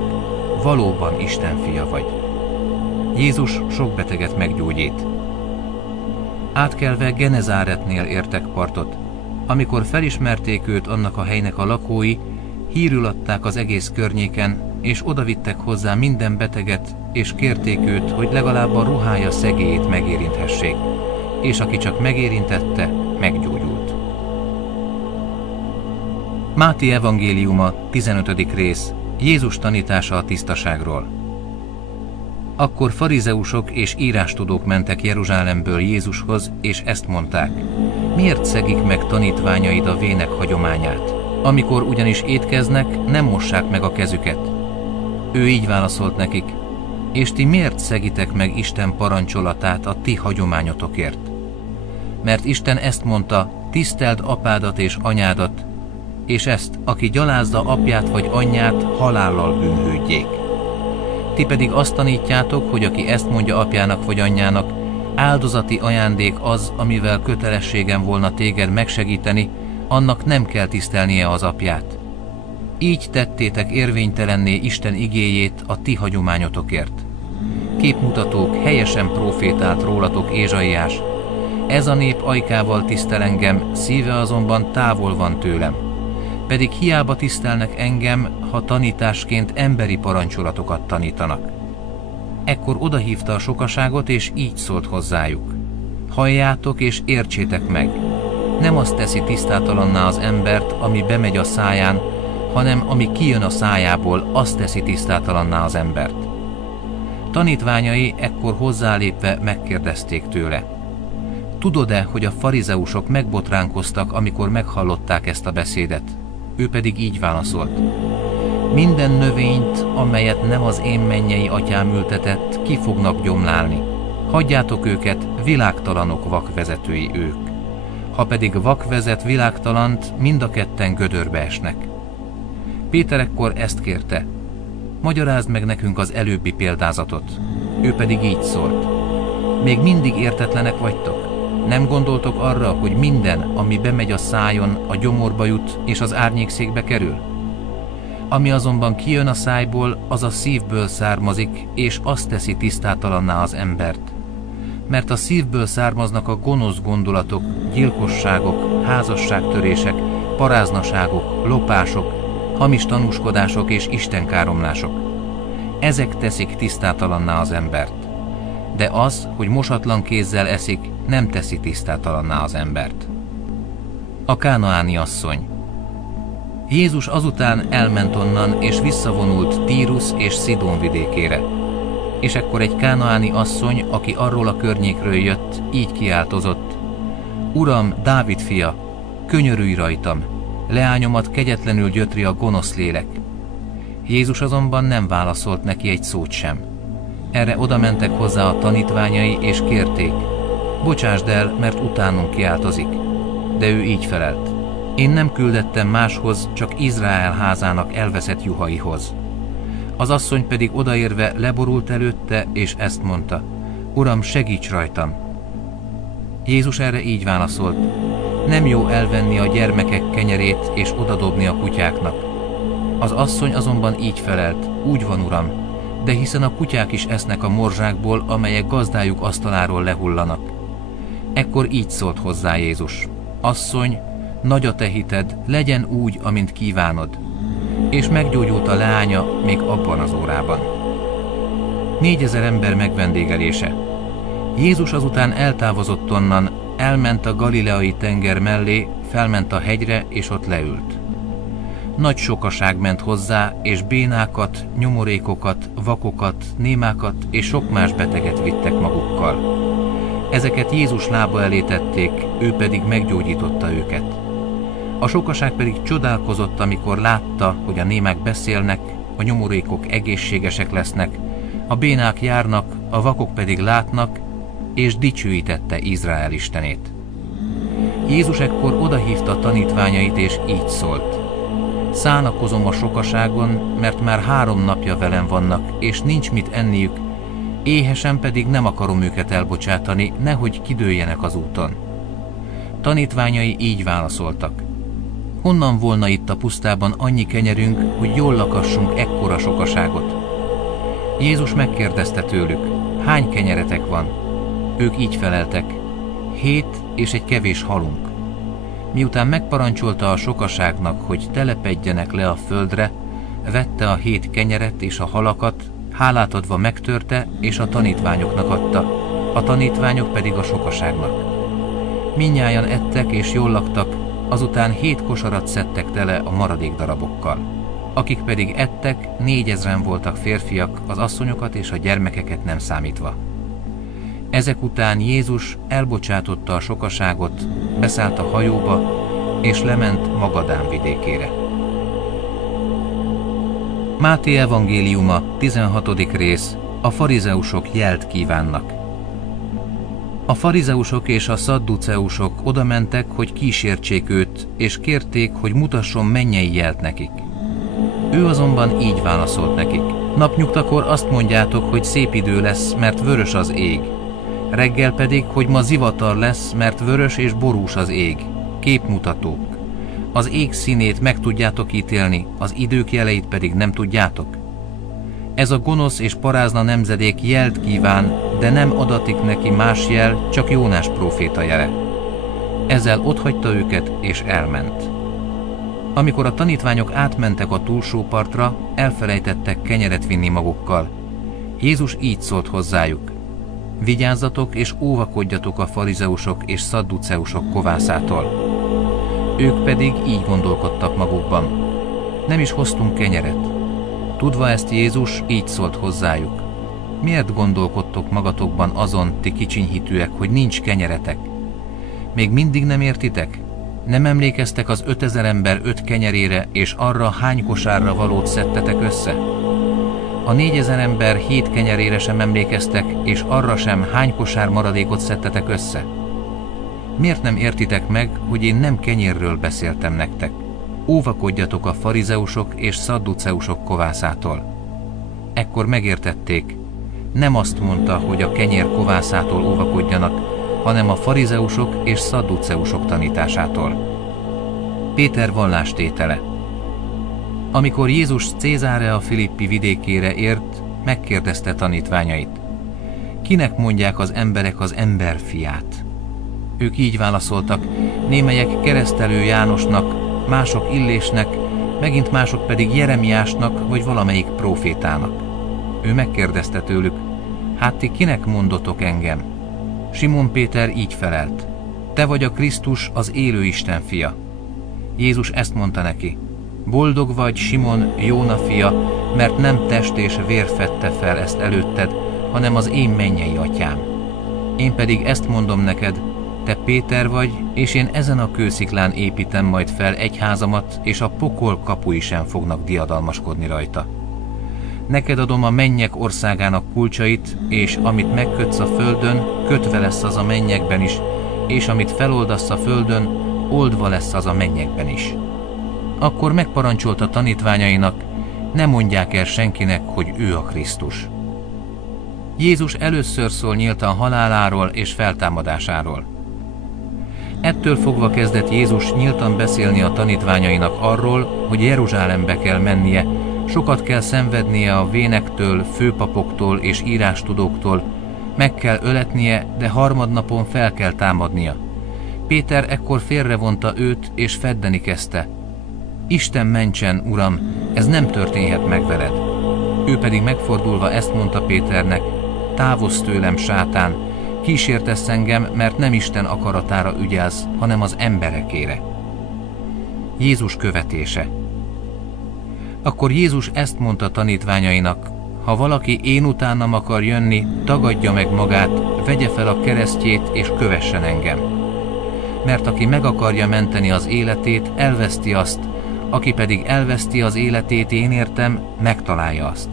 valóban Isten fia vagy. Jézus sok beteget meggyógyít. Átkelve Genezáretnél értek partot. Amikor felismerték őt annak a helynek a lakói, hírül adták az egész környéken, és odavittek hozzá minden beteget, és kérték őt, hogy legalább a ruhája szegélyét megérinthessék, és aki csak megérintette, meggyógyult. Máté evangéliuma, 15. rész. Jézus tanítása a tisztaságról. Akkor farizeusok és írástudók mentek Jeruzsálemből Jézushoz, és ezt mondták: miért szegik meg tanítványaid a vének hagyományát? Amikor ugyanis étkeznek, nem mossák meg a kezüket. Ő így válaszolt nekik: és ti miért szegitek meg Isten parancsolatát a ti hagyományotokért? Mert Isten ezt mondta: tiszteld apádat és anyádat, és ezt, aki gyalázza apját vagy anyját, halállal bűnhődjék. Ti pedig azt tanítjátok, hogy aki ezt mondja apjának vagy anyjának, áldozati ajándék az, amivel kötelességem volna téged megsegíteni, annak nem kell tisztelnie az apját. Így tettétek érvénytelenné Isten igéjét a ti hagyományotokért. Képmutatók helyesen profétált rólatok Ézsaiás: ez a nép ajkával tisztel engem, szíve azonban távol van tőlem. Pedig hiába tisztelnek engem, ha tanításként emberi parancsolatokat tanítanak. Ekkor odahívta a sokaságot, és így szólt hozzájuk: halljátok és értsétek meg, nem azt teszi tisztátalanná az embert, ami bemegy a száján, hanem ami kijön a szájából, azt teszi tisztátalanná az embert. Tanítványai ekkor hozzálépve megkérdezték tőle: tudod-e, hogy a farizeusok megbotránkoztak, amikor meghallották ezt a beszédet? Ő pedig így válaszolt: minden növényt, amelyet nem az én mennyei atyám ültetett, ki fognak gyomlálni. Hagyjátok őket, világtalanok vakvezetői ők. Ha pedig vak vezet világtalant, mind a ketten gödörbe esnek. Péter ekkor ezt kérte: magyarázd meg nekünk az előbbi példázatot. Ő pedig így szólt: még mindig értetlenek vagytok? Nem gondoltok arra, hogy minden, ami bemegy a szájon, a gyomorba jut és az árnyékszékbe kerül? Ami azonban kijön a szájból, az a szívből származik, és azt teszi tisztátalanná az embert. Mert a szívből származnak a gonosz gondolatok, gyilkosságok, házasságtörések, paráznaságok, lopások, hamis tanúskodások és istenkáromlások. Ezek teszik tisztátalanná az embert. De az, hogy mosatlan kézzel eszik, nem teszi tisztátalanná az embert. A kánaáni asszony. Jézus azután elment onnan, és visszavonult Tírus és Szidón vidékére. És ekkor egy kánaáni asszony, aki arról a környékről jött, így kiáltozott: Uram, Dávid fia, könyörülj rajtam, leányomat kegyetlenül gyötri a gonosz lélek. Jézus azonban nem válaszolt neki egy szót sem. Erre odamentek hozzá a tanítványai, és kérték: bocsásd el, mert utánunk kiáltozik. De ő így felelt: én nem küldettem máshoz, csak Izrael házának elveszett juhaihoz. Az asszony pedig odaérve leborult előtte, és ezt mondta: Uram, segíts rajtam! Jézus erre így válaszolt: nem jó elvenni a gyermekek kenyerét, és odadobni a kutyáknak. Az asszony azonban így felelt: úgy van, Uram, de hiszen a kutyák is esznek a morzsákból, amelyek gazdájuk asztaláról lehullanak. Ekkor így szólt hozzá Jézus: asszony, nagy a te hited, legyen úgy, amint kívánod. És meggyógyult a leánya még abban az órában. 4000 ember megvendégelése. Jézus azután eltávozott onnan, elment a Galileai tenger mellé, felment a hegyre, és ott leült. Nagy sokaság ment hozzá, és bénákat, nyomorékokat, vakokat, némákat és sok más beteget vittek magukkal. Ezeket Jézus lába elé tették, ő pedig meggyógyította őket. A sokaság pedig csodálkozott, amikor látta, hogy a némák beszélnek, a nyomorékok egészségesek lesznek, a bénák járnak, a vakok pedig látnak, és dicsőítette Izrael Istenét. Jézus ekkor odahívta a tanítványait, és így szólt: szánakozom a sokaságon, mert már 3 napja velem vannak, és nincs mit enniük, éhesen pedig nem akarom őket elbocsátani, nehogy kidőljenek az úton. Tanítványai így válaszoltak: honnan volna itt a pusztában annyi kenyerünk, hogy jól lakassunk ekkora sokaságot? Jézus megkérdezte tőlük: hány kenyeretek van? Ők így feleltek: 7 és egy kevés halunk. Miután megparancsolta a sokaságnak, hogy telepedjenek le a földre, vette a 7 kenyeret és a halakat, hálát adva megtörte, és a tanítványoknak adta, a tanítványok pedig a sokaságnak. Mindnyájan ettek és jól laktak, azután 7 kosarat szedtek tele a maradék darabokkal. Akik pedig ettek, 4000 voltak férfiak, az asszonyokat és a gyermekeket nem számítva. Ezek után Jézus elbocsátotta a sokaságot, beszállt a hajóba, és lement Magadán vidékére. Máté evangéliuma, 16. rész. A farizeusok jelt kívánnak. A farizeusok és a szadduceusok odamentek, hogy kísértsék őt, és kérték, hogy mutasson mennyei jelt nekik. Ő azonban így válaszolt nekik: napnyugtakor azt mondjátok, hogy szép idő lesz, mert vörös az ég. Reggel pedig, hogy ma zivatar lesz, mert vörös és borús az ég. Képmutatók. Az ég színét meg tudjátok ítélni, az idők jeleit pedig nem tudjátok? Ez a gonosz és parázna nemzedék jelt kíván, de nem adatik neki más jel, csak Jónás próféta jele. Ezzel otthagyta őket, és elment. Amikor a tanítványok átmentek a túlsó partra, elfelejtettek kenyeret vinni magukkal. Jézus így szólt hozzájuk: vigyázzatok és óvakodjatok a farizeusok és szadduceusok kovászától. Ők pedig így gondolkodtak magukban: nem is hoztunk kenyeret. Tudva ezt, Jézus így szólt hozzájuk: miért gondolkodtok magatokban azon, ti kicsinyhitűek, hogy nincs kenyeretek? Még mindig nem értitek? Nem emlékeztek az 5000 ember 5 kenyerére, és arra, hány kosárra valót szedtetek össze? A 4000 ember 7 kenyerére sem emlékeztek, és arra sem, hány kosár maradékot szedtetek össze? Miért nem értitek meg, hogy én nem kenyérről beszéltem nektek? Óvakodjatok a farizeusok és szadduceusok kovászától. Ekkor megértették, nem azt mondta, hogy a kenyér kovászától óvakodjanak, hanem a farizeusok és szadduceusok tanításától. Péter vallástétele. Amikor Jézus Cézarea Philippi vidékére ért, megkérdezte tanítványait: kinek mondják az emberek az emberfiát? Ők így válaszoltak: némelyek Keresztelő Jánosnak, mások Illésnek, megint mások pedig Jeremiásnak vagy valamelyik prófétának. Ő megkérdezte tőlük: hát ti kinek mondotok engem? Simon Péter így felelt: te vagy a Krisztus, az élő Isten fia. Jézus ezt mondta neki: boldog vagy, Simon, Jóna fia, mert nem test és vér fedte fel ezt előtted, hanem az én mennyei atyám. Én pedig ezt mondom neked: te Péter vagy, és én ezen a kősziklán építem majd fel egyházamat, és a pokol kapui sem fognak diadalmaskodni rajta. Neked adom a mennyek országának kulcsait, és amit megkötsz a földön, kötve lesz az a mennyekben is, és amit feloldasz a földön, oldva lesz az a mennyekben is. Akkor megparancsolta tanítványainak: ne mondják el senkinek, hogy ő a Krisztus. Jézus először szól nyíltan haláláról és feltámadásáról. Ettől fogva kezdett Jézus nyíltan beszélni a tanítványainak arról, hogy Jeruzsálembe kell mennie, sokat kell szenvednie a vénektől, főpapoktól és írástudóktól, meg kell öletnie, de harmadnapon fel kell támadnia. Péter ekkor félrevonta őt, és feddeni kezdte: Isten mentsen, Uram, ez nem történhet meg veled. Ő pedig megfordulva ezt mondta Péternek: távozz tőlem, sátán, kísértesz engem, mert nem Isten akaratára ügyelsz, hanem az emberekére. Jézus követése. Akkor Jézus ezt mondta tanítványainak: ha valaki én utánam akar jönni, tagadja meg magát, vegye fel a keresztjét és kövessen engem. Mert aki meg akarja menteni az életét, elveszti azt, aki pedig elveszti az életét én értem, megtalálja azt.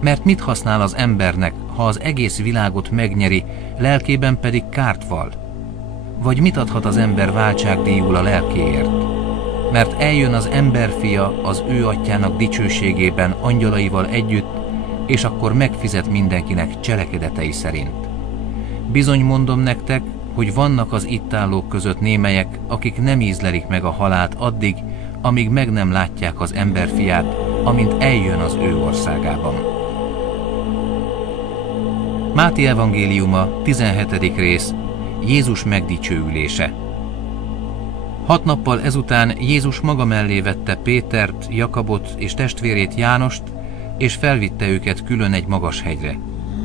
Mert mit használ az embernek, ha az egész világot megnyeri, lelkében pedig kárt val? Vagy mit adhat az ember váltságdíjul a lelkéért? Mert eljön az emberfia az ő atyának dicsőségében angyalaival együtt, és akkor megfizet mindenkinek cselekedetei szerint. Bizony mondom nektek, hogy vannak az itt állók között némelyek, akik nem ízlelik meg a halált addig, amíg meg nem látják az emberfiát, amint eljön az ő országában. Máté evangéliuma, 17. rész. Jézus megdicsőülése. 6 nappal ezután Jézus maga mellé vette Pétert, Jakabot és testvérét Jánost, és felvitte őket külön egy magas hegyre.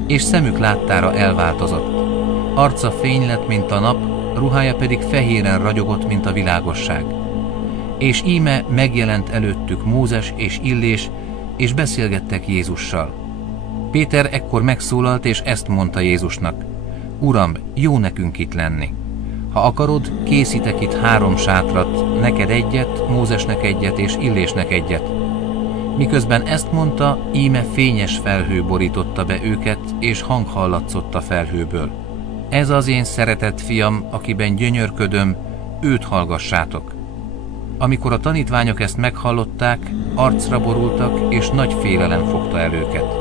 És szemük láttára elváltozott. Arca fény lett, mint a nap, ruhája pedig fehéren ragyogott, mint a világosság. És íme megjelent előttük Mózes és Illés, és beszélgettek Jézussal. Péter ekkor megszólalt, és ezt mondta Jézusnak: Uram, jó nekünk itt lenni. Ha akarod, készítek itt 3 sátrat, neked egyet, Mózesnek egyet és Illésnek egyet. Miközben ezt mondta, íme fényes felhő borította be őket, és hang hallatszott a felhőből. Ez az én szeretett fiam, akiben gyönyörködöm, őt hallgassátok. Amikor a tanítványok ezt meghallották, arcra borultak, és nagy félelem fogta el őket.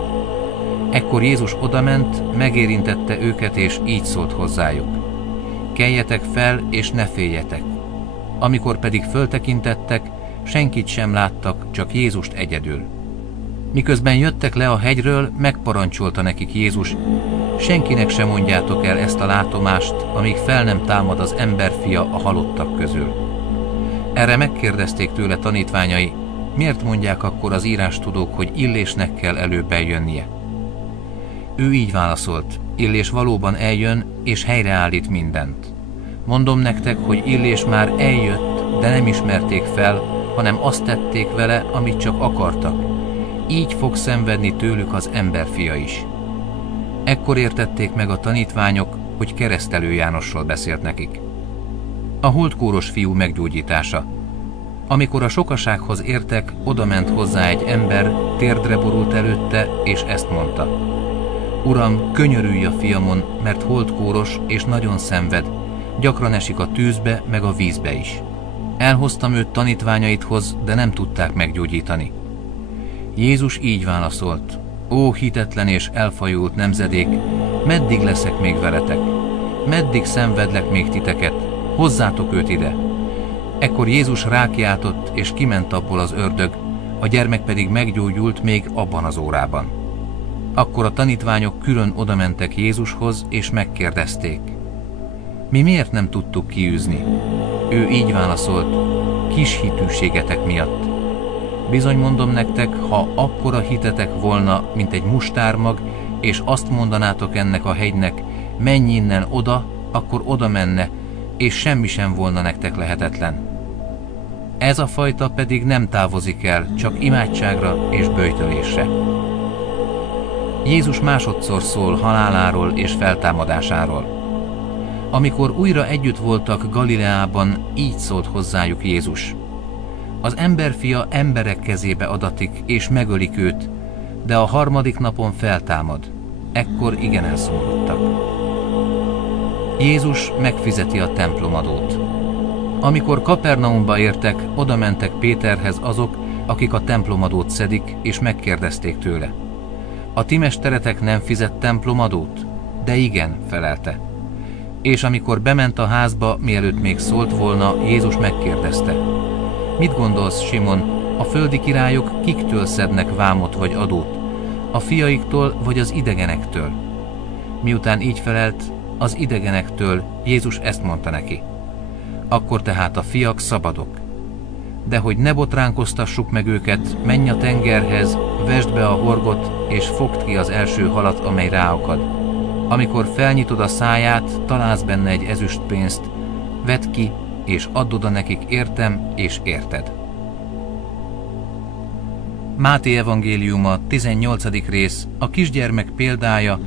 Ekkor Jézus odament, megérintette őket, és így szólt hozzájuk: keljetek fel, és ne féljetek. Amikor pedig föltekintettek, senkit sem láttak, csak Jézust egyedül. Miközben jöttek le a hegyről, megparancsolta nekik Jézus: senkinek sem mondjátok el ezt a látomást, amíg fel nem támad az emberfia a halottak közül. Erre megkérdezték tőle tanítványai: miért mondják akkor az írástudók, hogy Illésnek kell előbb eljönnie? Ő így válaszolt: Illés valóban eljön, és helyreállít mindent. Mondom nektek, hogy Illés már eljött, de nem ismerték fel, hanem azt tették vele, amit csak akartak. Így fog szenvedni tőlük az emberfia is. Ekkor értették meg a tanítványok, hogy Keresztelő Jánosról beszélt nekik. A holdkóros fiú meggyógyítása. Amikor a sokasághoz értek, odament hozzá egy ember, térdre borult előtte, és ezt mondta: Uram, könyörülj a fiamon, mert holdkóros és nagyon szenved, gyakran esik a tűzbe, meg a vízbe is. Elhoztam őt tanítványaidhoz, de nem tudták meggyógyítani. Jézus így válaszolt: ó hitetlen és elfajult nemzedék, meddig leszek még veletek? Meddig szenvedlek még titeket? Hozzátok őt ide! Ekkor Jézus rákiáltott, és kiment abból az ördög, a gyermek pedig meggyógyult még abban az órában. Akkor a tanítványok külön odamentek Jézushoz, és megkérdezték: mi miért nem tudtuk kiűzni? Ő így válaszolt: kis hitűségetek miatt. Bizony mondom nektek, ha akkora hitetek volna, mint egy mustármag, és azt mondanátok ennek a hegynek: menj innen oda, akkor oda menne, és semmi sem volna nektek lehetetlen. Ez a fajta pedig nem távozik el, csak imádságra és böjtölésre. Jézus másodszor szól haláláról és feltámadásáról. Amikor újra együtt voltak Galileában, így szólt hozzájuk Jézus: az emberfia emberek kezébe adatik, és megölik őt, de a 3. napon feltámad. Ekkor igen elszomorúdtak. Jézus megfizeti a templomadót. Amikor Kapernaumba értek, oda mentek Péterhez azok, akik a templomadót szedik, és megkérdezték tőle: a ti mesteretek nem fizet templomadót? De igen, felelte. És amikor bement a házba, mielőtt még szólt volna, Jézus megkérdezte: mit gondolsz, Simon, a földi királyok kiktől szednek vámot vagy adót? A fiaiktól vagy az idegenektől? Miután így felelt: az idegenektől, Jézus ezt mondta neki: akkor tehát a fiak szabadok. De hogy ne botránkoztassuk meg őket, menj a tengerhez, vesd be a horgot, és fogd ki az első halat, amely ráakad. Amikor felnyitod a száját, találsz benne egy ezüstpénzt, vedd ki, és add oda nekik értem és érted. Máté evangéliuma, 18. rész, a kisgyermek példája,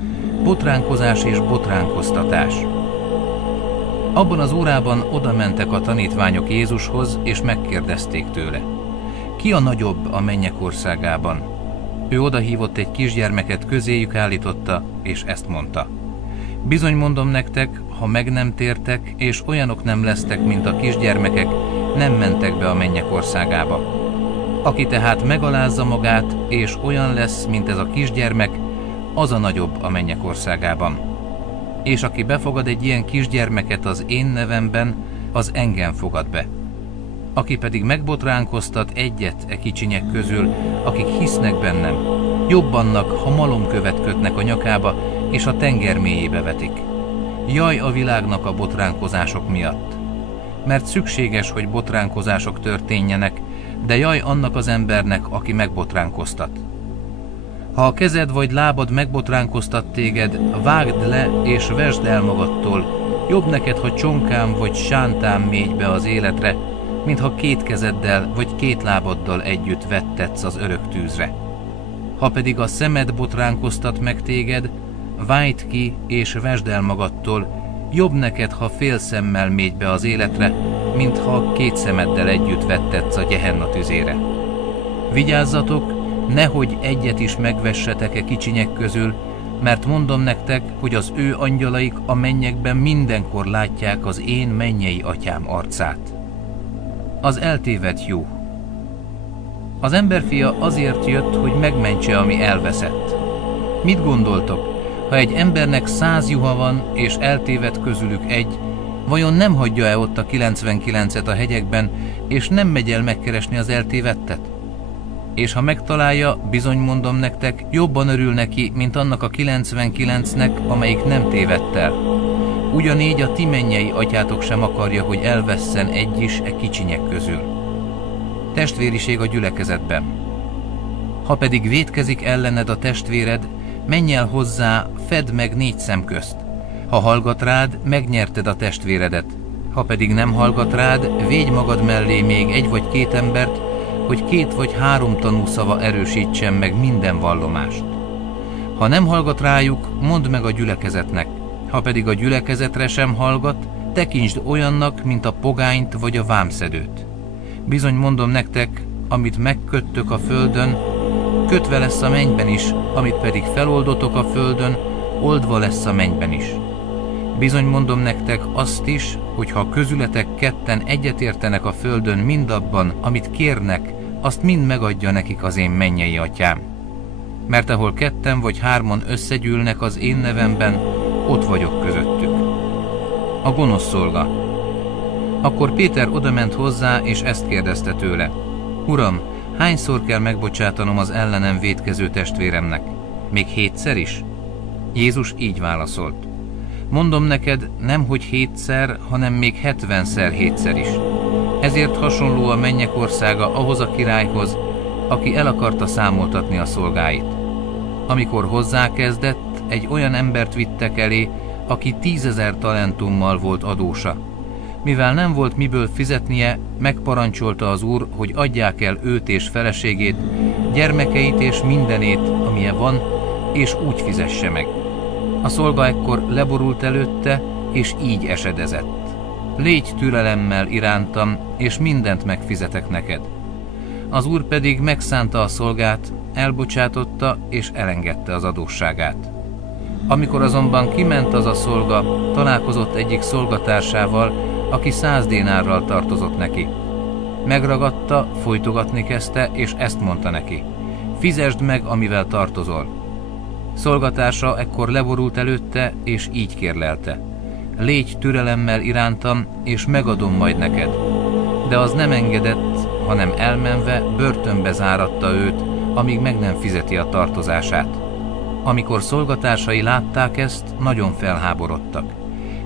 botránkozás és botránkoztatás. Abban az órában oda mentek a tanítványok Jézushoz, és megkérdezték tőle: ki a nagyobb a mennyek országában? Ő odahívott egy kisgyermeket, közéjük állította, és ezt mondta: bizony mondom nektek, ha meg nem tértek, és olyanok nem lesztek, mint a kisgyermekek, nem mentek be a mennyek országába. Aki tehát megalázza magát, és olyan lesz, mint ez a kisgyermek, az a nagyobb a mennyek országában. És aki befogad egy ilyen kisgyermeket az én nevemben, az engem fogad be. Aki pedig megbotránkoztat egyet e kicsinyek közül, akik hisznek bennem, jobb annak, ha malomkövet kötnek a nyakába, és a tenger mélyébe vetik. Jaj a világnak a botránkozások miatt! Mert szükséges, hogy botránkozások történjenek, de jaj annak az embernek, aki megbotránkoztat. Ha a kezed vagy lábad megbotránkoztat téged, vágd le és vesd el magadtól. Jobb neked, ha csonkám vagy sántám mégy be az életre, mintha 2 kezeddel vagy 2 lábaddal együtt vettetsz az örök tűzre. Ha pedig a szemed botránkoztat meg téged, vájd ki és vesd el magadtól, jobb neked, ha fél szemmel mégy be az életre, mint ha 2 szemeddel együtt vettetsz a Gehenna tüzére. Vigyázzatok, nehogy egyet is megvessetek kicsinyek közül, mert mondom nektek, hogy az ő angyalaik a mennyekben mindenkor látják az én mennyei atyám arcát. Az eltévedt juh. Az emberfia azért jött, hogy megmentse, ami elveszett. Mit gondoltok, ha egy embernek 100 juha van, és eltévedt közülük egy, vajon nem hagyja-e ott a 99-et a hegyekben, és nem megy el megkeresni az eltévedtet? És ha megtalálja, bizony mondom nektek, jobban örül neki, mint annak a 99-nek, amelyik nem tévedt el. Ugyanígy a ti mennyei atyátok sem akarja, hogy elvesszen egy is kicsinyek közül. Testvériség a gyülekezetben. Ha pedig vétkezik ellened a testvéred, menj el hozzá, fedd meg 4 szem közt. Ha hallgat rád, megnyerted a testvéredet. Ha pedig nem hallgat rád, védj magad mellé még 1 vagy 2 embert, hogy 2 vagy 3 tanúszava erősítsen meg minden vallomást. Ha nem hallgat rájuk, mondd meg a gyülekezetnek. Ha pedig a gyülekezetre sem hallgat, tekintsd olyannak, mint a pogányt vagy a vámszedőt. Bizony mondom nektek, amit megköttök a földön, kötve lesz a mennyben is, amit pedig feloldotok a földön, oldva lesz a mennyben is. Bizony mondom nektek azt is, hogy ha közületek 2 egyetértenek a földön mindabban, amit kérnek, azt mind megadja nekik az én mennyei atyám. Mert ahol 2 vagy 3 összegyűlnek az én nevemben, ott vagyok közöttük. A gonosz szolga. Akkor Péter odament hozzá, és ezt kérdezte tőle: Uram, hányszor kell megbocsátanom az ellenem vétkező testvéremnek? Még 7-szer is? Jézus így válaszolt: Mondom neked, nem hogy 7-szer, hanem még 70-szer 7-szer is. Ezért hasonló a mennyek országa ahhoz a királyhoz, aki el akarta számoltatni a szolgáit. Amikor hozzákezdett, egy olyan embert vittek elé, aki 10 000 talentummal volt adósa. Mivel nem volt miből fizetnie, megparancsolta az úr, hogy adják el őt és feleségét, gyermekeit és mindenét, amilyen van, és úgy fizesse meg. A szolga ekkor leborult előtte, és így esedezett: Légy türelemmel irántam, és mindent megfizetek neked. Az úr pedig megszánta a szolgát, elbocsátotta és elengedte az adósságát. Amikor azonban kiment az a szolga, találkozott egyik szolgatársával, aki 100 dénárral tartozott neki. Megragadta, folytogatni kezdte, és ezt mondta neki: Fizesd meg, amivel tartozol. Szolgatársa ekkor leborult előtte, és így kérlelte: Légy türelemmel irántam, és megadom majd neked. De az nem engedett, hanem elmenve börtönbe záratta őt, amíg meg nem fizeti a tartozását. Amikor szolgatársai látták ezt, nagyon felháborodtak.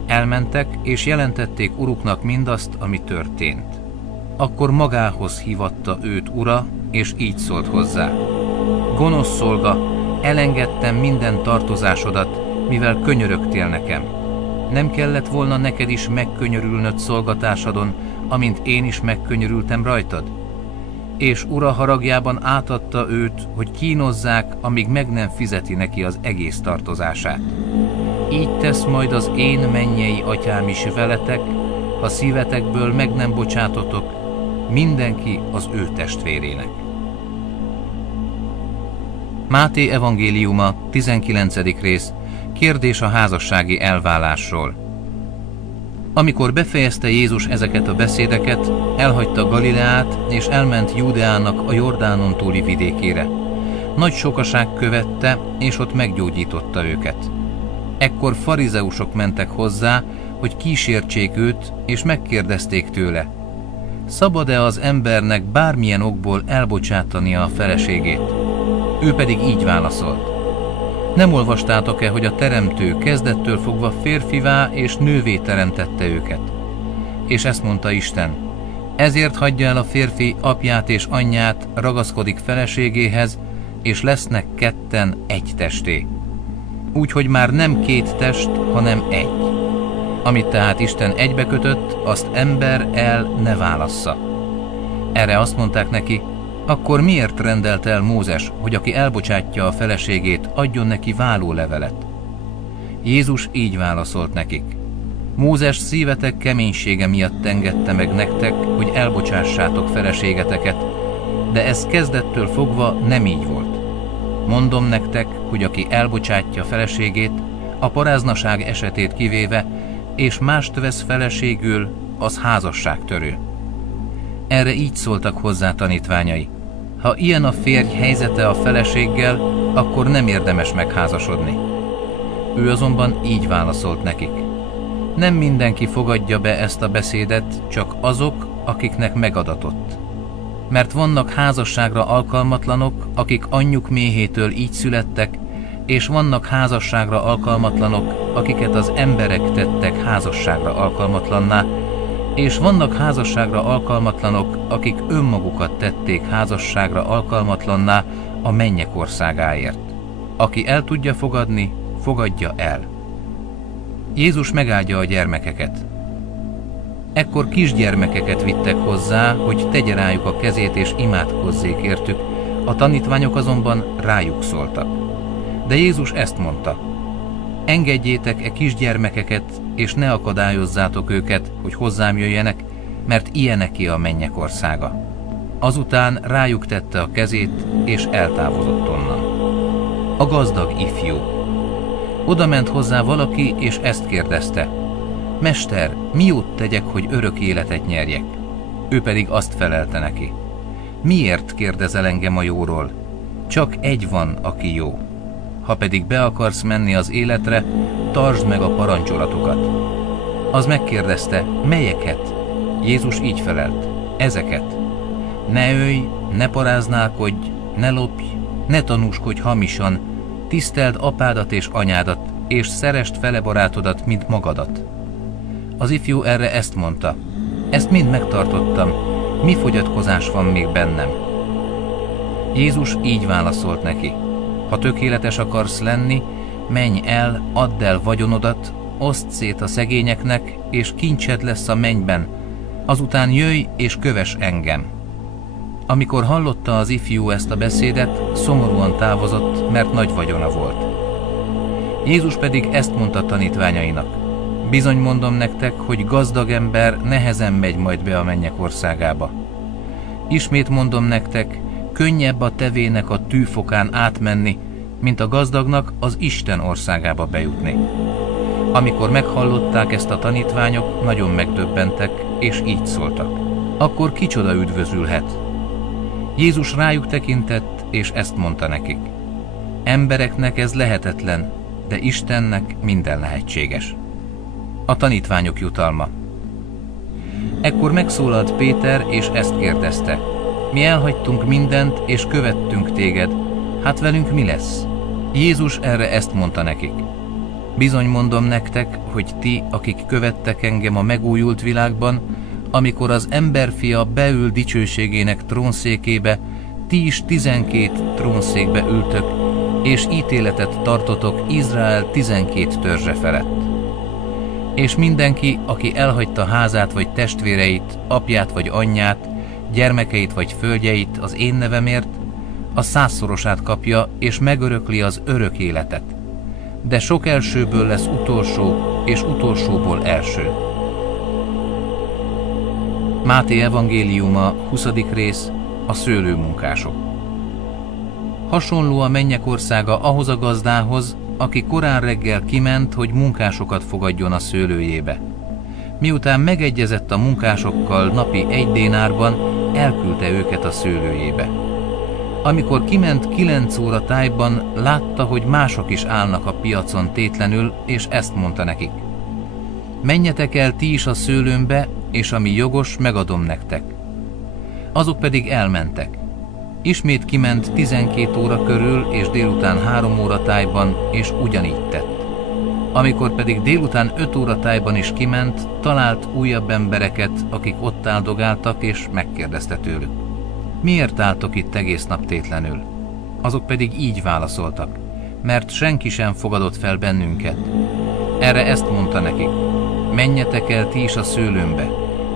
Elmentek, és jelentették uruknak mindazt, ami történt. Akkor magához hívatta őt ura, és így szólt hozzá: Gonosz szolga, elengedtem minden tartozásodat, mivel könyörögtél nekem. Nem kellett volna neked is megkönyörülnöd szolgatársadon, amint én is megkönyörültem rajtad? És ura haragjában átadta őt, hogy kínozzák, amíg meg nem fizeti neki az egész tartozását. Így tesz majd az én mennyei atyám is veletek, ha szívetekből meg nem bocsátotok mindenki az ő testvérének. Máté evangéliuma, 19. rész. Kérdés a házassági elválásról. Amikor befejezte Jézus ezeket a beszédeket, elhagyta Galileát, és elment Júdeának a Jordánon túli vidékére. Nagy sokaság követte, és ott meggyógyította őket. Ekkor farizeusok mentek hozzá, hogy kísértsék őt, és megkérdezték tőle: Szabad-e az embernek bármilyen okból elbocsátania a feleségét? Ő pedig így válaszolt: Nem olvastátok-e, hogy a Teremtő kezdettől fogva férfivá és nővé teremtette őket? És ezt mondta Isten: Ezért hagyja el a férfi apját és anyját, ragaszkodik feleségéhez, és lesznek 2 egy testé. Úgyhogy már nem 2 test, hanem egy. Amit tehát Isten egybekötött, azt ember el ne válassza. Erre azt mondták neki: Akkor miért rendelt el Mózes, hogy aki elbocsátja a feleségét, adjon neki vállólevelet? Jézus így válaszolt nekik: Mózes szívetek keménysége miatt engedte meg nektek, hogy elbocsássátok feleségeteket, de ez kezdettől fogva nem így volt. Mondom nektek, hogy aki elbocsátja feleségét, a paráznaság esetét kivéve, és mást vesz feleségül, az házasságtörő. Erre így szóltak hozzá tanítványai: ha ilyen a férj helyzete a feleséggel, akkor nem érdemes megházasodni. Ő azonban így válaszolt nekik: nem mindenki fogadja be ezt a beszédet, csak azok, akiknek megadatott. Mert vannak házasságra alkalmatlanok, akik anyjuk méhétől így születtek, és vannak házasságra alkalmatlanok, akiket az emberek tettek házasságra alkalmatlanná, és vannak házasságra alkalmatlanok, akik önmagukat tették házasságra alkalmatlanná a mennyek országáért. Aki el tudja fogadni, fogadja el. Jézus megáldja a gyermekeket. Ekkor kisgyermekeket vittek hozzá, hogy tegye rájuk a kezét és imádkozzék értük, a tanítványok azonban rájuk szóltak. De Jézus ezt mondta: engedjétek kisgyermekeket, és ne akadályozzátok őket, hogy hozzám jöjjenek, mert ilyeneké a mennyek országa. Azután rájuk tette a kezét, és eltávozott onnan. A gazdag ifjú. Oda ment hozzá valaki, és ezt kérdezte: Mester, mi jót tegyek, hogy örök életet nyerjek? Ő pedig azt felelte neki: miért kérdezel engem a jóról? Csak egy van, aki jó. Ha pedig be akarsz menni az életre, tartsd meg a parancsolatokat. Az megkérdezte: melyeket? Jézus így felelt: ezeket. Ne ölj, ne paráználkodj, ne lopj, ne tanúskodj hamisan, tiszteld apádat és anyádat, és szeresd fele barátodat, mint magadat. Az ifjú erre ezt mondta: ezt mind megtartottam, mi fogyatkozás van még bennem? Jézus így válaszolt neki: ha tökéletes akarsz lenni, menj el, add el vagyonodat, oszd szét a szegényeknek, és kincsed lesz a mennyben, azután jöjj és kövess engem. Amikor hallotta az ifjú ezt a beszédet, szomorúan távozott, mert nagy vagyona volt. Jézus pedig ezt mondta tanítványainak: bizony mondom nektek, hogy gazdag ember nehezen megy majd be a mennyek országába. Ismét mondom nektek, könnyebb a tevének a tűfokán átmenni, mint a gazdagnak az Isten országába bejutni. Amikor meghallották ezt a tanítványok, nagyon megdöbbentek, és így szóltak: akkor kicsoda üdvözülhet? Jézus rájuk tekintett, és ezt mondta nekik: embereknek ez lehetetlen, de Istennek minden lehetséges. A tanítványok jutalma. Ekkor megszólalt Péter, és ezt kérdezte: mi elhagytunk mindent, és követtünk téged, hát velünk mi lesz? Jézus erre ezt mondta nekik: bizony mondom nektek, hogy ti, akik követtek engem a megújult világban, amikor az emberfia beül dicsőségének trónszékébe, ti is 12 trónszékbe ültök, és ítéletet tartotok Izrael 12 törzse felett. És mindenki, aki elhagyta házát vagy testvéreit, apját vagy anyját, gyermekeit vagy földjeit az én nevemért, a 100-szorosát kapja, és megörökli az örök életet. De sok elsőből lesz utolsó, és utolsóból első. Máté evangéliuma, 20. rész, a szőlőmunkások. Hasonló a mennyek országa ahhoz a gazdához, aki korán reggel kiment, hogy munkásokat fogadjon a szőlőjébe. Miután megegyezett a munkásokkal napi 1 dénárban, elküldte őket a szőlőjébe. Amikor kiment 9 óra tájban, látta, hogy mások is állnak a piacon tétlenül, és ezt mondta nekik: menjetek el ti is a szőlőmbe, és ami jogos, megadom nektek. Azok pedig elmentek. Ismét kiment 12 óra körül, és délután 3 óra tájban, és ugyanígy tett. Amikor pedig délután 5 óra tájban is kiment, talált újabb embereket, akik ott áldogáltak, és megkérdezte tőlük: miért álltok itt egész nap tétlenül? Azok pedig így válaszoltak: mert senki sem fogadott fel bennünket. Erre ezt mondta nekik: menjetek el ti is a szőlőmbe.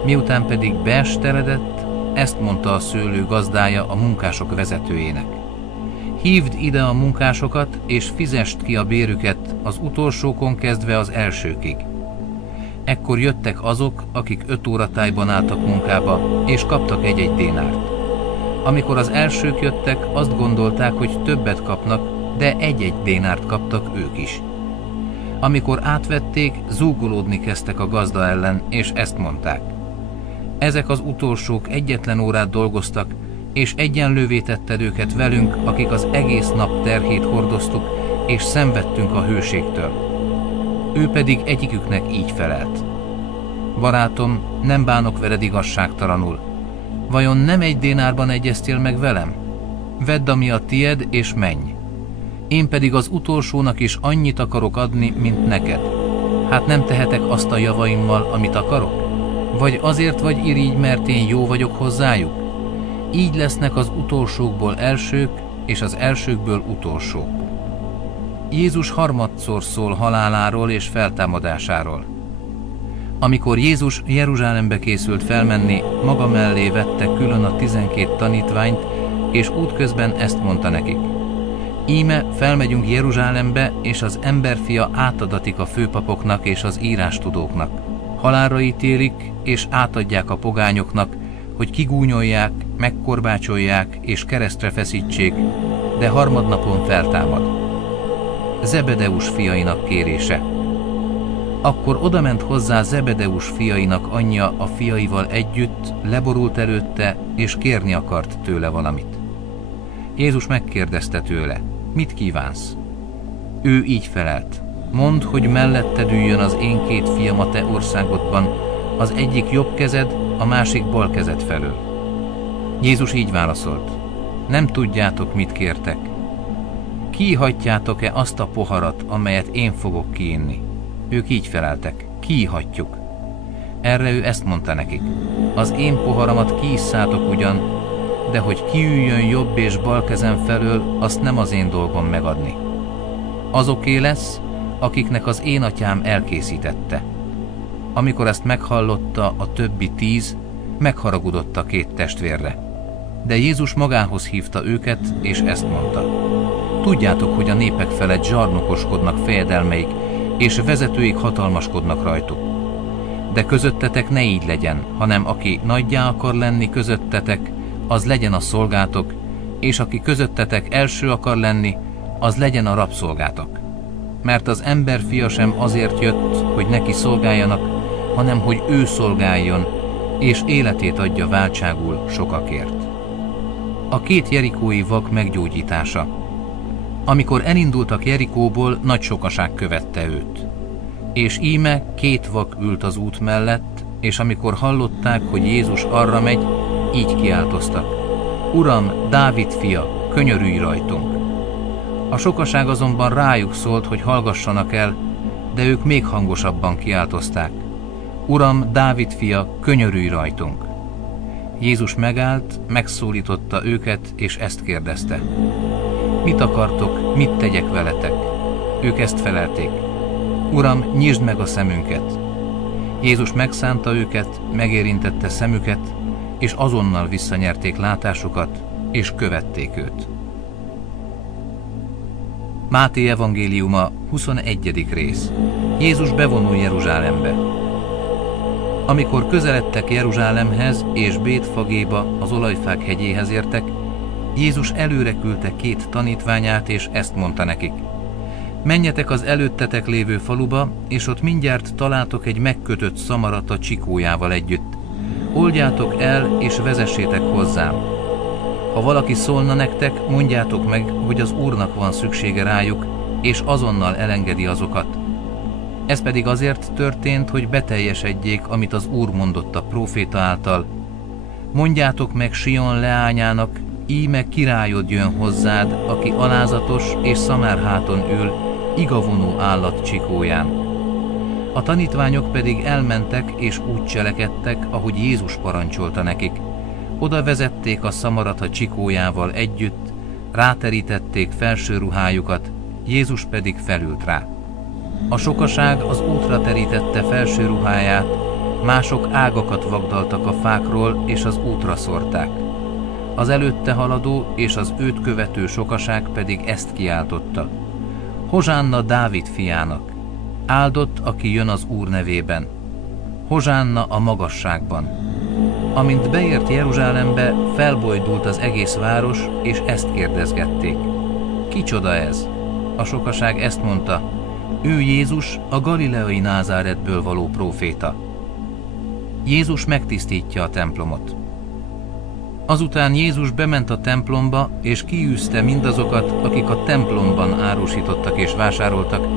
Miután pedig beesteledett, ezt mondta a szőlő gazdája a munkások vezetőjének: hívd ide a munkásokat, és fizest ki a bérüket az utolsókon kezdve az elsőkig. Ekkor jöttek azok, akik 5 óratájban álltak munkába, és kaptak egy-egy dénárt. Amikor az elsők jöttek, azt gondolták, hogy többet kapnak, de egy-egy dénárt kaptak ők is. Amikor átvették, zúgolódni kezdtek a gazda ellen, és ezt mondták: ezek az utolsók egyetlen órát dolgoztak, és egyenlővé tetted őket velünk, akik az egész nap terhét hordoztuk, és szenvedtünk a hőségtől. Ő pedig egyiküknek így felelt: barátom, nem bánok veled igazságtalanul. Vajon nem egy dénárban egyeztél meg velem? Vedd, ami a tied, és menj. Én pedig az utolsónak is annyit akarok adni, mint neked. Hát nem tehetek azt a javaimmal, amit akarok? Vagy azért vagy irigy, mert én jó vagyok hozzájuk? Így lesznek az utolsókból elsők, és az elsőkből utolsók. Jézus harmadszor szól haláláról és feltámadásáról. Amikor Jézus Jeruzsálembe készült felmenni, maga mellé vette külön a 12 tanítványt, és útközben ezt mondta nekik: íme felmegyünk Jeruzsálembe, és az emberfia átadatik a főpapoknak és az írástudóknak. Halálra ítélik, és átadják a pogányoknak, hogy kigúnyolják, megkorbácsolják és keresztre feszítsék, de harmadnapon feltámad. Zebedeus fiainak kérése. Akkor odament hozzá Zebedeus fiainak anyja a fiaival együtt, leborult előtte, és kérni akart tőle valamit. Jézus megkérdezte tőle: mit kívánsz? Ő így felelt: mondd, hogy melletted üljön az én 2 fiam a te országodban, az egyik jobb kezed, a másik bal kezed felől. Jézus így válaszolt: nem tudjátok, mit kértek. Kiihatjátok-e azt a poharat, amelyet én fogok kiinni? Ők így feleltek: kiihatjuk. Erre ő ezt mondta nekik: az én poharamat kiisszátok ugyan, de hogy kiüljön jobb és bal kezem felől, azt nem az én dolgom megadni. Azoké lesz, akiknek az én atyám elkészítette. Amikor ezt meghallotta a többi 10, megharagudott a 2 testvérre. De Jézus magához hívta őket, és ezt mondta: tudjátok, hogy a népek felett zsarnokoskodnak fejedelmeik, és vezetőik hatalmaskodnak rajtuk. De közöttetek ne így legyen, hanem aki nagyjá akar lenni közöttetek, az legyen a szolgátok, és aki közöttetek első akar lenni, az legyen a rabszolgátok. Mert az emberfia sem azért jött, hogy neki szolgáljanak, hanem hogy ő szolgáljon, és életét adja váltságul sokakért. A 2 jerikói vak meggyógyítása. Amikor elindultak Jerikóból, nagy sokaság követte őt. És íme 2 vak ült az út mellett, és amikor hallották, hogy Jézus arra megy, így kiáltoztak: Uram, Dávid fia, könyörülj rajtunk! A sokaság azonban rájuk szólt, hogy hallgassanak el, de ők még hangosabban kiáltozták: Uram, Dávid fia, könyörülj rajtunk! Jézus megállt, megszólította őket, és ezt kérdezte: mit akartok, mit tegyek veletek? Ők ezt felelték: Uram, nyisd meg a szemünket! Jézus megszánta őket, megérintette szemüket, és azonnal visszanyerték látásukat, és követték őt. Máté evangéliuma, 21. rész. Jézus bevonul Jeruzsálembe. Amikor közeledtek Jeruzsálemhez és Bétfagéba, az Olajfák hegyéhez értek, Jézus előre küldte 2 tanítványát, és ezt mondta nekik: menjetek az előttetek lévő faluba, és ott mindjárt találtok egy megkötött szamarat a csikójával együtt. Oldjátok el, és vezessétek hozzám. Ha valaki szólna nektek, mondjátok meg, hogy az Úrnak van szüksége rájuk, és azonnal elengedi azokat. Ez pedig azért történt, hogy beteljesedjék, amit az Úr mondott a próféta által: mondjátok meg Sion leányának, íme királyod jön hozzád, aki alázatos és szamárháton ül, igavonó állat csikóján. A tanítványok pedig elmentek, és úgy cselekedtek, ahogy Jézus parancsolta nekik. Oda vezették a szamarat a csikójával együtt, ráterítették felső ruhájukat, Jézus pedig felült rá. A sokaság az útra terítette felső ruháját, mások ágakat vagdaltak a fákról, és az útra szórták. Az előtte haladó és az őt követő sokaság pedig ezt kiáltotta: Hozsánna Dávid fiának! Áldott, aki jön az Úr nevében! Hozsánna a magasságban! Amint beért Jeruzsálembe, felbojdult az egész város, és ezt kérdezgették: Kicsoda ez? A sokaság ezt mondta: Ő Jézus, a galileai Názáretből való próféta. Jézus megtisztítja a templomot. Azután Jézus bement a templomba, és kiűzte mindazokat, akik a templomban árusítottak és vásároltak,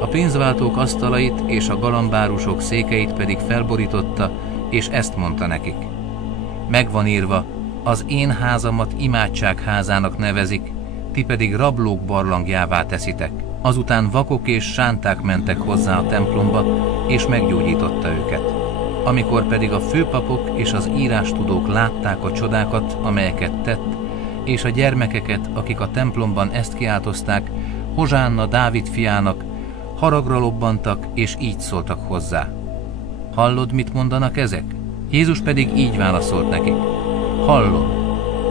a pénzváltók asztalait és a galambárusok székeit pedig felborította, és ezt mondta nekik: Megvan írva, az én házamat imádságházának nevezik, ti pedig rablók barlangjává teszitek. Azután vakok és sánták mentek hozzá a templomba, és meggyógyította őket. Amikor pedig a főpapok és az írástudók látták a csodákat, amelyeket tett, és a gyermekeket, akik a templomban ezt kiáltozták: Hozsánna Dávid fiának, haragra lobbantak, és így szóltak hozzá: Hallod, mit mondanak ezek? Jézus pedig így válaszolt nekik: Hallom,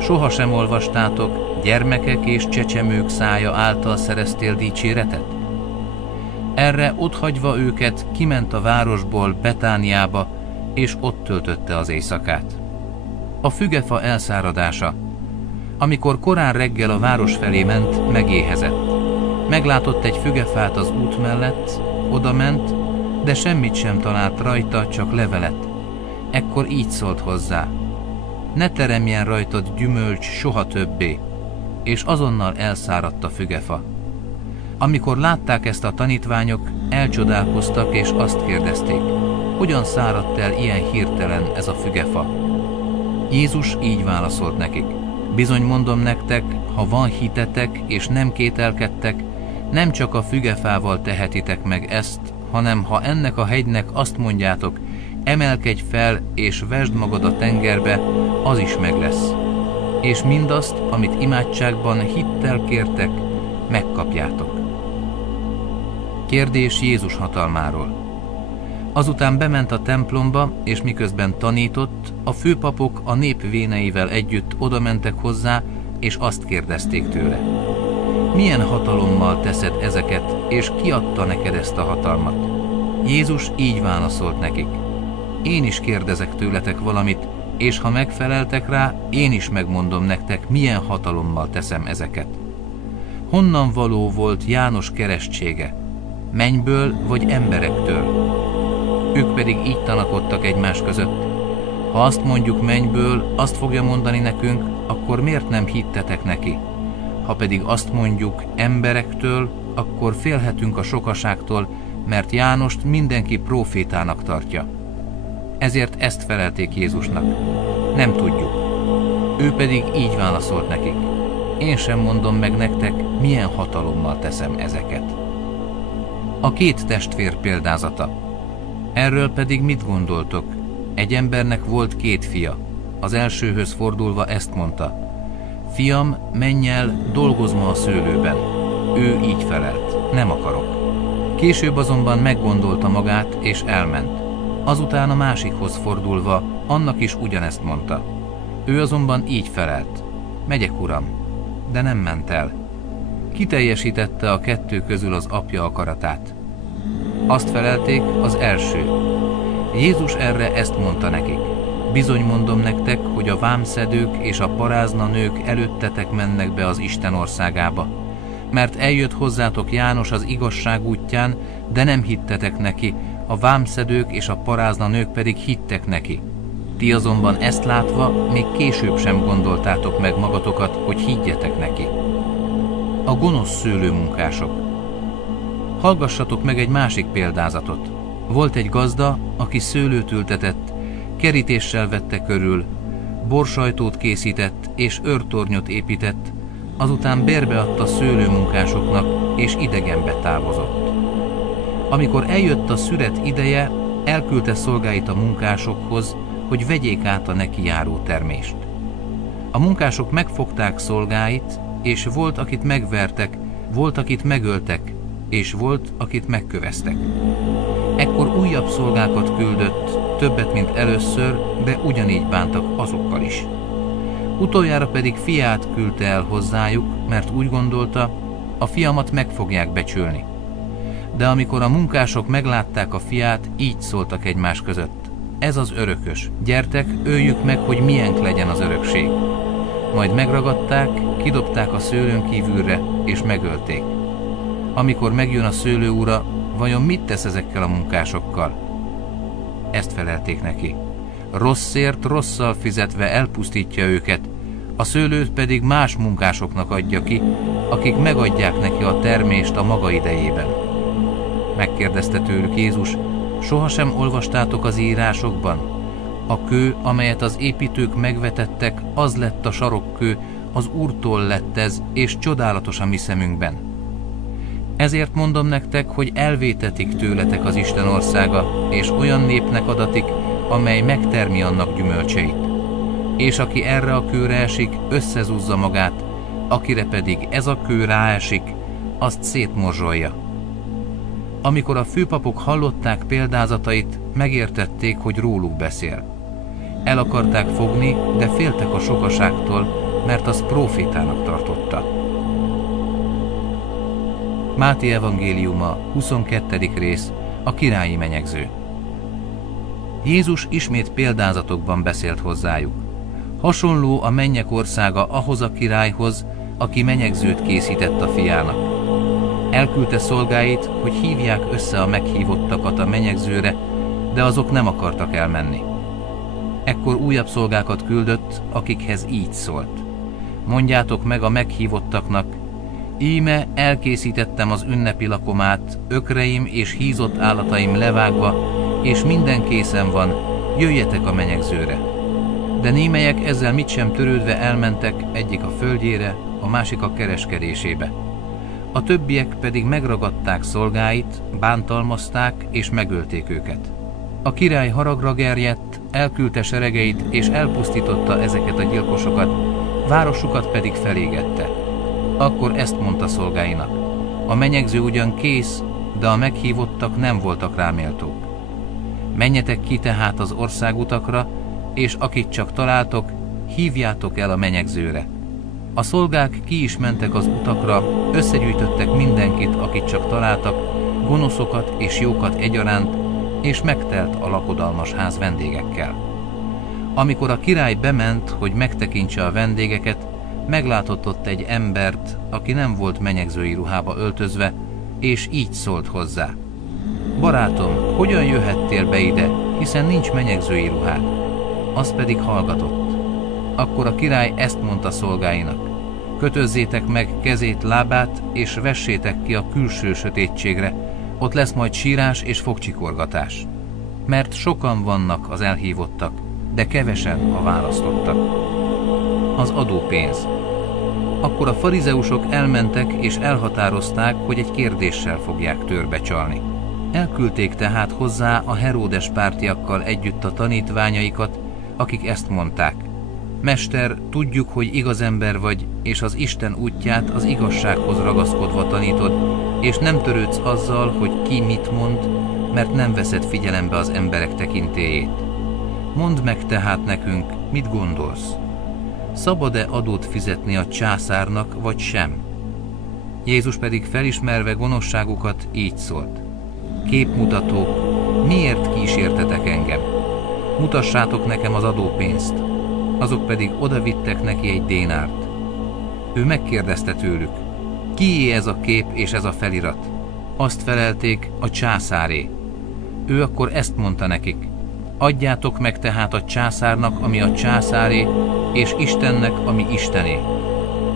sohasem olvastátok, gyermekek és csecsemők szája által szereztél dicséretet? Erre otthagyva őket kiment a városból Betániába, és ott töltötte az éjszakát. A fügefa elszáradása. Amikor korán reggel a város felé ment, megéhezett. Meglátott egy fügefát az út mellett, odament, de semmit sem talált rajta, csak levelet. Ekkor így szólt hozzá: Ne teremjen rajtad gyümölcs soha többé, és azonnal elszáradt a fügefa. Amikor látták ezt a tanítványok, elcsodálkoztak, és azt kérdezték: Hogyan száradt el ilyen hirtelen ez a fügefa? Jézus így válaszolt nekik: Bizony mondom nektek, ha van hitetek, és nem kételkedtek, nem csak a fügefával tehetitek meg ezt, hanem ha ennek a hegynek azt mondjátok: Emelkedj fel, és vesd magad a tengerbe, az is meg lesz. És mindazt, amit imádságban hittel kértek, megkapjátok. Kérdés Jézus hatalmáról. Azután bement a templomba, és miközben tanított, a főpapok a nép véneivel együtt odamentek hozzá, és azt kérdezték tőle: Milyen hatalommal teszed ezeket, és ki adta neked ezt a hatalmat? Jézus így válaszolt nekik: Én is kérdezek tőletek valamit, és ha megfeleltek rá, én is megmondom nektek, milyen hatalommal teszem ezeket. Honnan való volt János keresztsége? Mennyből vagy emberektől? Ők pedig így tanakodtak egymás között: Ha azt mondjuk mennyből, azt fogja mondani nekünk, akkor miért nem hittetek neki? Ha pedig azt mondjuk emberektől, akkor félhetünk a sokaságtól, mert Jánost mindenki prófétának tartja. Ezért ezt felelték Jézusnak: Nem tudjuk. Ő pedig így válaszolt nekik: Én sem mondom meg nektek, milyen hatalommal teszem ezeket. A két testvér példázata. Erről pedig mit gondoltok? Egy embernek volt két fia. Az elsőhöz fordulva ezt mondta: Fiam, menj el, dolgozz ma a szőlőben. Ő így felelt: Nem akarok. Később azonban meggondolta magát, és elment. Azután a másikhoz fordulva annak is ugyanezt mondta. Ő azonban így felelt: Megyek, uram, de nem ment el. Kiteljesítette a kettő közül az apja akaratát. Azt felelték: Az első. Jézus erre ezt mondta nekik: Bizony mondom nektek, hogy a vámszedők és a parázna nők előttetek mennek be az Isten országába. Mert eljött hozzátok János az igazság útján, de nem hittetek neki, a vámszedők és a parázna nők pedig hittek neki. Ti azonban ezt látva még később sem gondoltátok meg magatokat, hogy higgyetek neki. A gonosz szőlőmunkások. Hallgassatok meg egy másik példázatot. Volt egy gazda, aki szőlőt ültetett, kerítéssel vette körül, borsajtót készített és őrtornyot épített, azután bérbeadta szőlőmunkásoknak, és idegenbe távozott. Amikor eljött a szüret ideje, elküldte szolgáit a munkásokhoz, hogy vegyék át a neki járó termést. A munkások megfogták szolgáit, és volt, akit megvertek, volt, akit megöltek, és volt, akit megköveztek. Ekkor újabb szolgákat küldött, többet, mint először, de ugyanígy bántak azokkal is. Utoljára pedig fiát küldte el hozzájuk, mert úgy gondolta, a fiamat meg fogják becsülni. De amikor a munkások meglátták a fiát, így szóltak egymás között: ez az örökös, gyertek, öljük meg, hogy milyenk legyen az örökség. Majd megragadták, kidobták a szőlőn kívülre, és megölték. Amikor megjön a szőlő ura, vajon mit tesz ezekkel a munkásokkal? Ezt felelték neki: rosszért rosszal fizetve elpusztítja őket, a szőlőt pedig más munkásoknak adja ki, akik megadják neki a termést a maga idejében. Megkérdezte tőlük Jézus: sohasem olvastátok az írásokban? A kő, amelyet az építők megvetettek, az lett a sarokkő, az Úrtól lett ez, és csodálatos a mi szemünkben. Ezért mondom nektek, hogy elvétetik tőletek az Isten országa, és olyan népnek adatik, amely megtermi annak gyümölcseit. És aki erre a kőre esik, összezúzza magát, akire pedig ez a kő ráesik, azt szétmorzsolja. Amikor a főpapok hallották példázatait, megértették, hogy róluk beszél. El akarták fogni, de féltek a sokaságtól, mert az prófétának tartotta. Máté evangéliuma, 22. rész, a királyi menyegző. Jézus ismét példázatokban beszélt hozzájuk. Hasonló a mennyek országa ahhoz a királyhoz, aki menyegzőt készített a fiának. Elküldte szolgáit, hogy hívják össze a meghívottakat a menyegzőre, de azok nem akartak elmenni. Ekkor újabb szolgákat küldött, akikhez így szólt: mondjátok meg a meghívottaknak, íme elkészítettem az ünnepi lakomát, ökreim és hízott állataim levágva, és minden készen van, jöjjetek a menyegzőre. De némelyek ezzel mit sem törődve elmentek, egyik a földjére, a másik a kereskedésébe. A többiek pedig megragadták szolgáit, bántalmazták és megölték őket. A király haragra gerjedt, elküldte seregeit és elpusztította ezeket a gyilkosokat, városukat pedig felégette. Akkor ezt mondta szolgáinak: a menyegző ugyan kész, de a meghívottak nem voltak rá méltók. Menjetek ki tehát az országutakra, és akit csak találtok, hívjátok el a menyegzőre. A szolgák ki is mentek az utakra, összegyűjtöttek mindenkit, akit csak találtak, gonoszokat és jókat egyaránt, és megtelt a lakodalmas ház vendégekkel. Amikor a király bement, hogy megtekintse a vendégeket, meglátott ott egy embert, aki nem volt menyegzői ruhába öltözve, és így szólt hozzá: barátom, hogyan jöhettél be ide, hiszen nincs menyegzői ruhád? Az pedig hallgatott. Akkor a király ezt mondta szolgáinak: kötözzétek meg kezét, lábát, és vessétek ki a külső sötétségre, ott lesz majd sírás és fogcsikorgatás. Mert sokan vannak az elhívottak, de kevesen a választottak. Az adópénz. Akkor a farizeusok elmentek és elhatározták, hogy egy kérdéssel fogják törbe csalni. Elküldték tehát hozzá a Heródes pártiakkal együtt a tanítványaikat, akik ezt mondták: Mester, tudjuk, hogy igaz ember vagy, és az Isten útját az igazsághoz ragaszkodva tanítod, és nem törődsz azzal, hogy ki mit mond, mert nem veszed figyelembe az emberek tekintélyét. Mondd meg tehát nekünk, mit gondolsz? Szabad-e adót fizetni a császárnak, vagy sem? Jézus pedig felismerve gonoszságukat így szólt: képmutatók, miért kísértetek engem? Mutassátok nekem az adópénzt. Azok pedig odavittek neki egy dénárt. Ő megkérdezte tőlük: kié ez a kép és ez a felirat? Azt felelték: a császáré. Ő akkor ezt mondta nekik: adjátok meg tehát a császárnak, ami a császáré, és Istennek, ami Istené.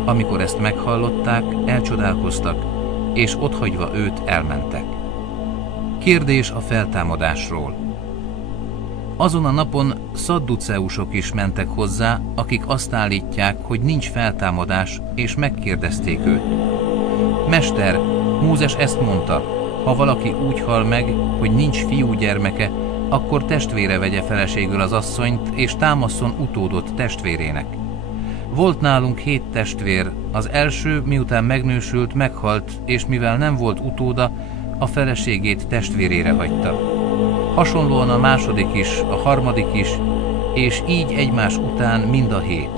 Amikor ezt meghallották, elcsodálkoztak, és otthagyva őt elmentek. Kérdés a feltámadásról. Azon a napon szadduceusok is mentek hozzá, akik azt állítják, hogy nincs feltámadás, és megkérdezték őt: Mester, Mózes ezt mondta, ha valaki úgy hal meg, hogy nincs fiúgyermeke, akkor testvére vegye feleségül az asszonyt, és támasszon utódot testvérének. Volt nálunk 7 testvér, az első, miután megnősült, meghalt, és mivel nem volt utóda, a feleségét testvérére hagyta. Hasonlóan a második is, a harmadik is, és így egymás után mind a 7.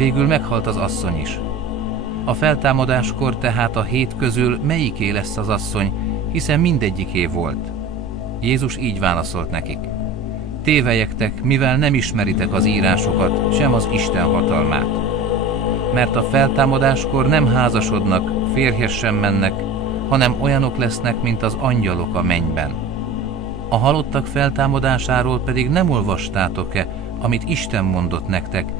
Végül meghalt az asszony is. A feltámadáskor tehát a 7 közül melyiké lesz az asszony, hiszen mindegyiké volt? Jézus így válaszolt nekik: tévelyektek, mivel nem ismeritek az írásokat, sem az Isten hatalmát. Mert a feltámadáskor nem házasodnak, férjhez sem mennek, hanem olyanok lesznek, mint az angyalok a mennyben. A halottak feltámadásáról pedig nem olvastátok-e, amit Isten mondott nektek?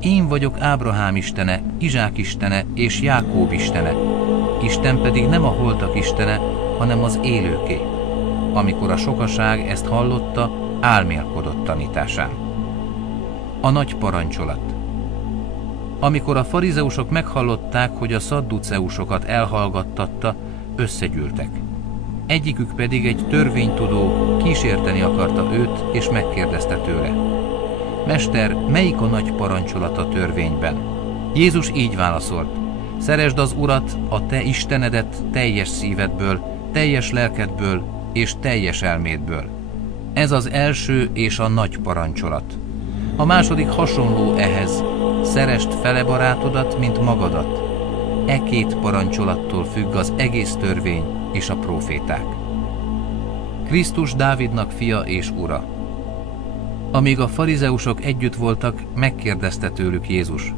Én vagyok Ábrahám istene, Izsák istene és Jákób istene. Isten pedig nem a holtak istene, hanem az élőké. Amikor a sokaság ezt hallotta, álmélkodott tanításán. A nagy parancsolat. Amikor a farizeusok meghallották, hogy a szadduceusokat elhallgattatta, összegyűltek. Egyikük pedig egy törvénytudó kísérteni akarta őt, és megkérdezte tőle: Mester, melyik a nagy parancsolat a törvényben? Jézus így válaszolt: szeresd az Urat, a te Istenedet teljes szívedből, teljes lelkedből és teljes elmédből. Ez az első és a nagy parancsolat. A második hasonló ehhez: szeresd fele barátodat, mint magadat. E 2 parancsolattól függ az egész törvény és a próféták. Krisztus Dávidnak fia és ura. Amíg a farizeusok együtt voltak, megkérdezte tőlük Jézus: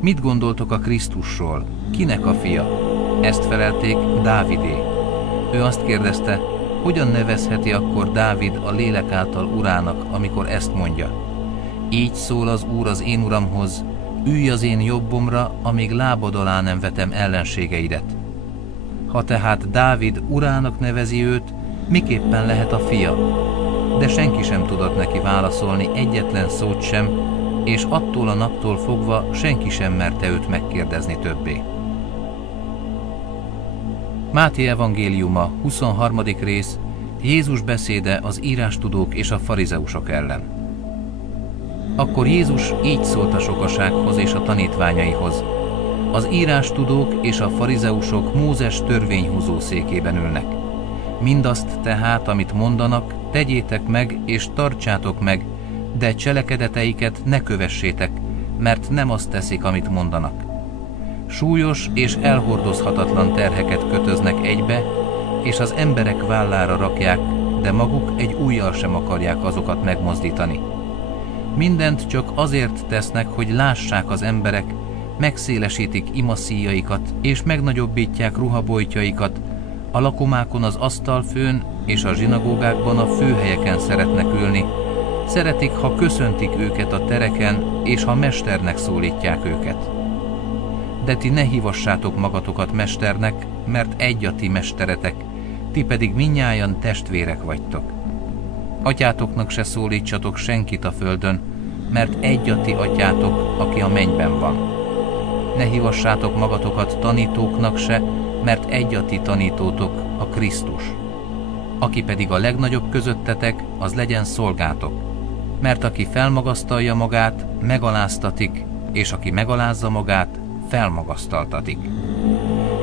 mit gondoltok a Krisztusról? Kinek a fia? Ezt felelték: Dávidé. Ő azt kérdezte: hogyan nevezheti akkor Dávid a lélek által urának, amikor ezt mondja: így szól az Úr az én uramhoz, ülj az én jobbomra, amíg lábad alá nem vetem ellenségeidet. Ha tehát Dávid urának nevezi őt, miképpen lehet a fia? De senki sem tudott neki válaszolni egyetlen szót sem, és attól a naptól fogva senki sem merte őt megkérdezni többé. Máté evangéliuma, 23. rész, Jézus beszéde az írástudók és a farizeusok ellen. Akkor Jézus így szólt a sokasághoz és a tanítványaihoz: az írástudók és a farizeusok Mózes törvényhozó székében ülnek. Mindazt tehát, amit mondanak, tegyétek meg és tartsátok meg, de cselekedeteiket ne kövessétek, mert nem azt teszik, amit mondanak. Súlyos és elhordozhatatlan terheket kötöznek egybe, és az emberek vállára rakják, de maguk egy ujjal sem akarják azokat megmozdítani. Mindent csak azért tesznek, hogy lássák az emberek, megszélesítik imaszíjaikat, és megnagyobbítják ruhabojtjaikat, a lakomákon az asztalfőn és a zsinagógákban a főhelyeken szeretnek ülni. Szeretik, ha köszöntik őket a tereken, és ha mesternek szólítják őket. De ti ne hívassátok magatokat mesternek, mert egy a ti mesteretek, ti pedig mindnyájan testvérek vagytok. Atyátoknak se szólítsatok senkit a földön, mert egy a ti atyátok, aki a mennyben van. Ne hívassátok magatokat tanítóknak se, mert egy a ti tanítótok, a Krisztus. Aki pedig a legnagyobb közöttetek, az legyen szolgátok. Mert aki felmagasztalja magát, megaláztatik, és aki megalázza magát, felmagasztaltatik.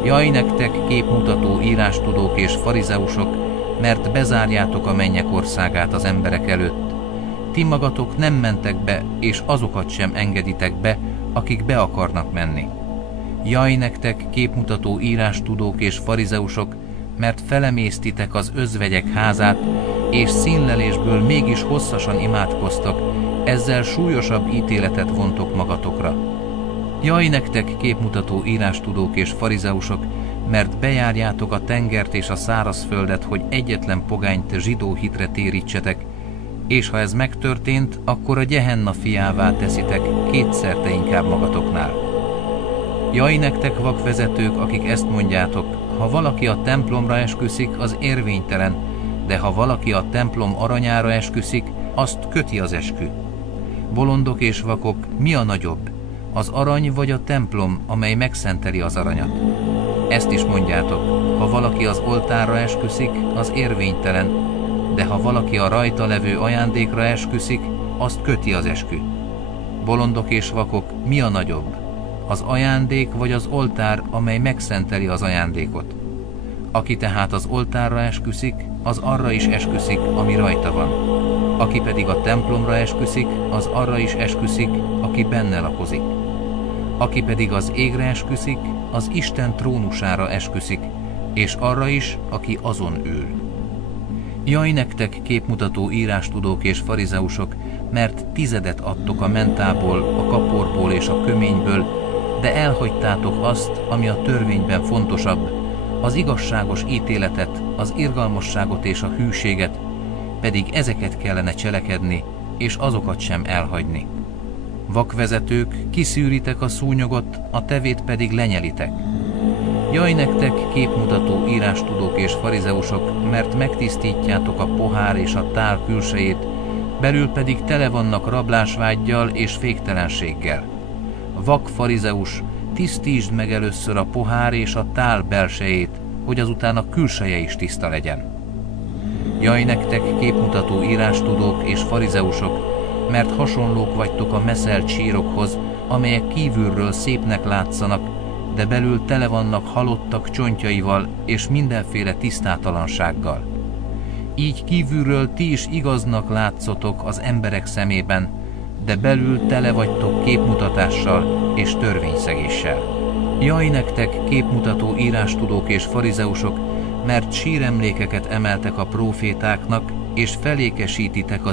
Jaj nektek, képmutató írástudók és farizeusok, mert bezárjátok a mennyek országát az emberek előtt. Ti magatok nem mentek be, és azokat sem engeditek be, akik be akarnak menni. Jaj nektek, képmutató írástudók és farizeusok, mert felemésztitek az özvegyek házát, és színlelésből mégis hosszasan imádkoztak, ezzel súlyosabb ítéletet vontok magatokra. Jaj nektek, képmutató írástudók és farizeusok, mert bejárjátok a tengert és a szárazföldet, hogy egyetlen pogányt zsidó hitre térítsetek, és ha ez megtörtént, akkor a Gehenna fiává teszitek kétszerte inkább magatoknál. Jaj nektek, vakvezetők, akik ezt mondjátok: ha valaki a templomra esküszik, az érvénytelen, de ha valaki a templom aranyára esküszik, azt köti az eskü. Bolondok és vakok, mi a nagyobb? Az arany vagy a templom, amely megszenteli az aranyat? Ezt is mondjátok: ha valaki az oltárra esküszik, az érvénytelen, de ha valaki a rajta levő ajándékra esküszik, azt köti az eskü. Bolondok és vakok, mi a nagyobb? Az ajándék vagy az oltár, amely megszenteli az ajándékot? Aki tehát az oltárra esküszik, az arra is esküszik, ami rajta van. Aki pedig a templomra esküszik, az arra is esküszik, aki benne lakozik. Aki pedig az égre esküszik, az Isten trónusára esküszik, és arra is, aki azon ül. Jaj nektek, képmutató írástudók és farizeusok, mert tizedet adtok a mentából, a kaporból és a köményből, de elhagytátok azt, ami a törvényben fontosabb, az igazságos ítéletet, az irgalmasságot és a hűséget, pedig ezeket kellene cselekedni, és azokat sem elhagyni. Vakvezetők, kiszűritek a szúnyogot, a tevét pedig lenyelitek. Jaj nektek, képmutató írástudók és farizeusok, mert megtisztítjátok a pohár és a tál külsejét, belül pedig tele vannak rablásvággyal és féktelenséggel. Vak farizeus, tisztítsd meg először a pohár és a tál belsejét, hogy azután a külseje is tiszta legyen. Jaj nektek, képmutató írástudók és farizeusok, mert hasonlók vagytok a meszelt sírokhoz, amelyek kívülről szépnek látszanak, de belül tele vannak halottak csontjaival és mindenféle tisztátalansággal. Így kívülről ti is igaznak látszotok az emberek szemében, de belül tele vagytok képmutatással és törvényszegéssel. Jaj nektek, képmutató írástudók és farizeusok, mert síremlékeket emeltek a prófétáknak, és felékesítitek az